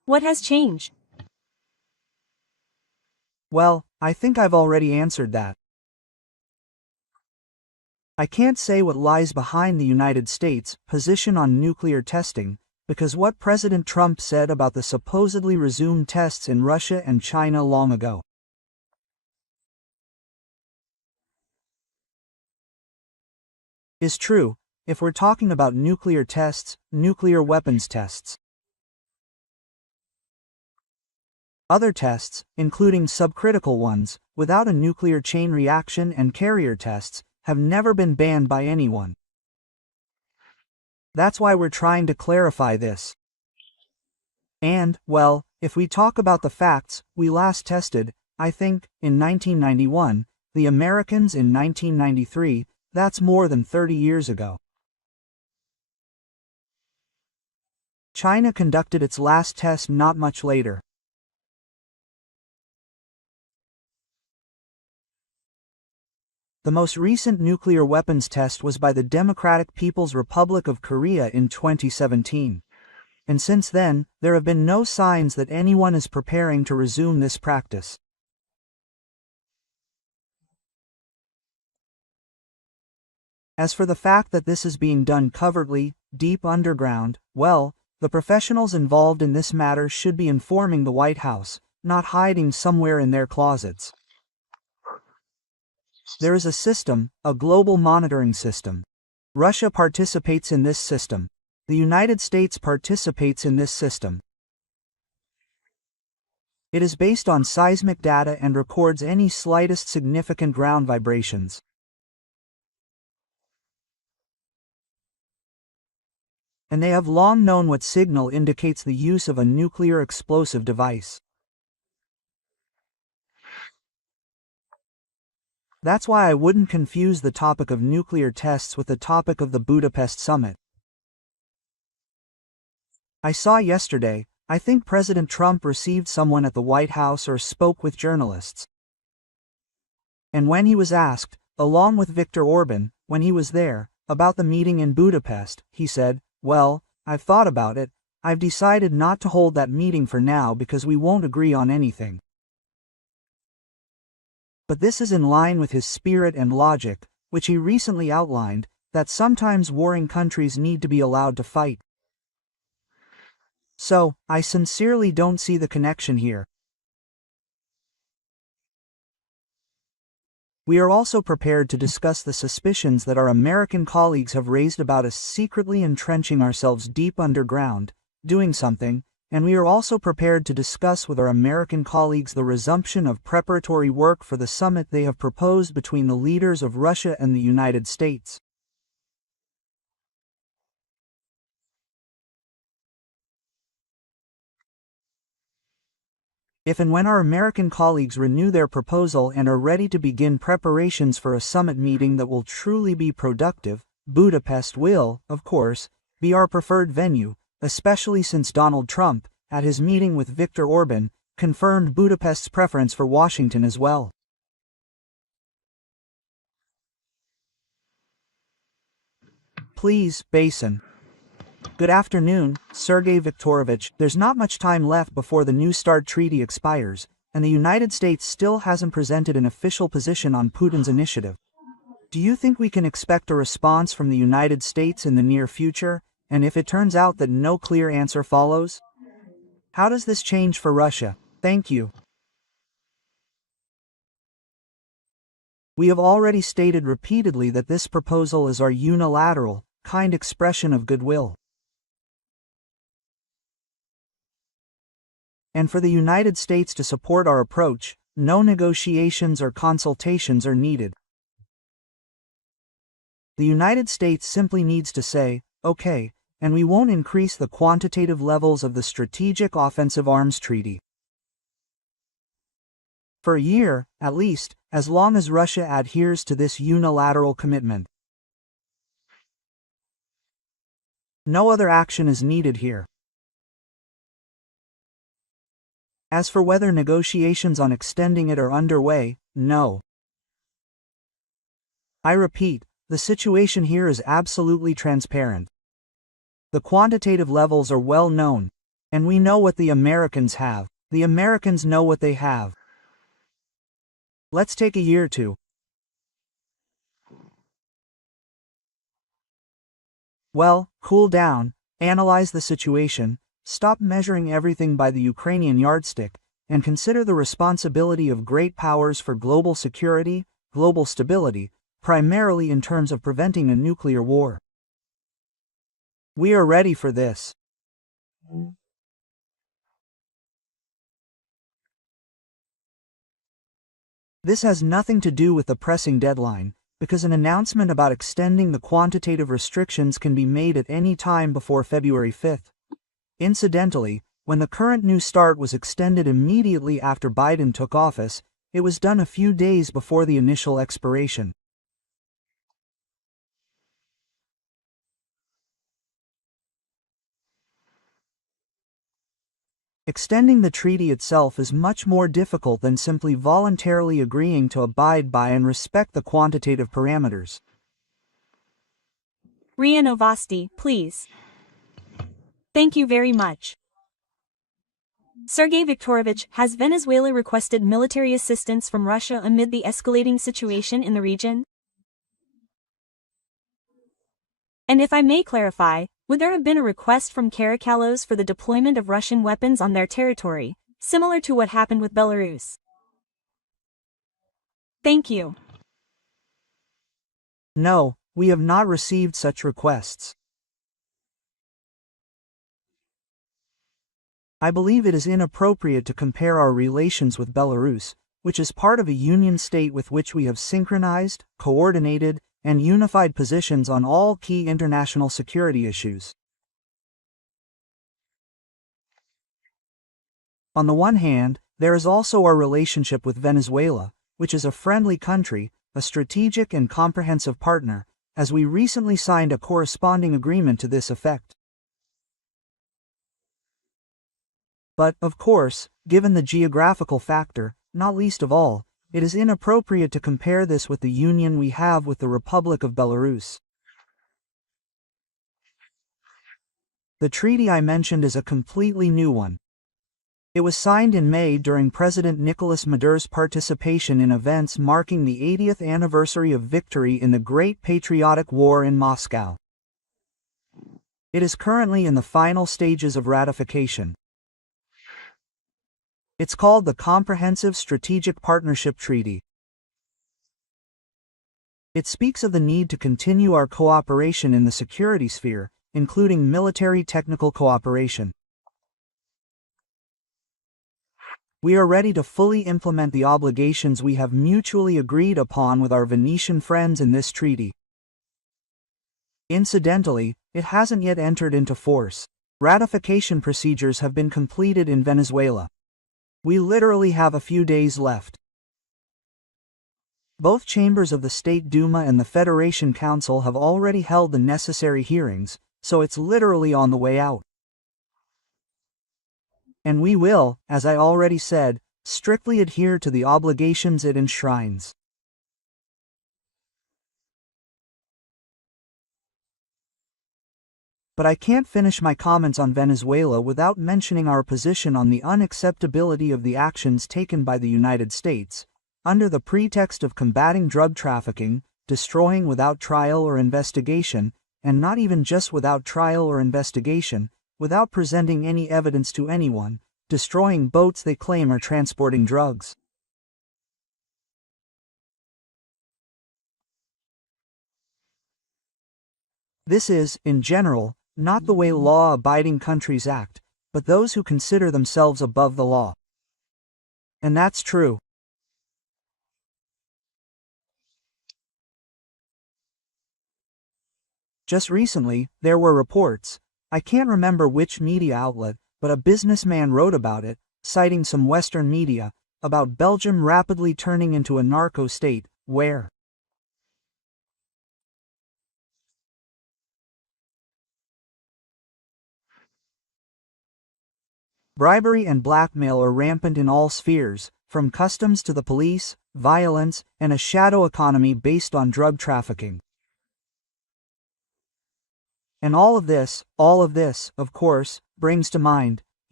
What has changed? Well, I think I've already answered that. I can't say what lies behind the United States' position on nuclear testing, because what President Trump said about the supposedly resumed tests in Russia and China long ago is true, if we're talking about nuclear tests, nuclear weapons tests. Other tests, including subcritical ones, without a nuclear chain reaction and carrier tests, have never been banned by anyone. That's why we're trying to clarify this. And, well, if we talk about the facts, we last tested, I think, in 1991, the Americans in 1993, that's more than 30 years ago. China conducted its last test not much later. The most recent nuclear weapons test was by the Democratic People's Republic of Korea in 2017. And since then, there have been no signs that anyone is preparing to resume this practice. As for the fact that this is being done covertly, deep underground, well, the professionals involved in this matter should be informing the White House, not hiding somewhere in their closets. There is a system, a global monitoring system. Russia participates in this system. The United States participates in this system. It is based on seismic data and records any slightest significant ground vibrations. And they have long known what signal indicates the use of a nuclear explosive device. That's why I wouldn't confuse the topic of nuclear tests with the topic of the Budapest summit. I saw yesterday, I think President Trump received someone at the White House or spoke with journalists. And when he was asked, along with Viktor Orban, when he was there, about the meeting in Budapest, he said, "Well, I've thought about it, I've decided not to hold that meeting for now because we won't agree on anything." But this is in line with his spirit and logic, which he recently outlined, that sometimes warring countries need to be allowed to fight. So, I sincerely don't see the connection here. We are also prepared to discuss the suspicions that our American colleagues have raised about us secretly entrenching ourselves deep underground, doing something, and we are also prepared to discuss with our American colleagues the resumption of preparatory work for the summit they have proposed between the leaders of Russia and the United States. If and when our American colleagues renew their proposal and are ready to begin preparations for a summit meeting that will truly be productive, Budapest will, of course, be our preferred venue, especially since Donald Trump, at his meeting with Viktor Orban, confirmed Budapest's preference for Washington as well. Please, Basin. Good afternoon, Sergey Viktorovich. There's not much time left before the New START treaty expires, and the United States still hasn't presented an official position on Putin's initiative. Do you think we can expect a response from the United States in the near future, and if it turns out that no clear answer follows? How does this change for Russia? Thank you. We have already stated repeatedly that this proposal is our unilateral, kind expression of goodwill. And for the United States to support our approach, no negotiations or consultations are needed. The United States simply needs to say, okay, and we won't increase the quantitative levels of the Strategic Offensive Arms Treaty. For a year, at least, as long as Russia adheres to this unilateral commitment. No other action is needed here. As for whether negotiations on extending it are underway, no. I repeat, the situation here is absolutely transparent. The quantitative levels are well known, And we know what the Americans have. The Americans know what they have. Let's take a year or two. Well, cool down, analyze the situation, stop measuring everything by the Ukrainian yardstick, and consider the responsibility of great powers for global security, global stability, primarily in terms of preventing a nuclear war. We are ready for this. This has nothing to do with the pressing deadline, because an announcement about extending the quantitative restrictions can be made at any time before February 5th. Incidentally, when the current New START was extended immediately after Biden took office, it was done a few days before the initial expiration. Extending the treaty itself is much more difficult than simply voluntarily agreeing to abide by and respect the quantitative parameters. Ria Novosti, please. Thank you very much. Sergey Viktorovich, has Venezuela requested military assistance from Russia amid the escalating situation in the region? And if I may clarify, would there have been a request from Caracalos for the deployment of Russian weapons on their territory, similar to what happened with Belarus? Thank you. No, we have not received such requests. I believe it is inappropriate to compare our relations with Belarus, which is part of a union state with which we have synchronized, coordinated, and unified positions on all key international security issues. On the one hand, there is also our relationship with Venezuela, which is a friendly country, a strategic and comprehensive partner, as we recently signed a corresponding agreement to this effect. But, of course, given the geographical factor, not least of all, it is inappropriate to compare this with the union we have with the Republic of Belarus. The treaty I mentioned is a completely new one. It was signed in May during President Nicolas Maduro's participation in events marking the 80th anniversary of victory in the Great Patriotic War in Moscow. It is currently in the final stages of ratification. It's called the Comprehensive Strategic Partnership Treaty. It speaks of the need to continue our cooperation in the security sphere, including military technical cooperation. We are ready to fully implement the obligations we have mutually agreed upon with our Venetian friends in this treaty. Incidentally, it hasn't yet entered into force. Ratification procedures have been completed in Venezuela. We literally have a few days left. Both chambers of the State Duma and the Federation Council have already held the necessary hearings, so it's literally on the way out. And we will, as I already said, strictly adhere to the obligations it enshrines. But I can't finish my comments on Venezuela without mentioning our position on the unacceptability of the actions taken by the United States, under the pretext of combating drug trafficking, destroying without trial or investigation, and not even just without trial or investigation, without presenting any evidence to anyone, destroying boats they claim are transporting drugs. This is, in general, not the way law-abiding countries act, but those who consider themselves above the law. And that's true. Just recently, there were reports, I can't remember which media outlet, but a businessman wrote about it, citing some Western media, about Belgium rapidly turning into a narco state, where bribery and blackmail are rampant in all spheres, from customs to the police, violence, and a shadow economy based on drug trafficking. And all of this, of course, brings to mind,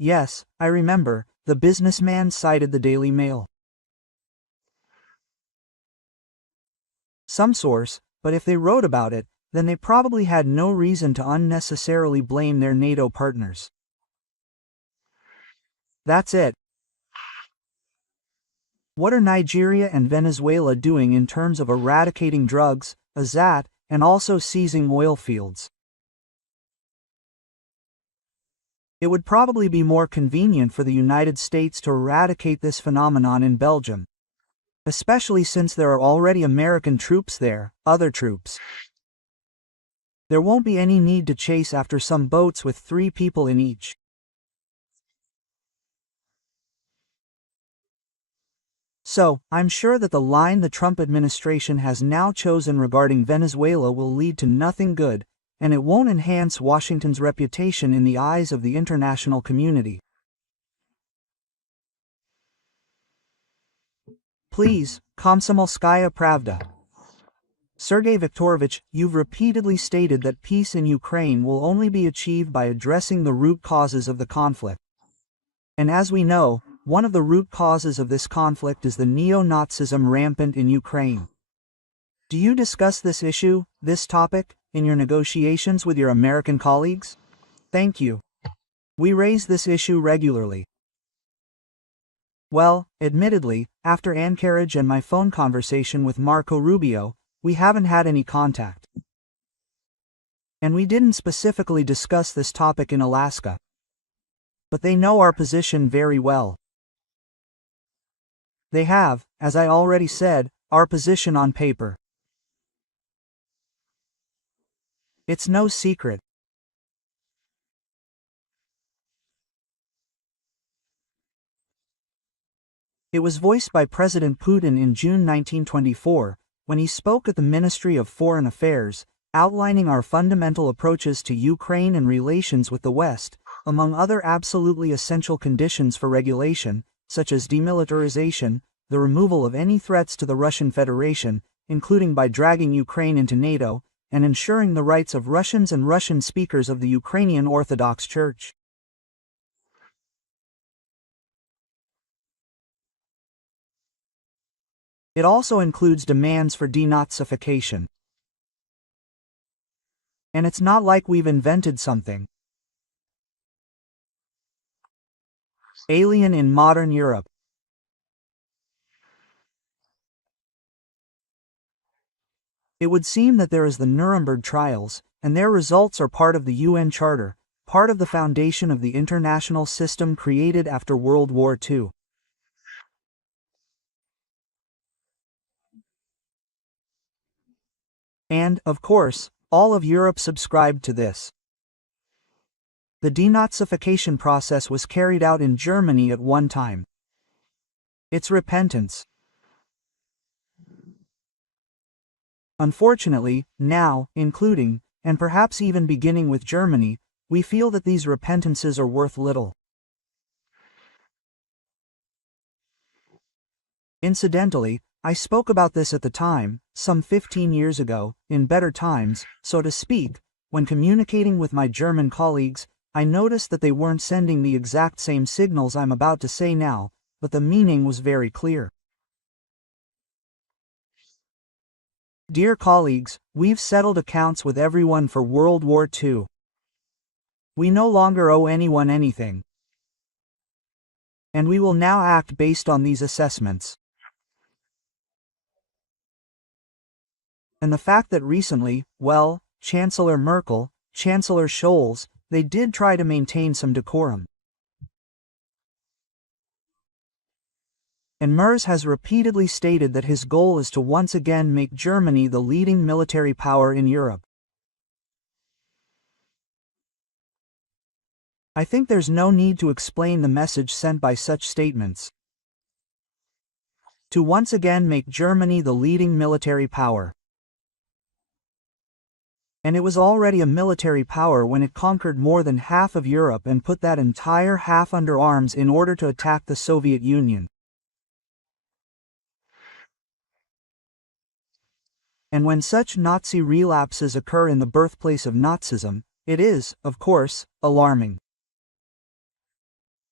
Yes, I remember, the businessman cited the Daily Mail. Some source, but if they wrote about it, then they probably had no reason to unnecessarily blame their NATO partners. That's it. What are Nigeria and Venezuela doing in terms of eradicating drugs, azat, and also seizing oil fields? It would probably be more convenient for the United States to eradicate this phenomenon in Belgium, especially since there are already American troops there, other troops. There won't be any need to chase after some boats with 3 people in each. So, I'm sure that the line the Trump administration has now chosen regarding Venezuela will lead to nothing good, and it won't enhance Washington's reputation in the eyes of the international community. Please, Komsomolskaya Pravda. Sergey Viktorovich, you've repeatedly stated that peace in Ukraine will only be achieved by addressing the root causes of the conflict. And as we know, one of the root causes of this conflict is the neo-Nazism rampant in Ukraine. Do you discuss this issue, this topic, in your negotiations with your American colleagues? Thank you. We raise this issue regularly. Well, admittedly, after Anchorage and my phone conversation with Marco Rubio, we haven't had any contact. And we didn't specifically discuss this topic in Alaska. But they know our position very well. They have, as I already said, our position on paper. It's no secret. It was voiced by President Putin in June 1924, when he spoke at the Ministry of Foreign Affairs, outlining our fundamental approaches to Ukraine and relations with the West, among other absolutely essential conditions for regulation, such as demilitarization, the removal of any threats to the Russian Federation, including by dragging Ukraine into NATO, and ensuring the rights of Russians and Russian speakers of the Ukrainian Orthodox Church. It also includes demands for denazification. And it's not like we've invented something alien in modern Europe. It would seem that there is the Nuremberg trials, and their results are part of the UN Charter, part of the foundation of the international system created after World War II. And, of course, all of Europe subscribed to this. The denazification process was carried out in Germany at one time. It's repentance. Unfortunately, now, including, and perhaps even beginning with Germany, we feel that these repentances are worth little. Incidentally, I spoke about this at the time, some 15 years ago, in better times, so to speak, when communicating with my German colleagues, I noticed that they weren't sending the exact same signals I'm about to say now, but the meaning was very clear. Dear colleagues, we've settled accounts with everyone for World War II. We no longer owe anyone anything. And we will now act based on these assessments. And the fact that recently, well, Chancellor Merkel, Chancellor Scholz, they did try to maintain some decorum. And Merz has repeatedly stated that his goal is to once again make Germany the leading military power in Europe. I think there's no need to explain the message sent by such statements. To once again make Germany the leading military power. And it was already a military power when it conquered more than half of Europe and put that entire half under arms in order to attack the Soviet Union. And when such Nazi relapses occur in the birthplace of Nazism, it is, of course, alarming.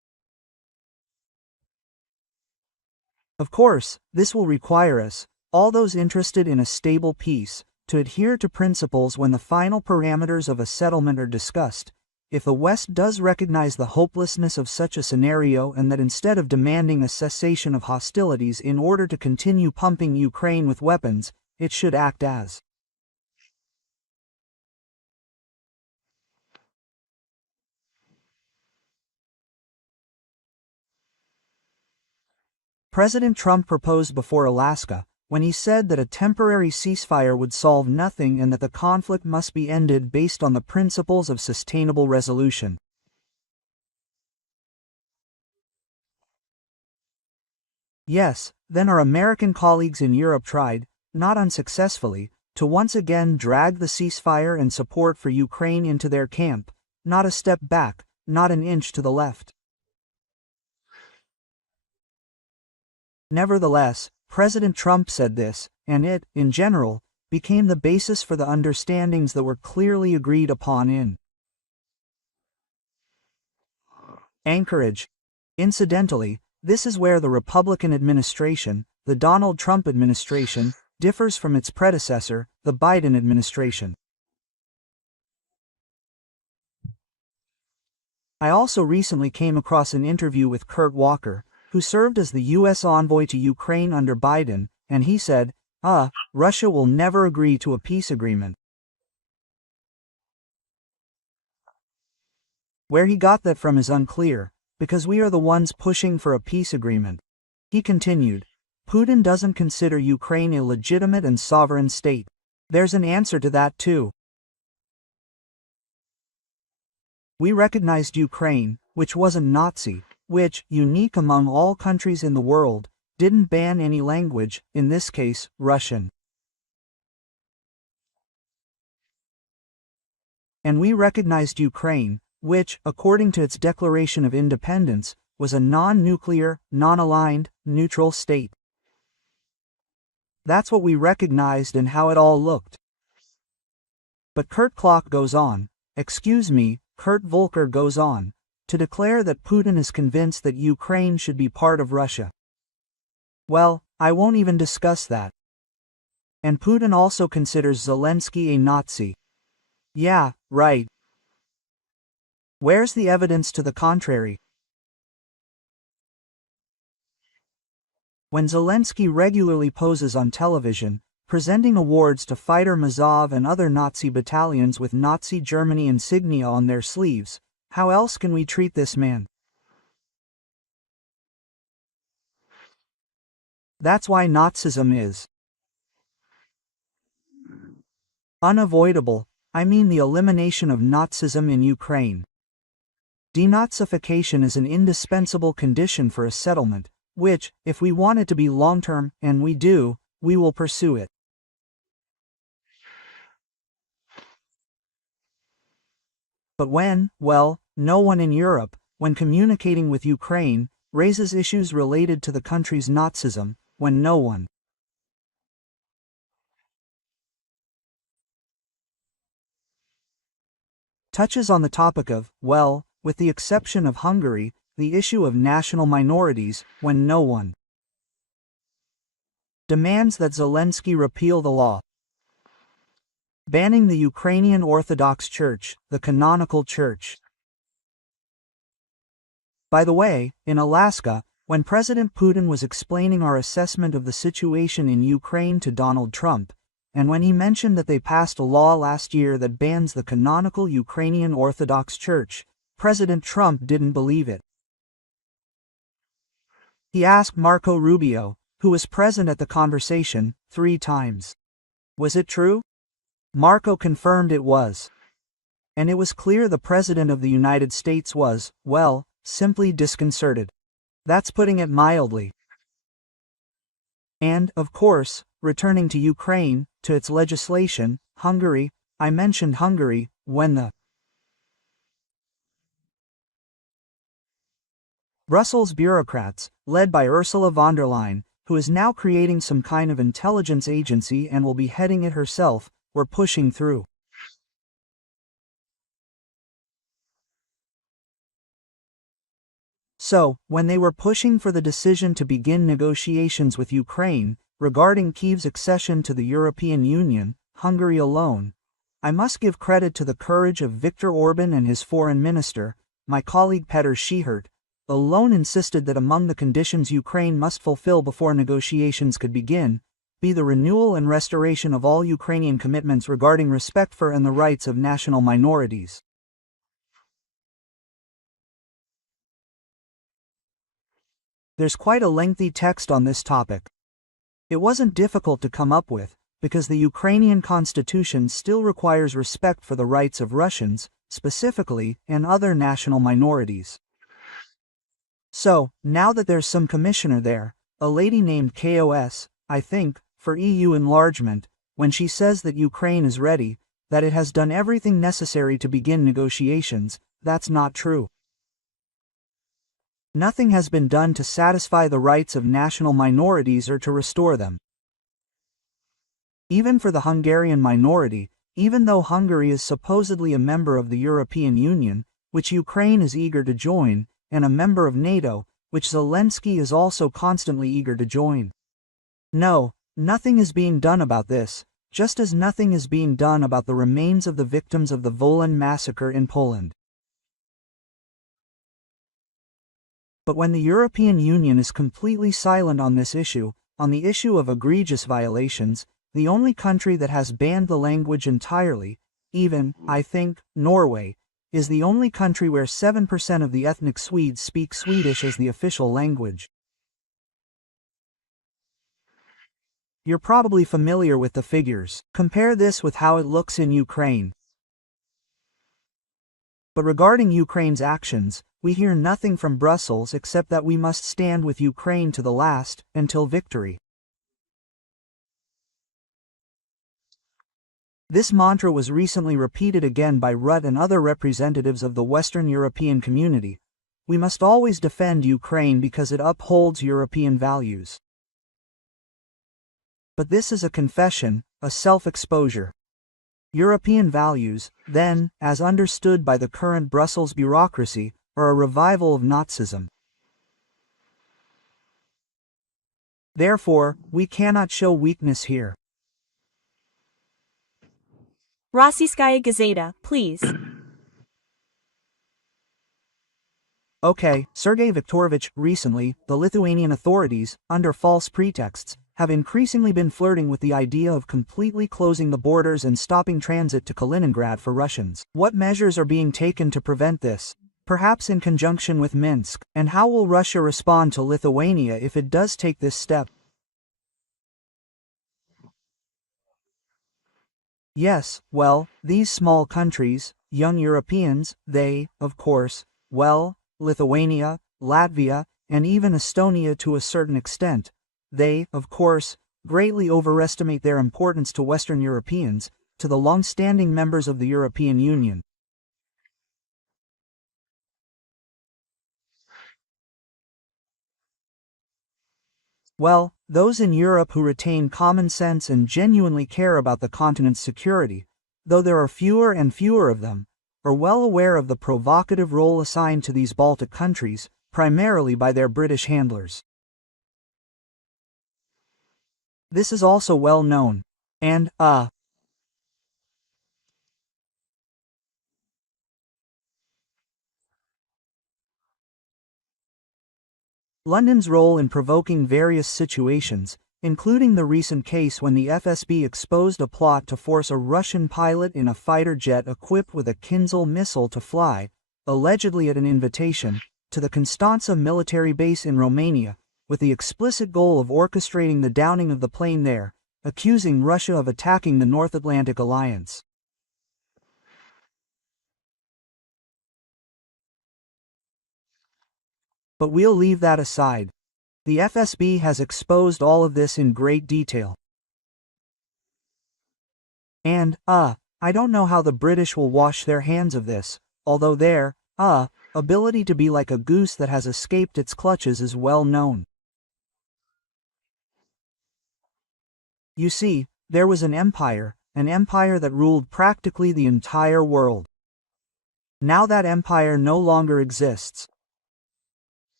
Of course, this will require us, all those interested in a stable peace, to adhere to principles when the final parameters of a settlement are discussed. If the West does recognize the hopelessness of such a scenario and that instead of demanding a cessation of hostilities in order to continue pumping Ukraine with weapons, it should act as President Trump proposed before Alaska, when he said that a temporary ceasefire would solve nothing and that the conflict must be ended based on the principles of sustainable resolution. Yes, then our American colleagues in Europe tried, not unsuccessfully, to once again drag the ceasefire and support for Ukraine into their camp, not a step back, not an inch to the left. Nevertheless, President Trump said this, and it, in general, became the basis for the understandings that were clearly agreed upon in Anchorage. Incidentally, this is where the Republican administration, the Donald Trump administration, differs from its predecessor, the Biden administration. I also recently came across an interview with Kurt Walker, who served as the U.S. envoy to Ukraine under Biden, and he said, Russia will never agree to a peace agreement. Where he got that from is unclear, because we are the ones pushing for a peace agreement. He continued, Putin doesn't consider Ukraine a legitimate and sovereign state. There's an answer to that too. We recognized Ukraine, which wasn't Nazi, which, unique among all countries in the world, didn't ban any language, in this case, Russian. And we recognized Ukraine, which, according to its declaration of independence, was a non-nuclear, non-aligned, neutral state. That's what we recognized and how it all looked. But Kurt Volker goes on, to declare that Putin is convinced that Ukraine should be part of Russia. Well, I won't even discuss that. And Putin also considers Zelensky a Nazi. Yeah, right. Where's the evidence to the contrary? When Zelensky regularly poses on television, presenting awards to fighter Mazov and other Nazi battalions with Nazi Germany insignia on their sleeves, how else can we treat this man? That's why Nazism is unavoidable. I mean the elimination of Nazism in Ukraine. Denazification is an indispensable condition for a settlement, which, if we want it to be long-term, and we do, we will pursue it. But no one in Europe, when communicating with Ukraine, raises issues related to the country's Nazism, when no one touches on the topic of, with the exception of Hungary, the issue of national minorities, when no one demands that Zelensky repeal the law banning the Ukrainian Orthodox Church, the canonical church. By the way, in Alaska, when President Putin was explaining our assessment of the situation in Ukraine to Donald Trump, and when he mentioned that they passed a law last year that bans the canonical Ukrainian Orthodox Church, President Trump didn't believe it. He asked Marco Rubio, who was present at the conversation, 3 times. Was it true? Marco confirmed it was. And it was clear the President of the United States was, simply disconcerted. That's putting it mildly. And, of course, returning to Ukraine, to its legislation, Hungary, I mentioned Hungary, when the Brussels bureaucrats, led by Ursula von der Leyen, who is now creating some kind of intelligence agency and will be heading it herself, were pushing through So, when they were pushing for the decision to begin negotiations with Ukraine, regarding Kyiv's accession to the European Union, Hungary alone, I must give credit to the courage of Viktor Orban and his foreign minister, my colleague Petr Schihert, alone insisted that among the conditions Ukraine must fulfill before negotiations could begin, be the renewal and restoration of all Ukrainian commitments regarding respect for and the rights of national minorities. There's quite a lengthy text on this topic. It wasn't difficult to come up with, because the Ukrainian constitution still requires respect for the rights of Russians, specifically, and other national minorities. So, now that there's some commissioner there, a lady named KOS, I think, for EU enlargement, when she says that Ukraine is ready, that it has done everything necessary to begin negotiations, that's not true. Nothing has been done to satisfy the rights of national minorities or to restore them. Even for the Hungarian minority, even though Hungary is supposedly a member of the European Union, which Ukraine is eager to join, and a member of NATO, which Zelensky is also constantly eager to join. No, nothing is being done about this, just as nothing is being done about the remains of the victims of the Wolan massacre in Poland. But when the European Union is completely silent on this issue, on the issue of egregious violations, the only country that has banned the language entirely, even, I think, Norway, is the only country where 7% of the ethnic Swedes speak Swedish as the official language. You're probably familiar with the figures. Compare this with how it looks in Ukraine. But regarding Ukraine's actions, we hear nothing from Brussels except that we must stand with Ukraine to the last, until victory. This mantra was recently repeated again by Rutte and other representatives of the Western European community. We must always defend Ukraine because it upholds European values. But this is a confession, a self-exposure. European values, then, as understood by the current Brussels bureaucracy, are a revival of Nazism. Therefore, we cannot show weakness here. Rossiyskaya Gazeta, please. Okay, Sergey Viktorovich, recently, the Lithuanian authorities, under false pretexts, have increasingly been flirting with the idea of completely closing the borders and stopping transit to Kaliningrad for Russians. What measures are being taken to prevent this? Perhaps in conjunction with Minsk, and how will Russia respond to Lithuania if it does take this step? Yes, well, these small countries, young Europeans, they, of course, well, Lithuania, Latvia, and even Estonia to a certain extent, they, of course, greatly overestimate their importance to Western Europeans, to the long-standing members of the European Union. Well, those in Europe who retain common sense and genuinely care about the continent's security, though there are fewer and fewer of them, are well aware of the provocative role assigned to these Baltic countries, primarily by their British handlers. This is also well known, and, London's role in provoking various situations, including the recent case when the FSB exposed a plot to force a Russian pilot in a fighter jet equipped with a Kinzhal missile to fly, allegedly at an invitation, to the Constanța military base in Romania, with the explicit goal of orchestrating the downing of the plane there, accusing Russia of attacking the North Atlantic Alliance. But we'll leave that aside. The FSB has exposed all of this in great detail. And, I don't know how the British will wash their hands of this, although their, ability to be like a goose that has escaped its clutches is well known. You see, there was an empire that ruled practically the entire world. Now that empire no longer exists.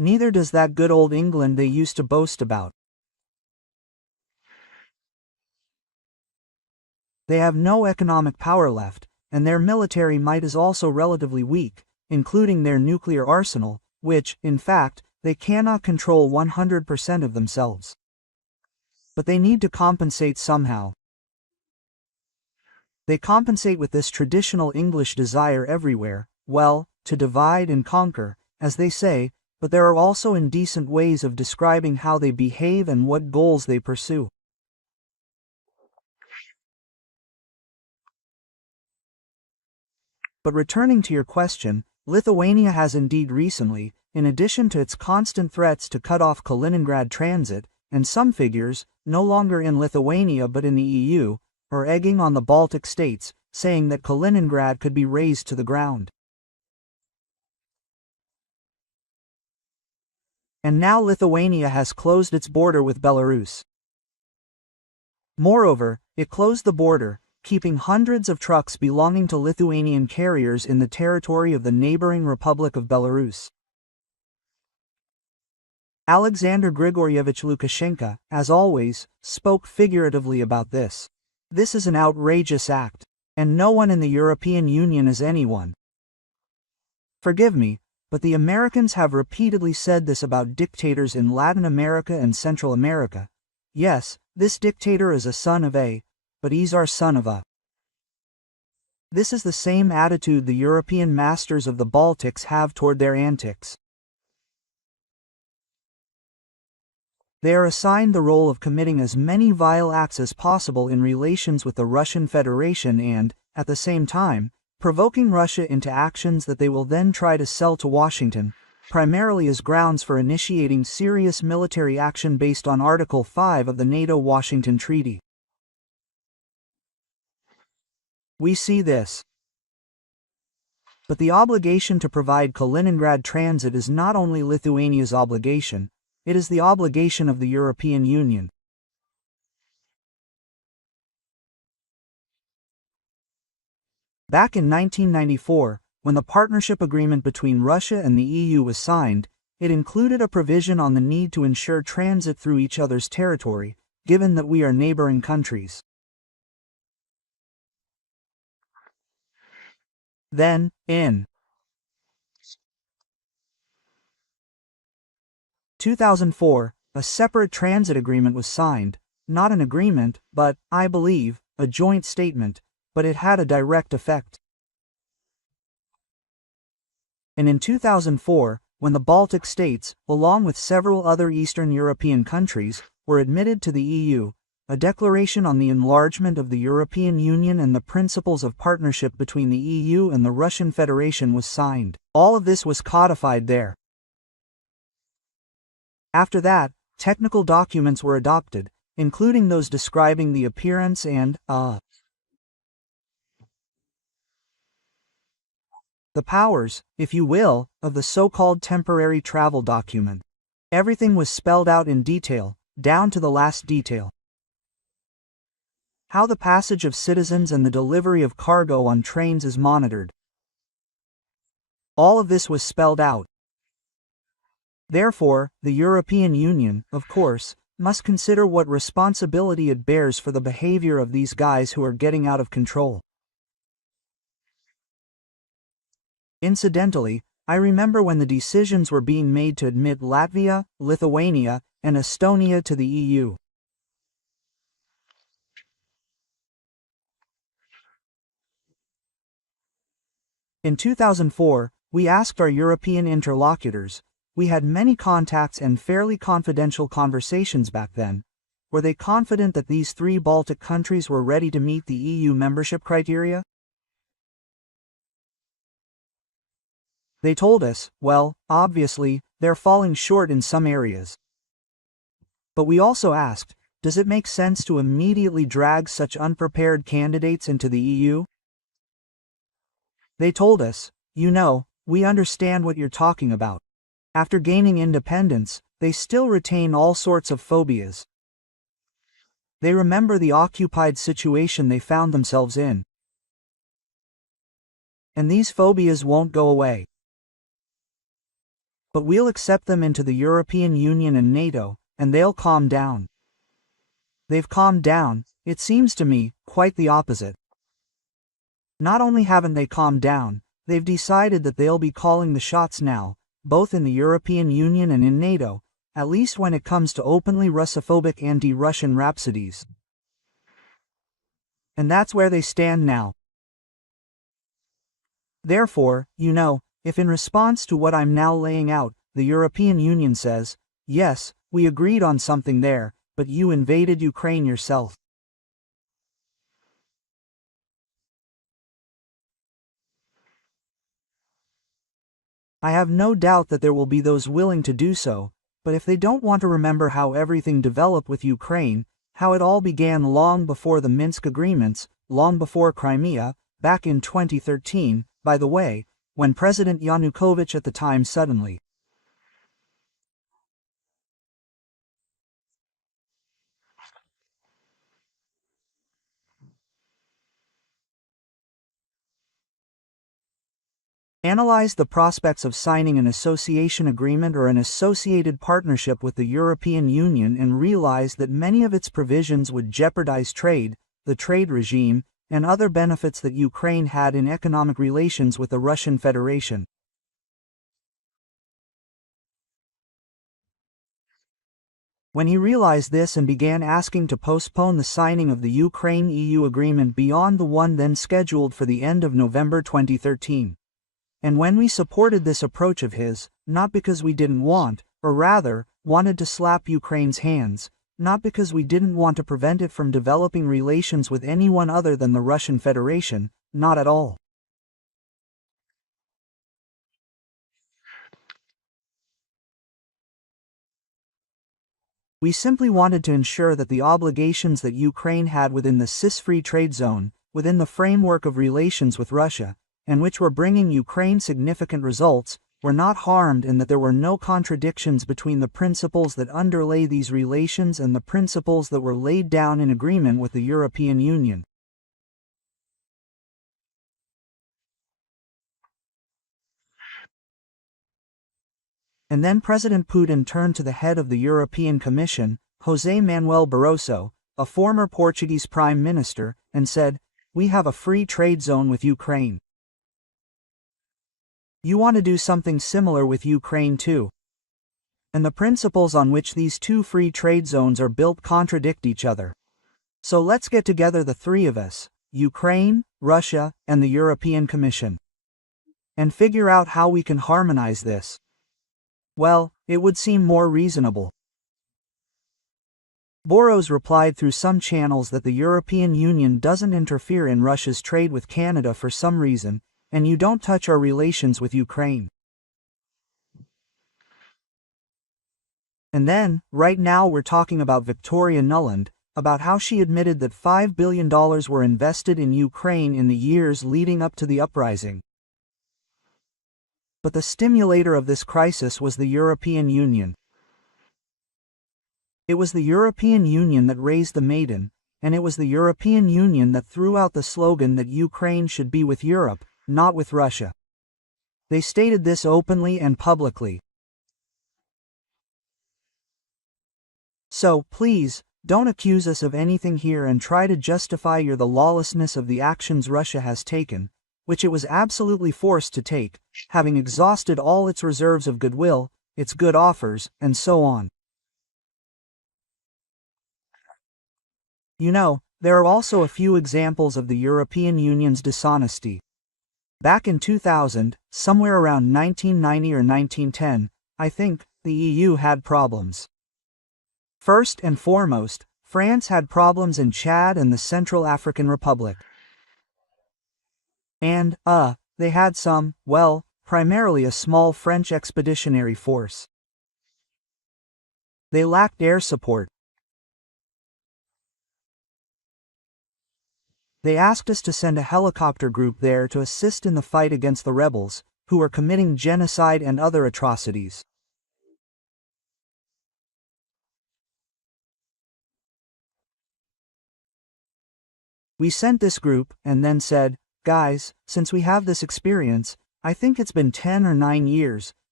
Neither does that good old England they used to boast about. They have no economic power left, and their military might is also relatively weak, including their nuclear arsenal, which, in fact, they cannot control 100% of themselves. But they need to compensate somehow. They compensate with this traditional English desire everywhere, well, to divide and conquer, as they say, but there are also indecent ways of describing how they behave and what goals they pursue. But returning to your question, Lithuania has indeed recently, in addition to its constant threats to cut off Kaliningrad transit, and some figures, no longer in Lithuania but in the EU, are egging on the Baltic states, saying that Kaliningrad could be razed to the ground. And now Lithuania has closed its border with Belarus. Moreover, it closed the border, keeping hundreds of trucks belonging to Lithuanian carriers in the territory of the neighboring Republic of Belarus. Alexander Grigorievich Lukashenko, as always, spoke figuratively about this. This is an outrageous act, and no one in the European Union is anyone. Forgive me, but the Americans have repeatedly said this about dictators in Latin America and Central America. Yes, this dictator is a son of A, but he's our son of A. This is the same attitude the European masters of the Baltics have toward their antics. They are assigned the role of committing as many vile acts as possible in relations with the Russian Federation and, at the same time, provoking Russia into actions that they will then try to sell to Washington, primarily as grounds for initiating serious military action based on Article 5 of the NATO-Washington Treaty. We see this. But the obligation to provide Kaliningrad transit is not only Lithuania's obligation, it is the obligation of the European Union. Back in 1994, when the partnership agreement between Russia and the EU was signed, it included a provision on the need to ensure transit through each other's territory, given that we are neighboring countries. Then, in 2004, a separate transit agreement was signed, not an agreement, but, I believe, a joint statement, but it had a direct effect. And in 2004, when the Baltic states, along with several other Eastern European countries, were admitted to the EU, a declaration on the enlargement of the European Union and the principles of partnership between the EU and the Russian Federation was signed. All of this was codified there. After that, technical documents were adopted, including those describing the appearance and, the powers, if you will, of the so-called temporary travel document. Everything was spelled out in detail, down to the last detail. How the passage of citizens and the delivery of cargo on trains is monitored. All of this was spelled out. Therefore, the European Union, of course, must consider what responsibility it bears for the behavior of these guys who are getting out of control. Incidentally, I remember when the decisions were being made to admit Latvia, Lithuania, and Estonia to the EU. In 2004, we asked our European interlocutors, we had many contacts and fairly confidential conversations back then, were they confident that these three Baltic countries were ready to meet the EU membership criteria? They told us, well, obviously, they're falling short in some areas. But we also asked, does it make sense to immediately drag such unprepared candidates into the EU? They told us, you know, we understand what you're talking about. After gaining independence, they still retain all sorts of phobias. They remember the occupied situation they found themselves in. And these phobias won't go away. But we'll accept them into the European Union and NATO, and they'll calm down. They've calmed down, it seems to me, quite the opposite. Not only haven't they calmed down, they've decided that they'll be calling the shots now, both in the European Union and in NATO, at least when it comes to openly Russophobic anti-Russian rhapsodies. And that's where they stand now. Therefore, if in response to what I'm now laying out, the European Union says, yes, we agreed on something there, but you invaded Ukraine yourself. I have no doubt that there will be those willing to do so, but if they don't want to remember how everything developed with Ukraine, how it all began long before the Minsk agreements, long before Crimea, back in 2013, by the way, when President Yanukovych at the time suddenly analyzed the prospects of signing an association agreement or an associated partnership with the European Union and realized that many of its provisions would jeopardize trade, the trade regime, and other benefits that Ukraine had in economic relations with the Russian Federation. When he realized this and began asking to postpone the signing of the Ukraine-EU agreement beyond the one then scheduled for the end of November 2013. And when we supported this approach of his, not because we didn't want, or rather, wanted to slap Ukraine's hands, not because we didn't want to prevent it from developing relations with anyone other than the Russian Federation, not at all. We simply wanted to ensure that the obligations that Ukraine had within the CIS-free trade zone, within the framework of relations with Russia, and which were bringing Ukraine significant results, were not harmed and that there were no contradictions between the principles that underlay these relations and the principles that were laid down in agreement with the European Union. And then President Putin turned to the head of the European Commission, José Manuel Barroso, a former Portuguese Prime Minister, and said, "We have a free trade zone with Ukraine. You want to do something similar with Ukraine too. And the principles on which these two free trade zones are built contradict each other. So let's get together the three of us, Ukraine, Russia, and the European Commission, and figure out how we can harmonize this." Well, it would seem more reasonable. Boros replied through some channels that the European Union doesn't interfere in Russia's trade with Canada for some reason, and you don't touch our relations with Ukraine. And then, right now we're talking about Victoria Nuland, about how she admitted that $5 billion were invested in Ukraine in the years leading up to the uprising. But the stimulator of this crisis was the European Union. It was the European Union that raised the maiden, and it was the European Union that threw out the slogan that Ukraine should be with Europe, not with Russia. They stated this openly and publicly. So, please, don't accuse us of anything here and try to justify the lawlessness of the actions Russia has taken, which it was absolutely forced to take, having exhausted all its reserves of goodwill, its good offers, and so on. There are also a few examples of the European Union's dishonesty. Back in 2000, somewhere around 1990 or 1910, I think, the EU had problems. First and foremost, France had problems in Chad and the Central African Republic. And, they had primarily a small French expeditionary force. They lacked air support. They asked us to send a helicopter group there to assist in the fight against the rebels, who were committing genocide and other atrocities. We sent this group, and then said, "Guys, since we have this experience, I think it's been 10 or 9 years,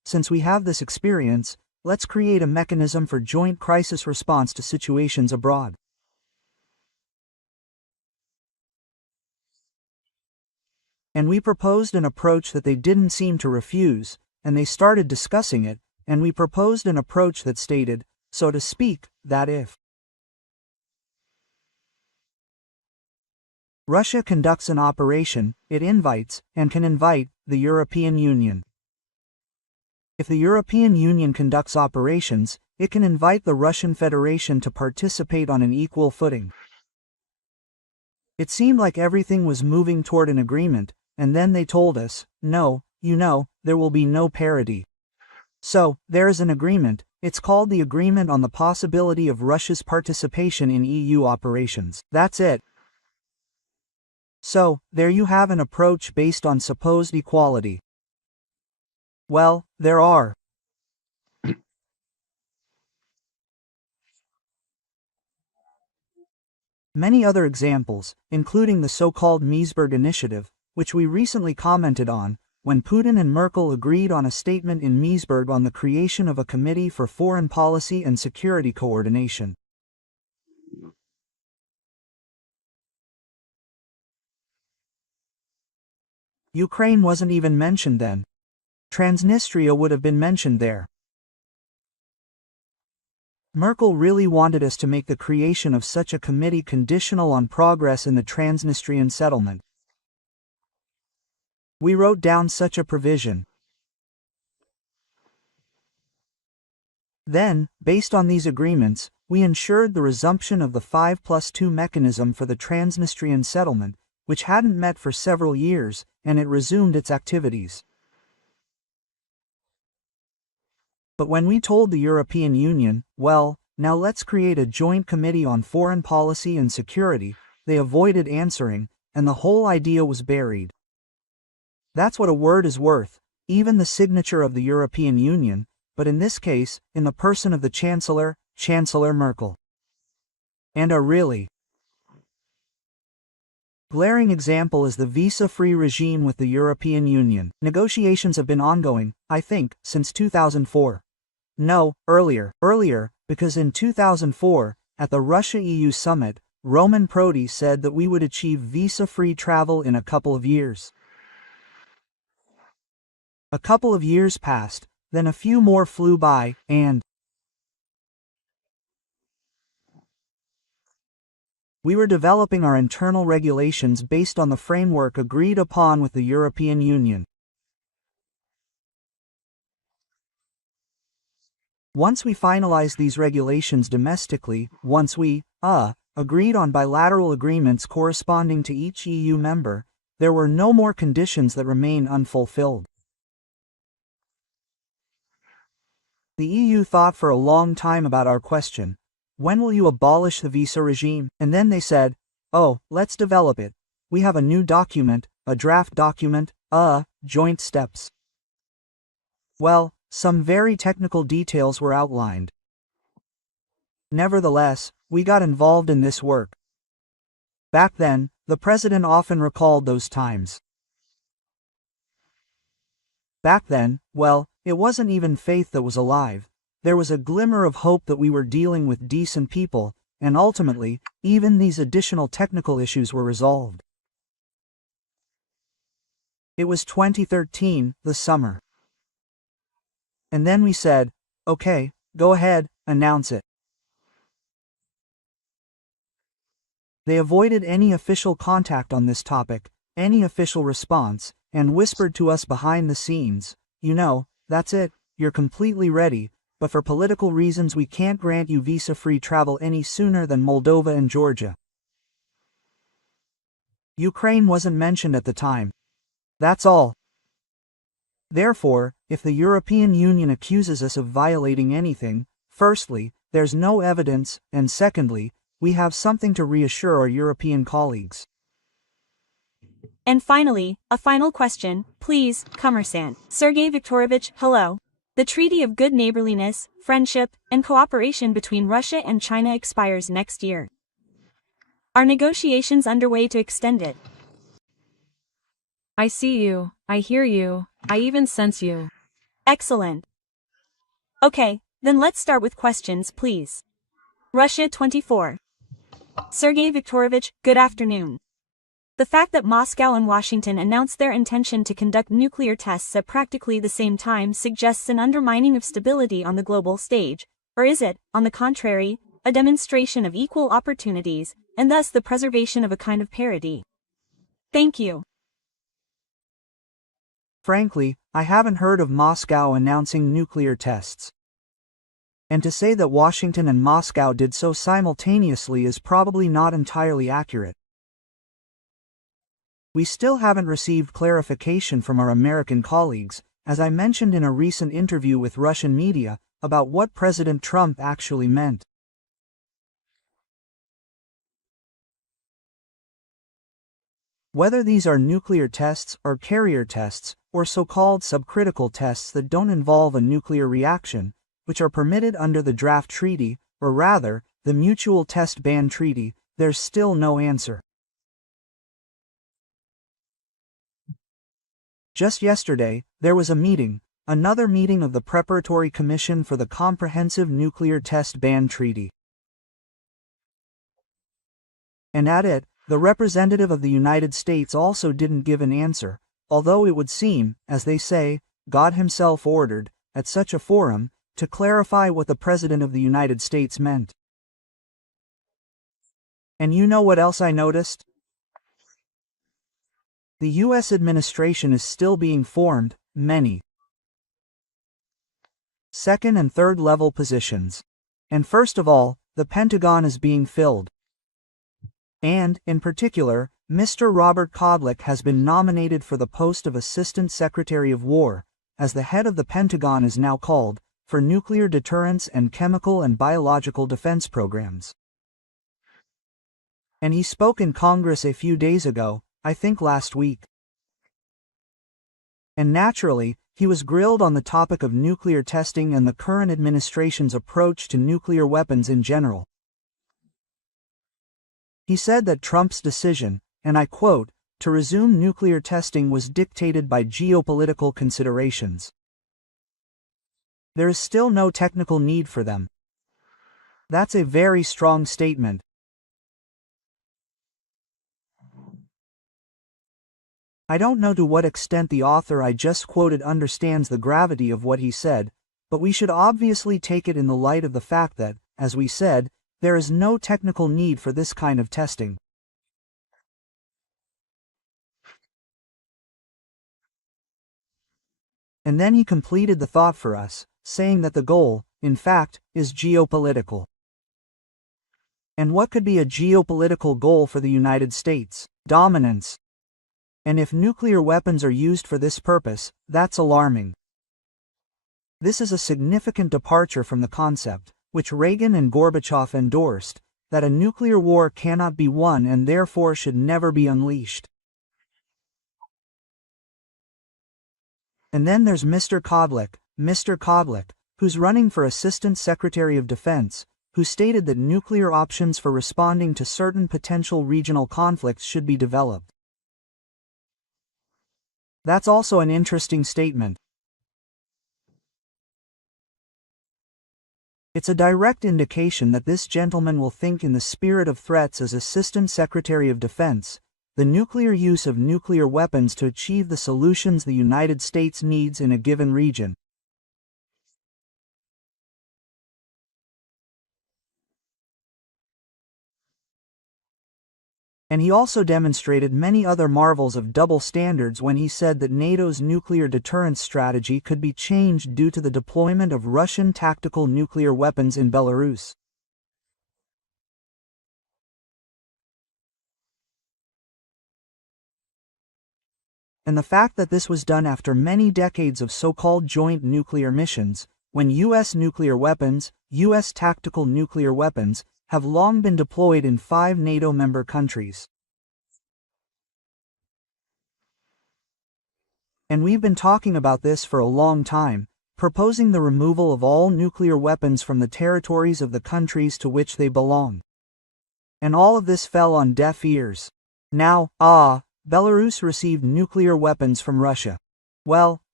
since we have this experience, let's create a mechanism for joint crisis response to situations abroad. And we proposed an approach that they didn't seem to refuse, and they started discussing it, and we proposed an approach that stated, so to speak, that if Russia conducts an operation, it invites, and can invite, the European Union. If the European Union conducts operations, it can invite the Russian Federation to participate on an equal footing. It seemed like everything was moving toward an agreement, and then they told us, no, there will be no parity. So, there is an agreement. It's called the Agreement on the Possibility of Russia's Participation in EU Operations. That's it. So, there you have an approach based on supposed equality. Well, there are many other examples, including the so-called Meseberg Initiative, which we recently commented on, when Putin and Merkel agreed on a statement in Meseberg on the creation of a Committee for Foreign Policy and Security Coordination. Ukraine wasn't even mentioned then. Transnistria would have been mentioned there. Merkel really wanted us to make the creation of such a committee conditional on progress in the Transnistrian settlement. We wrote down such a provision. Then, based on these agreements, we ensured the resumption of the 5+2 mechanism for the Transnistrian settlement, which hadn't met for several years, and it resumed its activities. But when we told the European Union, well, now let's create a joint committee on foreign policy and security, they avoided answering, and the whole idea was buried. That's what a word is worth, even the signature of the European Union, but in this case, in the person of the Chancellor, Chancellor Merkel. And a really glaring example is the visa-free regime with the European Union. Negotiations have been ongoing, I think, since 2004. No, earlier, because in 2004, at the Russia-EU summit, Roman Prodi said that we would achieve visa-free travel in a couple of years. A couple of years passed, then a few more flew by, and we were developing our internal regulations based on the framework agreed upon with the European Union. Once we finalized these regulations domestically, once we, agreed on bilateral agreements corresponding to each EU member, there were no more conditions that remain unfulfilled. The EU thought for a long time about our question, when will you abolish the visa regime? And then they said, oh, let's develop it. We have a new document, a draft document, joint steps. Well, some very technical details were outlined. Nevertheless, we got involved in this work. Back then, the president often recalled those times. Back then, well, it wasn't even faith that was alive. There was a glimmer of hope that we were dealing with decent people, and ultimately, even these additional technical issues were resolved. It was 2013, the summer. And then we said, okay, go ahead, announce it. They avoided any official contact on this topic, any official response, and whispered to us behind the scenes, that's it, you're completely ready, but for political reasons we can't grant you visa-free travel any sooner than Moldova and Georgia. Ukraine wasn't mentioned at the time. That's all. Therefore, if the European Union accuses us of violating anything, firstly, there's no evidence, and secondly, we have something to reassure our European colleagues. And finally, a final question, please, Commerçant. Sergey Viktorovich, hello. The Treaty of Good Neighborliness, Friendship, and Cooperation between Russia and China expires next year. Are negotiations underway to extend it? I see you, I hear you, I even sense you. Excellent. Okay, then let's start with questions, please. Russia 24. Sergey Viktorovich, good afternoon. The fact that Moscow and Washington announced their intention to conduct nuclear tests at practically the same time suggests an undermining of stability on the global stage, or is it, on the contrary, a demonstration of equal opportunities, and thus the preservation of a kind of parity? Thank you. Frankly, I haven't heard of Moscow announcing nuclear tests. And to say that Washington and Moscow did so simultaneously is probably not entirely accurate. We still haven't received clarification from our American colleagues, as I mentioned in a recent interview with Russian media, about what President Trump actually meant. Whether these are nuclear tests or carrier tests, or so-called subcritical tests that don't involve a nuclear reaction, which are permitted under the draft treaty, or rather, the Mutual Test Ban Treaty, there's still no answer. Just yesterday, there was a meeting, another meeting of the Preparatory Commission for the Comprehensive Nuclear Test Ban Treaty. And at it, the representative of the United States also didn't give an answer, although it would seem, as they say, God himself ordered, at such a forum, to clarify what the President of the United States meant. And you know what else I noticed? The U.S. administration is still being formed, many second and third level positions. And first of all, the Pentagon is being filled. And, in particular, Mr. Robert Kodlik has been nominated for the post of Assistant Secretary of War, as the head of the Pentagon is now called, for nuclear deterrence and chemical and biological defense programs. And he spoke in Congress a few days ago, I think last week. And naturally, he was grilled on the topic of nuclear testing and the current administration's approach to nuclear weapons in general. He said that Trump's decision, and I quote, to resume nuclear testing was dictated by geopolitical considerations. There is still no technical need for them. That's a very strong statement. I don't know to what extent the author I just quoted understands the gravity of what he said, but we should obviously take it in the light of the fact that, as we said, there is no technical need for this kind of testing. And then he completed the thought for us, saying that the goal, in fact, is geopolitical. And what could be a geopolitical goal for the United States? Dominance. And if nuclear weapons are used for this purpose, that's alarming. This is a significant departure from the concept, which Reagan and Gorbachev endorsed, that a nuclear war cannot be won and therefore should never be unleashed. And then there's Mr. Kodlik, who's running for Assistant Secretary of Defense, who stated that nuclear options for responding to certain potential regional conflicts should be developed. That's also an interesting statement. It's a direct indication that this gentleman will think in the spirit of threats as Assistant Secretary of Defense, the nuclear use of nuclear weapons to achieve the solutions the United States needs in a given region. And he also demonstrated many other marvels of double standards when he said that NATO's nuclear deterrence strategy could be changed due to the deployment of Russian tactical nuclear weapons in Belarus. And the fact that this was done after many decades of so-called joint nuclear missions, when U.S. nuclear weapons, U.S. tactical nuclear weapons, have long been deployed in 5 NATO member countries. And we've been talking about this for a long time, proposing the removal of all nuclear weapons from the territories of the countries to which they belong. And all of this fell on deaf ears. Now, Belarus received nuclear weapons from Russia. Well,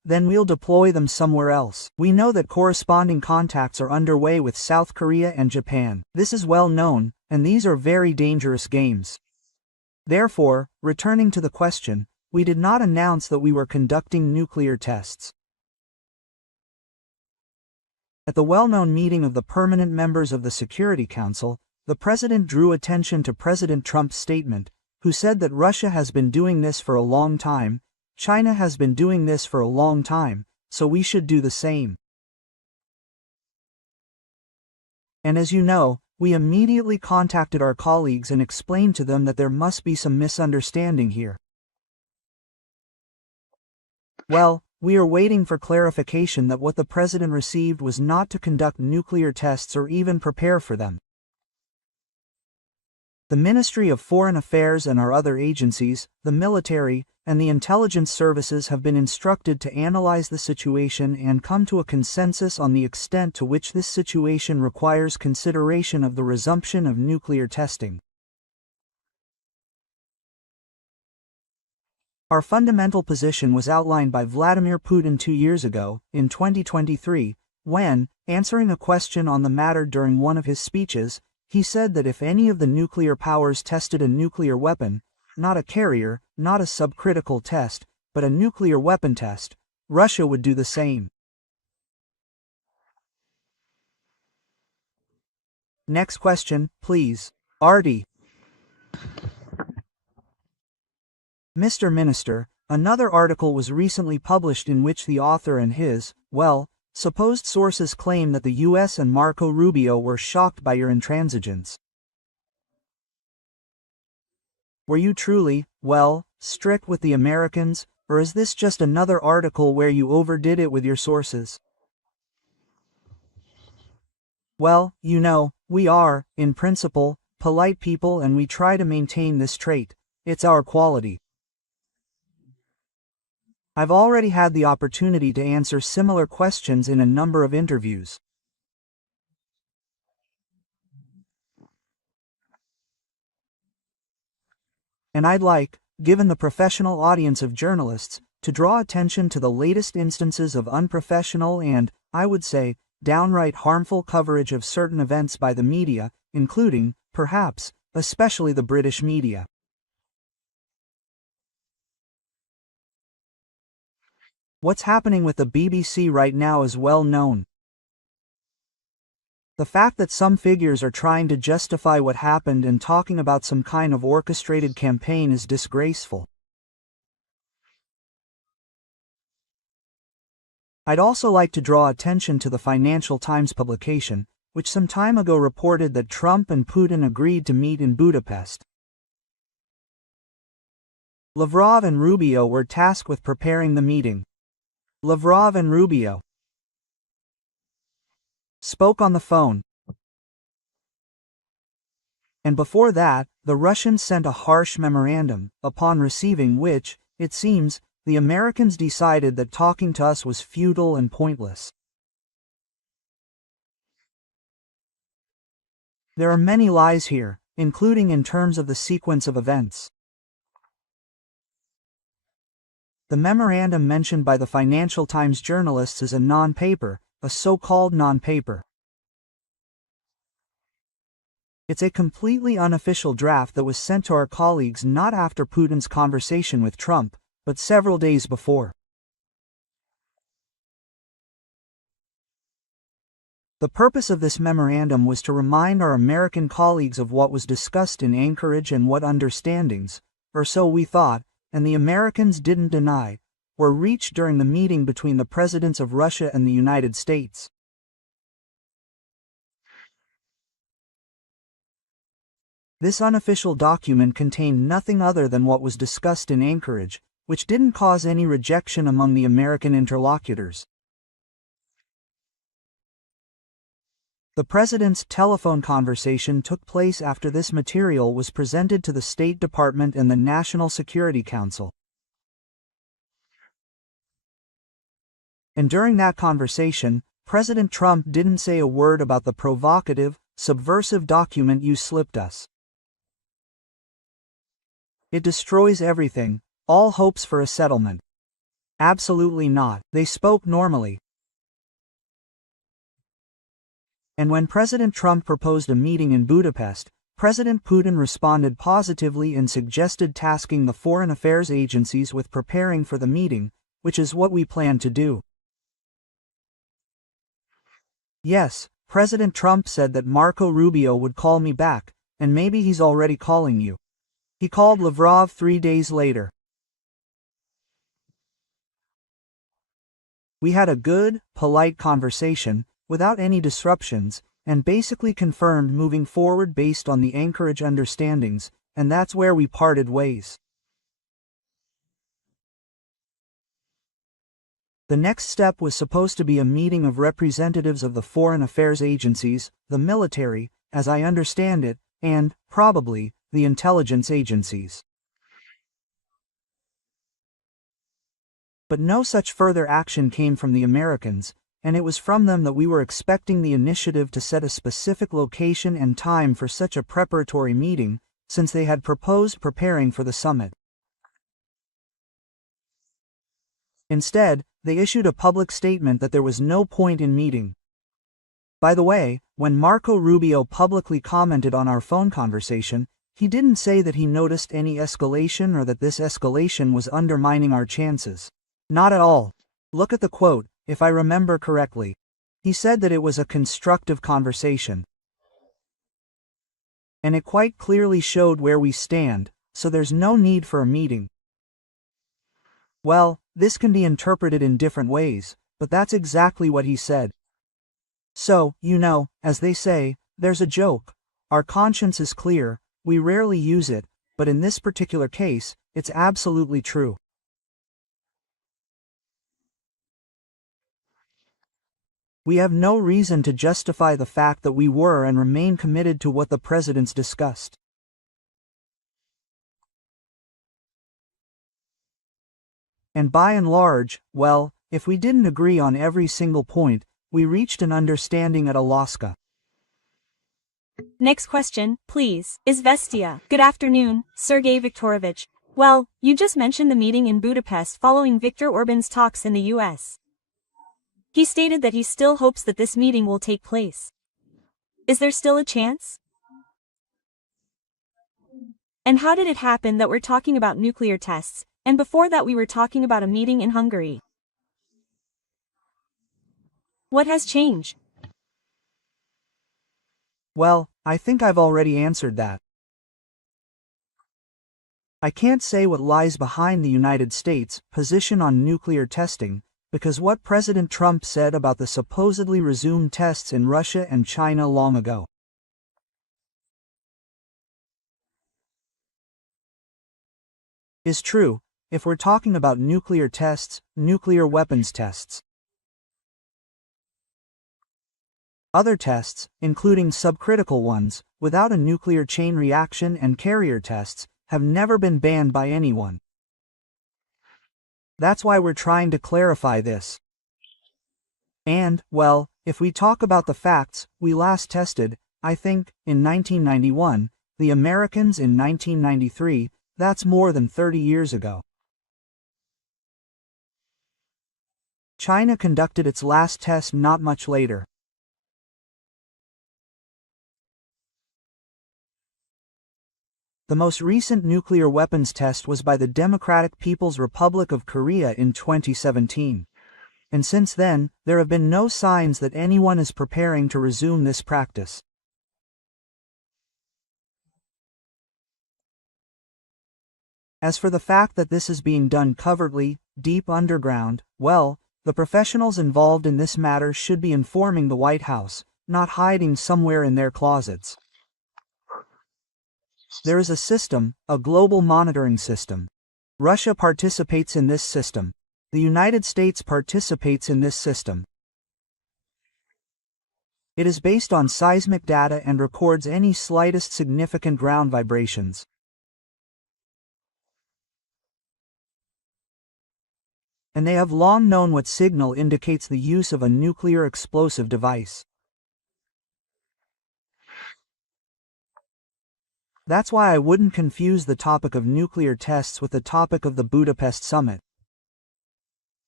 then we'll deploy them somewhere else. We know that corresponding contacts are underway with South Korea and Japan. This is well known, and these are very dangerous games. Therefore, returning to the question, we did not announce that we were conducting nuclear tests. At the well-known meeting of the permanent members of the Security Council, the President drew attention to President Trump's statement, who said that Russia has been doing this for a long time, China has been doing this for a long time, so we should do the same. And as you know, we immediately contacted our colleagues and explained to them that there must be some misunderstanding here. Well, we are waiting for clarification that what the President received was not to conduct nuclear tests or even prepare for them. The Ministry of Foreign Affairs and our other agencies, the military, and the intelligence services have been instructed to analyze the situation and come to a consensus on the extent to which this situation requires consideration of the resumption of nuclear testing. Our fundamental position was outlined by Vladimir Putin 2 years ago, in 2023, when, answering a question on the matter during one of his speeches, he said that if any of the nuclear powers tested a nuclear weapon, not a carrier, not a subcritical test, but a nuclear weapon test, Russia would do the same. Next question, please. Artie. Mr. Minister, another article was recently published in which the author and his, supposed sources claim that the US and Marco Rubio were shocked by your intransigence. Were you truly, strict with the Americans, or is this just another article where you overdid it with your sources? Well, you know, we are, in principle, polite people and we try to maintain this trait. It's our quality. I've already had the opportunity to answer similar questions in a number of interviews. And I'd like, given the professional audience of journalists, to draw attention to the latest instances of unprofessional and, I would say, downright harmful coverage of certain events by the media, including, perhaps, especially the British media. What's happening with the BBC right now is well known. The fact that some figures are trying to justify what happened and talking about some kind of orchestrated campaign is disgraceful. I'd also like to draw attention to the Financial Times publication, which some time ago reported that Trump and Putin agreed to meet in Budapest. Lavrov and Rubio were tasked with preparing the meeting. Lavrov and Rubio spoke on the phone. And before that, the Russians sent a harsh memorandum, upon receiving which, it seems, the Americans decided that talking to us was futile and pointless. There are many lies here, including in terms of the sequence of events. The memorandum mentioned by the Financial Times journalists is a non-paper, a so-called non-paper. It's a completely unofficial draft that was sent to our colleagues not after Putin's conversation with Trump, but several days before. The purpose of this memorandum was to remind our American colleagues of what was discussed in Anchorage and what understandings, or so we thought, and the Americans didn't deny, were reached during the meeting between the presidents of Russia and the United States. This unofficial document contained nothing other than what was discussed in Anchorage, which didn't cause any rejection among the American interlocutors. The president's telephone conversation took place after this material was presented to the State Department and the National Security Council. And during that conversation, President Trump didn't say a word about the provocative, subversive document you slipped us. It destroys everything, all hopes for a settlement. Absolutely not. They spoke normally. And when President Trump proposed a meeting in Budapest, President Putin responded positively and suggested tasking the foreign affairs agencies with preparing for the meeting, which is what we plan to do. Yes, President Trump said that Marco Rubio would call me back, and maybe he's already calling you. He called Lavrov 3 days later. We had a good, polite conversation, without any disruptions, and basically confirmed moving forward based on the Anchorage understandings, and that's where we parted ways. The next step was supposed to be a meeting of representatives of the foreign affairs agencies, the military, as I understand it, and, probably, the intelligence agencies. But no such further action came from the Americans, and it was from them that we were expecting the initiative to set a specific location and time for such a preparatory meeting, since they had proposed preparing for the summit. Instead, they issued a public statement that there was no point in meeting. By the way, when Marco Rubio publicly commented on our phone conversation, he didn't say that he noticed any escalation or that this escalation was undermining our chances. Not at all. Look at the quote, if I remember correctly. He said that it was a constructive conversation. And it quite clearly showed where we stand, so there's no need for a meeting. Well, this can be interpreted in different ways, but that's exactly what he said. So, as they say, there's a joke. Our conscience is clear, we rarely use it, but in this particular case, it's absolutely true. We have no reason to justify the fact that we were and remain committed to what the presidents discussed. And by and large, well, if we didn't agree on every single point, we reached an understanding at Alaska. Next question, please. Izvestia. Good afternoon, Sergey Viktorovich. Well, you just mentioned the meeting in Budapest following Viktor Orban's talks in the US. He stated that he still hopes that this meeting will take place. Is there still a chance? And how did it happen that we're talking about nuclear tests, and before that we were talking about a meeting in Hungary? What has changed? Well, I think I've already answered that. I can't say what lies behind the United States' position on nuclear testing, because what President Trump said about the supposedly resumed tests in Russia and China long ago is true, if we're talking about nuclear tests, nuclear weapons tests. Other tests, including subcritical ones, without a nuclear chain reaction and carrier tests, have never been banned by anyone. That's why we're trying to clarify this. And, well, if we talk about the facts, we last tested, I think, in 1991, the Americans in 1993, that's more than 30 years ago. China conducted its last test not much later. The most recent nuclear weapons test was by the Democratic People's Republic of Korea in 2017. And since then, there have been no signs that anyone is preparing to resume this practice. As for the fact that this is being done covertly, deep underground, well, the professionals involved in this matter should be informing the White House, not hiding somewhere in their closets. There is a system, a global monitoring system. Russia participates in this system. The United States participates in this system. It is based on seismic data and records any slightest significant ground vibrations. And they have long known what signal indicates the use of a nuclear explosive device. That's why I wouldn't confuse the topic of nuclear tests with the topic of the Budapest summit.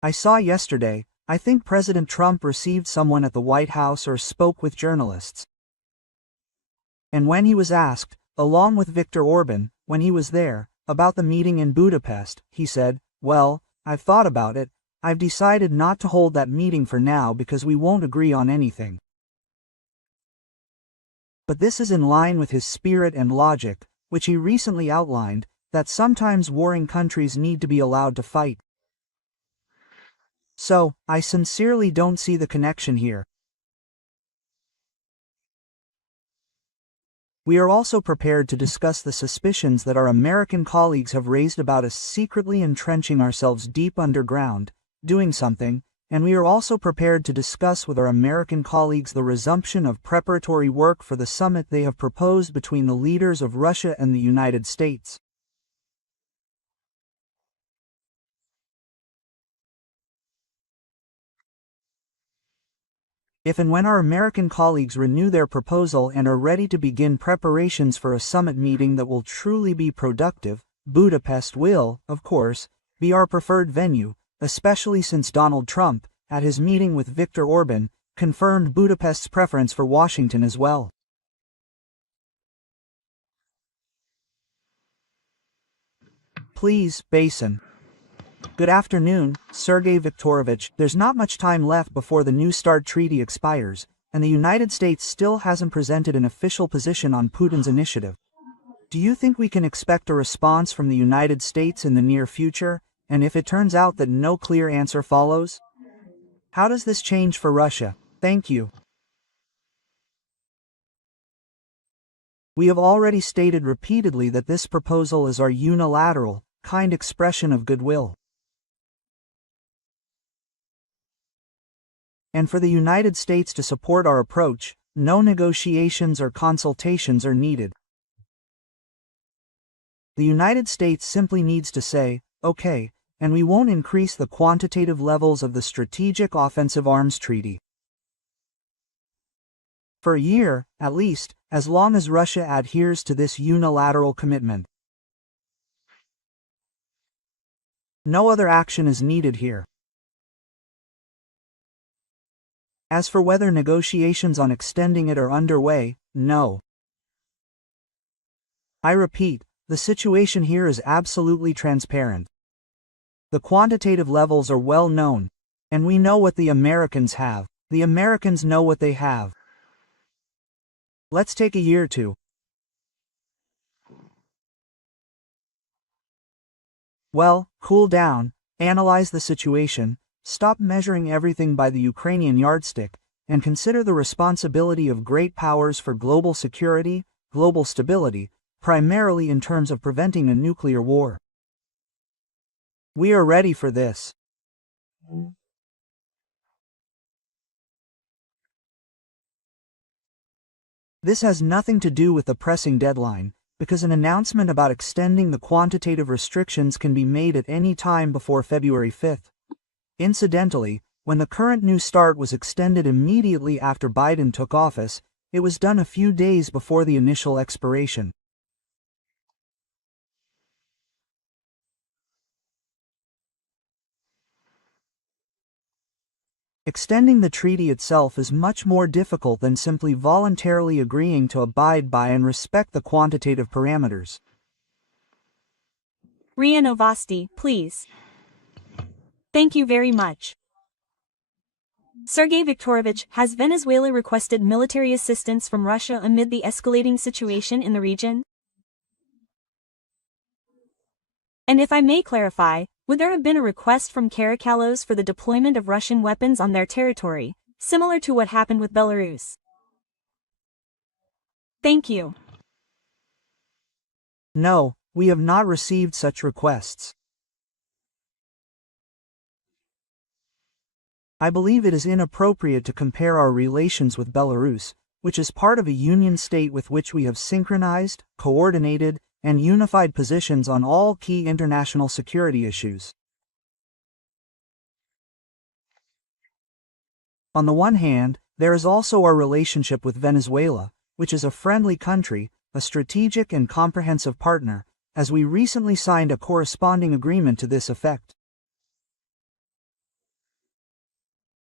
I saw yesterday, I think President Trump received someone at the White House or spoke with journalists. And when he was asked, along with Viktor Orban, when he was there, about the meeting in Budapest, he said, "Well, I've thought about it, I've decided not to hold that meeting for now because we won't agree on anything." But this is in line with his spirit and logic, which he recently outlined, that sometimes warring countries need to be allowed to fight. So, I sincerely don't see the connection here. We are also prepared to discuss the suspicions that our American colleagues have raised about us secretly entrenching ourselves deep underground, doing something, and we are also prepared to discuss with our American colleagues the resumption of preparatory work for the summit they have proposed between the leaders of Russia and the United States. If and when our American colleagues renew their proposal and are ready to begin preparations for a summit meeting that will truly be productive, Budapest will, of course, be our preferred venue, especially since Donald Trump, at his meeting with Viktor Orban, confirmed Budapest's preference for Washington as well. Please, Basin. Good afternoon, Sergey Viktorovich. There's not much time left before the New START treaty expires, and the United States still hasn't presented an official position on Putin's initiative. Do you think we can expect a response from the United States in the near future, and if it turns out that no clear answer follows? How does this change for Russia? Thank you. We have already stated repeatedly that this proposal is our unilateral, kind expression of goodwill. And for the United States to support our approach, no negotiations or consultations are needed. The United States simply needs to say, "Okay," and we won't increase the quantitative levels of the Strategic Offensive Arms Treaty. For a year, at least, as long as Russia adheres to this unilateral commitment. No other action is needed here. As for whether negotiations on extending it are underway, no. I repeat, the situation here is absolutely transparent. The quantitative levels are well known, and we know what the Americans have. The Americans know what they have. Let's take a year or two. Well, cool down, analyze the situation, stop measuring everything by the Ukrainian yardstick, and consider the responsibility of great powers for global security, global stability, primarily in terms of preventing a nuclear war. We are ready for this. This has nothing to do with the pressing deadline, because an announcement about extending the quantitative restrictions can be made at any time before February 5th. Incidentally, when the current New START was extended immediately after Biden took office, it was done a few days before the initial expiration. Extending the treaty itself is much more difficult than simply voluntarily agreeing to abide by and respect the quantitative parameters. RIA Novosti, please. Thank you very much. Sergey Viktorovich, has Venezuela requested military assistance from Russia amid the escalating situation in the region? And if I may clarify, would there have been a request from Caracalos for the deployment of Russian weapons on their territory, similar to what happened with Belarus? Thank you. No, we have not received such requests. I believe it is inappropriate to compare our relations with Belarus, which is part of a union state with which we have synchronized, coordinated, and unified positions on all key international security issues. On the one hand, there is also our relationship with Venezuela, which is a friendly country, a strategic and comprehensive partner, as we recently signed a corresponding agreement to this effect.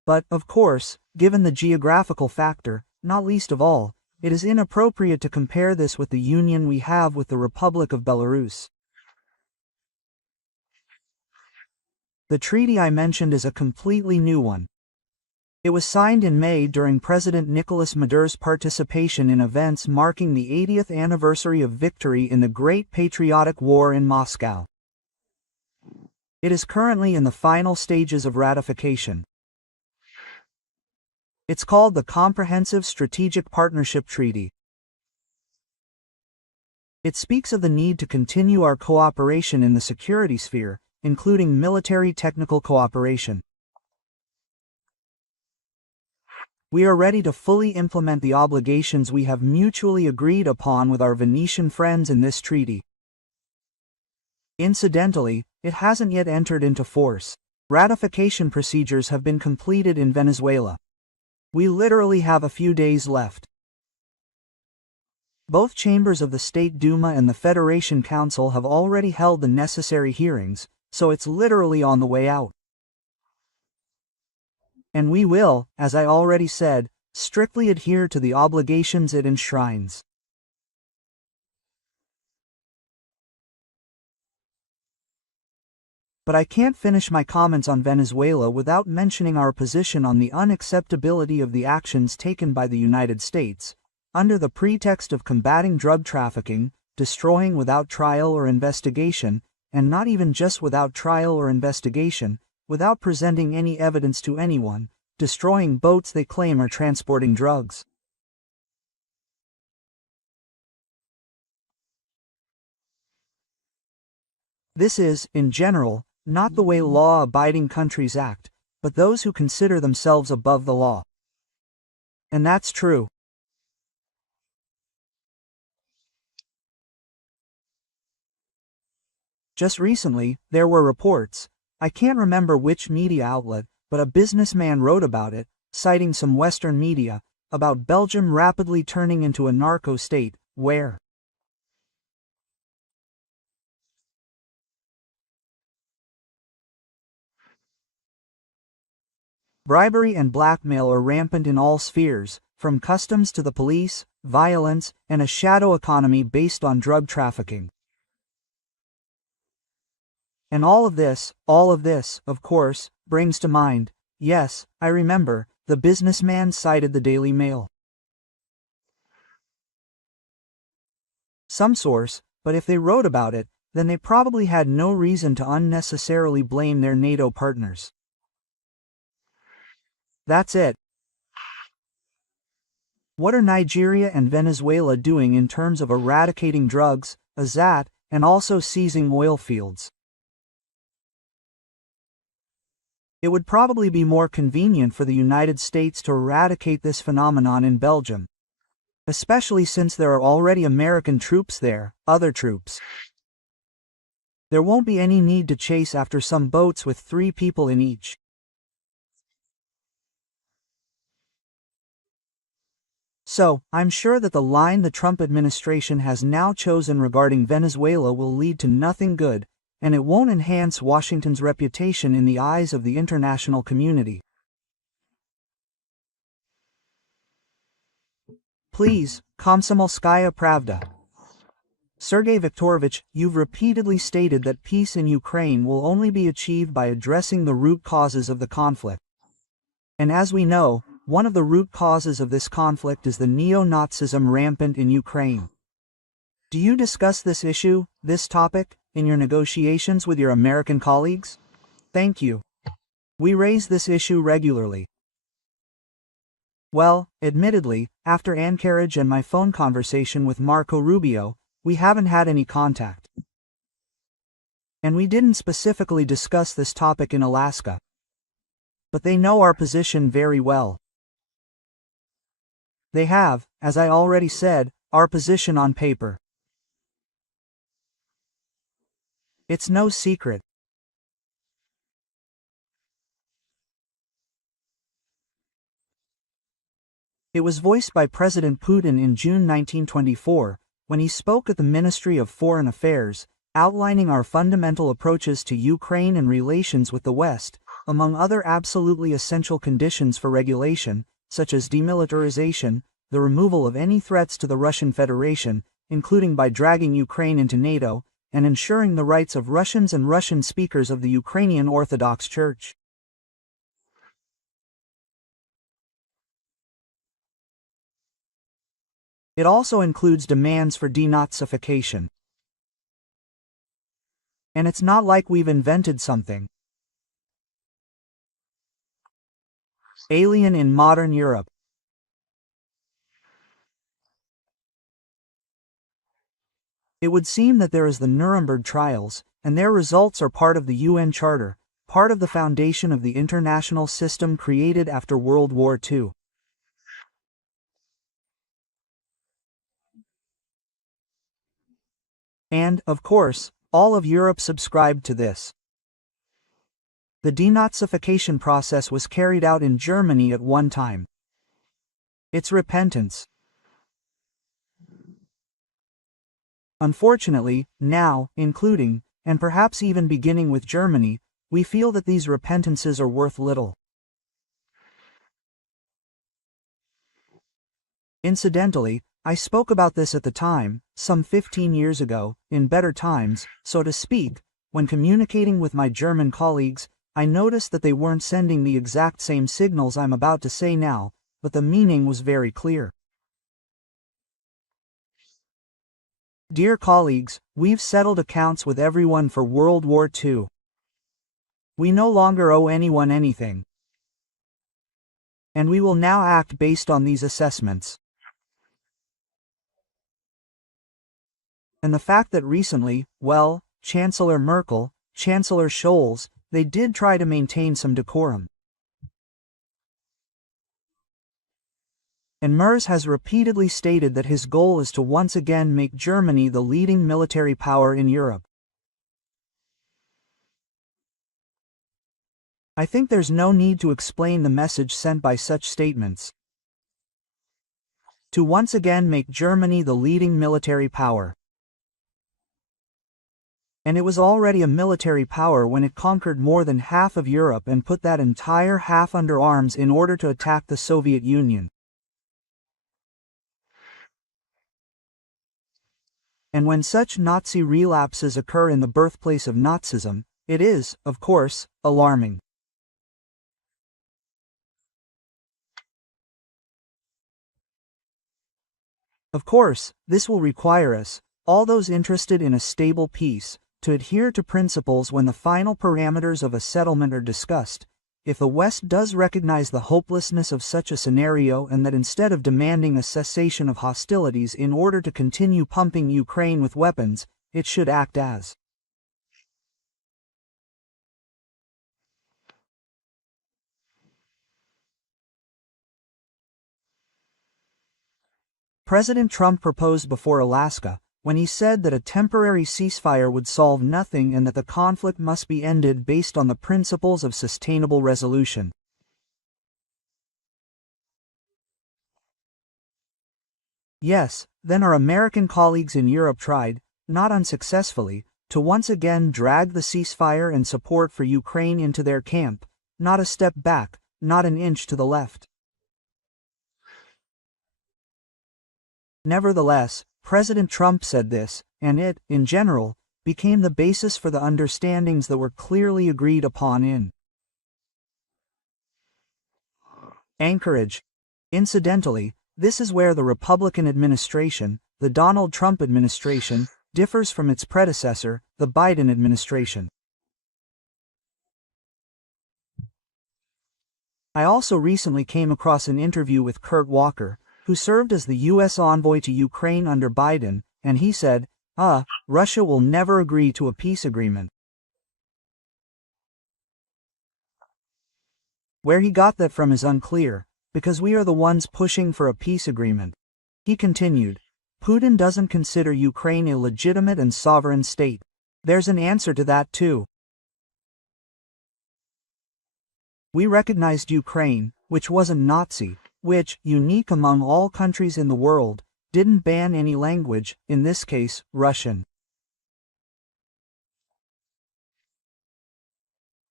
But, of course, given the geographical factor, not least of all, it is inappropriate to compare this with the union we have with the Republic of Belarus. The treaty I mentioned is a completely new one. It was signed in May during President Nicolas Maduro's participation in events marking the 80th anniversary of victory in the Great Patriotic War in Moscow. It is currently in the final stages of ratification. It's called the Comprehensive Strategic Partnership Treaty. It speaks of the need to continue our cooperation in the security sphere, including military technical cooperation. We are ready to fully implement the obligations we have mutually agreed upon with our Venetian friends in this treaty. Incidentally, it hasn't yet entered into force. Ratification procedures have been completed in Venezuela. We literally have a few days left. Both chambers of the State Duma and the Federation Council have already held the necessary hearings, so it's literally on the way out. And we will, as I already said, strictly adhere to the obligations it enshrines. But I can't finish my comments on Venezuela without mentioning our position on the unacceptability of the actions taken by the United States, under the pretext of combating drug trafficking, destroying without trial or investigation, and not even just without trial or investigation, without presenting any evidence to anyone, destroying boats they claim are transporting drugs. This is, in general, not the way law-abiding countries act, but those who consider themselves above the law. And that's true. Just recently, there were reports, I can't remember which media outlet, but a businessman wrote about it, citing some Western media, about Belgium rapidly turning into a narco state, where bribery and blackmail are rampant in all spheres, from customs to the police, violence, and a shadow economy based on drug trafficking. And all of this, of course, brings to mind, yes, I remember, the businessman cited the Daily Mail. Some source, but if they wrote about it, then they probably had no reason to unnecessarily blame their NATO partners. That's it. What are Nigeria and Venezuela doing in terms of eradicating drugs, azat, and also seizing oil fields? It would probably be more convenient for the United States to eradicate this phenomenon in Belgium, especially since there are already American troops there, other troops. There won't be any need to chase after some boats with 3 people in each. So, I'm sure that the line the Trump administration has now chosen regarding Venezuela will lead to nothing good, and it won't enhance Washington's reputation in the eyes of the international community. Please, Komsomolskaya Pravda. Sergey Viktorovich, you've repeatedly stated that peace in Ukraine will only be achieved by addressing the root causes of the conflict. And as we know, one of the root causes of this conflict is the neo-Nazism rampant in Ukraine. Do you discuss this issue, this topic, in your negotiations with your American colleagues? Thank you. We raise this issue regularly. Well, admittedly, after Anchorage and my phone conversation with Marco Rubio, we haven't had any contact. And we didn't specifically discuss this topic in Alaska. But they know our position very well. They have, as I already said, our position on paper. It's no secret. It was voiced by President Putin in June 1924, when he spoke at the Ministry of Foreign Affairs, outlining our fundamental approaches to Ukraine and relations with the West, among other absolutely essential conditions for regulation, such as demilitarization, the removal of any threats to the Russian Federation, including by dragging Ukraine into NATO, and ensuring the rights of Russians and Russian speakers of the Ukrainian Orthodox Church. It also includes demands for denazification. And it's not like we've invented something alien in modern Europe. It would seem that there is the Nuremberg trials, and their results are part of the UN Charter, part of the foundation of the international system created after World War II. And, of course, all of Europe subscribed to this. The denazification process was carried out in Germany at one time. It's repentance. Unfortunately, now, including, and perhaps even beginning with Germany, we feel that these repentances are worth little. Incidentally, I spoke about this at the time, some 15 years ago, in better times, so to speak. When communicating with my German colleagues, I noticed that they weren't sending the exact same signals I'm about to say now, but the meaning was very clear. Dear colleagues, we've settled accounts with everyone for World War II. We no longer owe anyone anything. And we will now act based on these assessments. And the fact that recently, well, Chancellor Merkel, Chancellor Scholz, they did try to maintain some decorum. And Merz has repeatedly stated that his goal is to once again make Germany the leading military power in Europe. I think there's no need to explain the message sent by such statements. To once again make Germany the leading military power. And it was already a military power when it conquered more than half of Europe and put that entire half under arms in order to attack the Soviet Union. And when such Nazi relapses occur in the birthplace of Nazism, it is, of course, alarming. Of course, this will require us, all those interested in a stable peace, to adhere to principles when the final parameters of a settlement are discussed. If the West does recognize the hopelessness of such a scenario and that instead of demanding a cessation of hostilities in order to continue pumping Ukraine with weapons, it should act as President Trump proposed before Alaska, when he said that a temporary ceasefire would solve nothing and that the conflict must be ended based on the principles of sustainable resolution. Yes, then our American colleagues in Europe tried, not unsuccessfully, to once again drag the ceasefire and support for Ukraine into their camp, not a step back, not an inch to the left. Nevertheless, President Trump said this, and it, in general, became the basis for the understandings that were clearly agreed upon in Anchorage. Incidentally, this is where the Republican administration, the Donald Trump administration, differs from its predecessor, the Biden administration. I also recently came across an interview with Kurt Walker, who served as the U.S. envoy to Ukraine under Biden, and he said, Russia will never agree to a peace agreement. Where he got that from is unclear, because we are the ones pushing for a peace agreement. He continued, Putin doesn't consider Ukraine a legitimate and sovereign state. There's an answer to that too. We recognized Ukraine, which wasn't Nazi, which, unique among all countries in the world, didn't ban any language, in this case, Russian.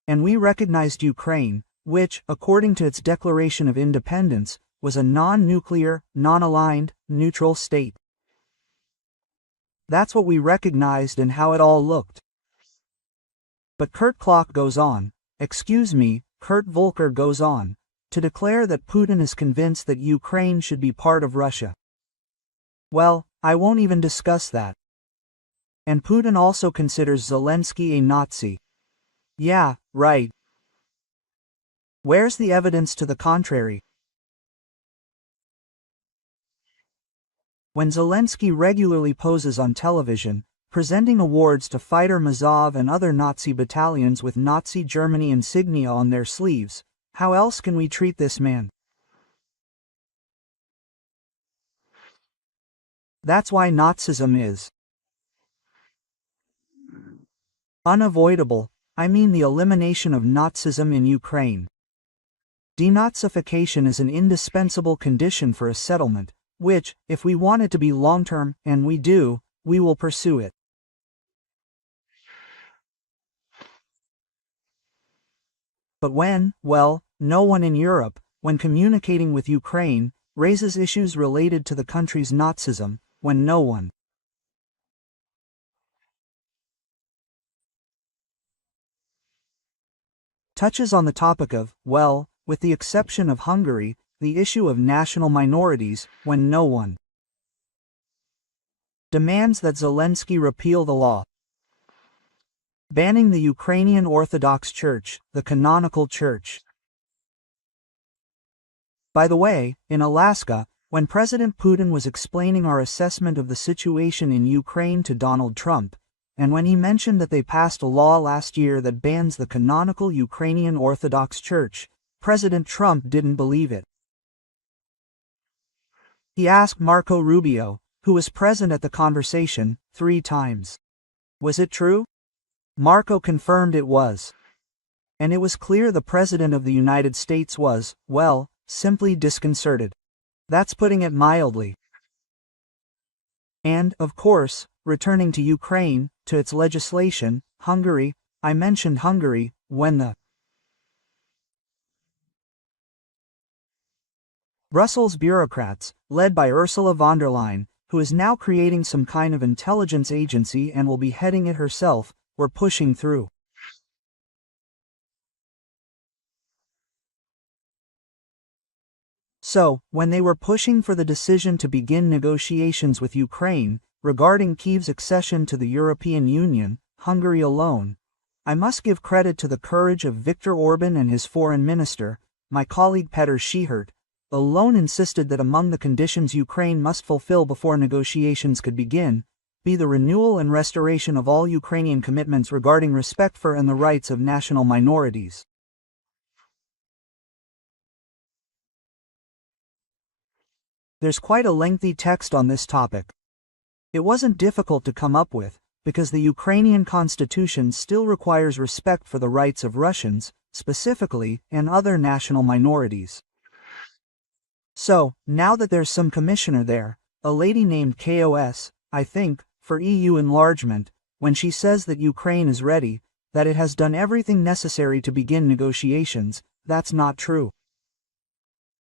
And we recognized Ukraine, which, according to its declaration of independence, was a non-nuclear, non-aligned, neutral state. That's what we recognized and how it all looked. But Kurt Volker goes on, to declare that Putin is convinced that Ukraine should be part of Russia. Well, I won't even discuss that. And Putin also considers Zelensky a Nazi. Yeah, right. Where's the evidence to the contrary? When Zelensky regularly poses on television, presenting awards to fighter Mazov and other Nazi battalions with Nazi Germany insignia on their sleeves, how else can we treat this man? That's why Nazism is unavoidable. I mean the elimination of Nazism in Ukraine. Denazification is an indispensable condition for a settlement, which, if we want it to be long-term, and we do, we will pursue it. But well, no one in Europe, when communicating with Ukraine, raises issues related to the country's Nazism, when no one touches on the topic of, well, with the exception of Hungary, the issue of national minorities, when no one demands that Zelensky repeal the law banning the Ukrainian Orthodox Church, the canonical church. By the way, in Alaska, when President Putin was explaining our assessment of the situation in Ukraine to Donald Trump, and when he mentioned that they passed a law last year that bans the canonical Ukrainian Orthodox Church, President Trump didn't believe it. He asked Marco Rubio, who was present at the conversation, 3 times. Was it true? Marco confirmed it was. And it was clear the President of the United States was, well, simply disconcerted. That's putting it mildly. And, of course, returning to Ukraine, to its legislation, Hungary, I mentioned Hungary, when the Brussels bureaucrats, led by Ursula von der Leyen, who is now creating some kind of intelligence agency and will be heading it herself, were pushing through. So, when they were pushing for the decision to begin negotiations with Ukraine, regarding Kyiv's accession to the European Union, Hungary alone, I must give credit to the courage of Viktor Orban and his foreign minister, my colleague Petr Schihert, alone insisted that among the conditions Ukraine must fulfill before negotiations could begin, be the renewal and restoration of all Ukrainian commitments regarding respect for and the rights of national minorities. There's quite a lengthy text on this topic. It wasn't difficult to come up with, because the Ukrainian constitution still requires respect for the rights of Russians, specifically, and other national minorities. So, now that there's some commissioner there, a lady named KOS, I think, for EU enlargement, when she says that Ukraine is ready, that it has done everything necessary to begin negotiations, that's not true.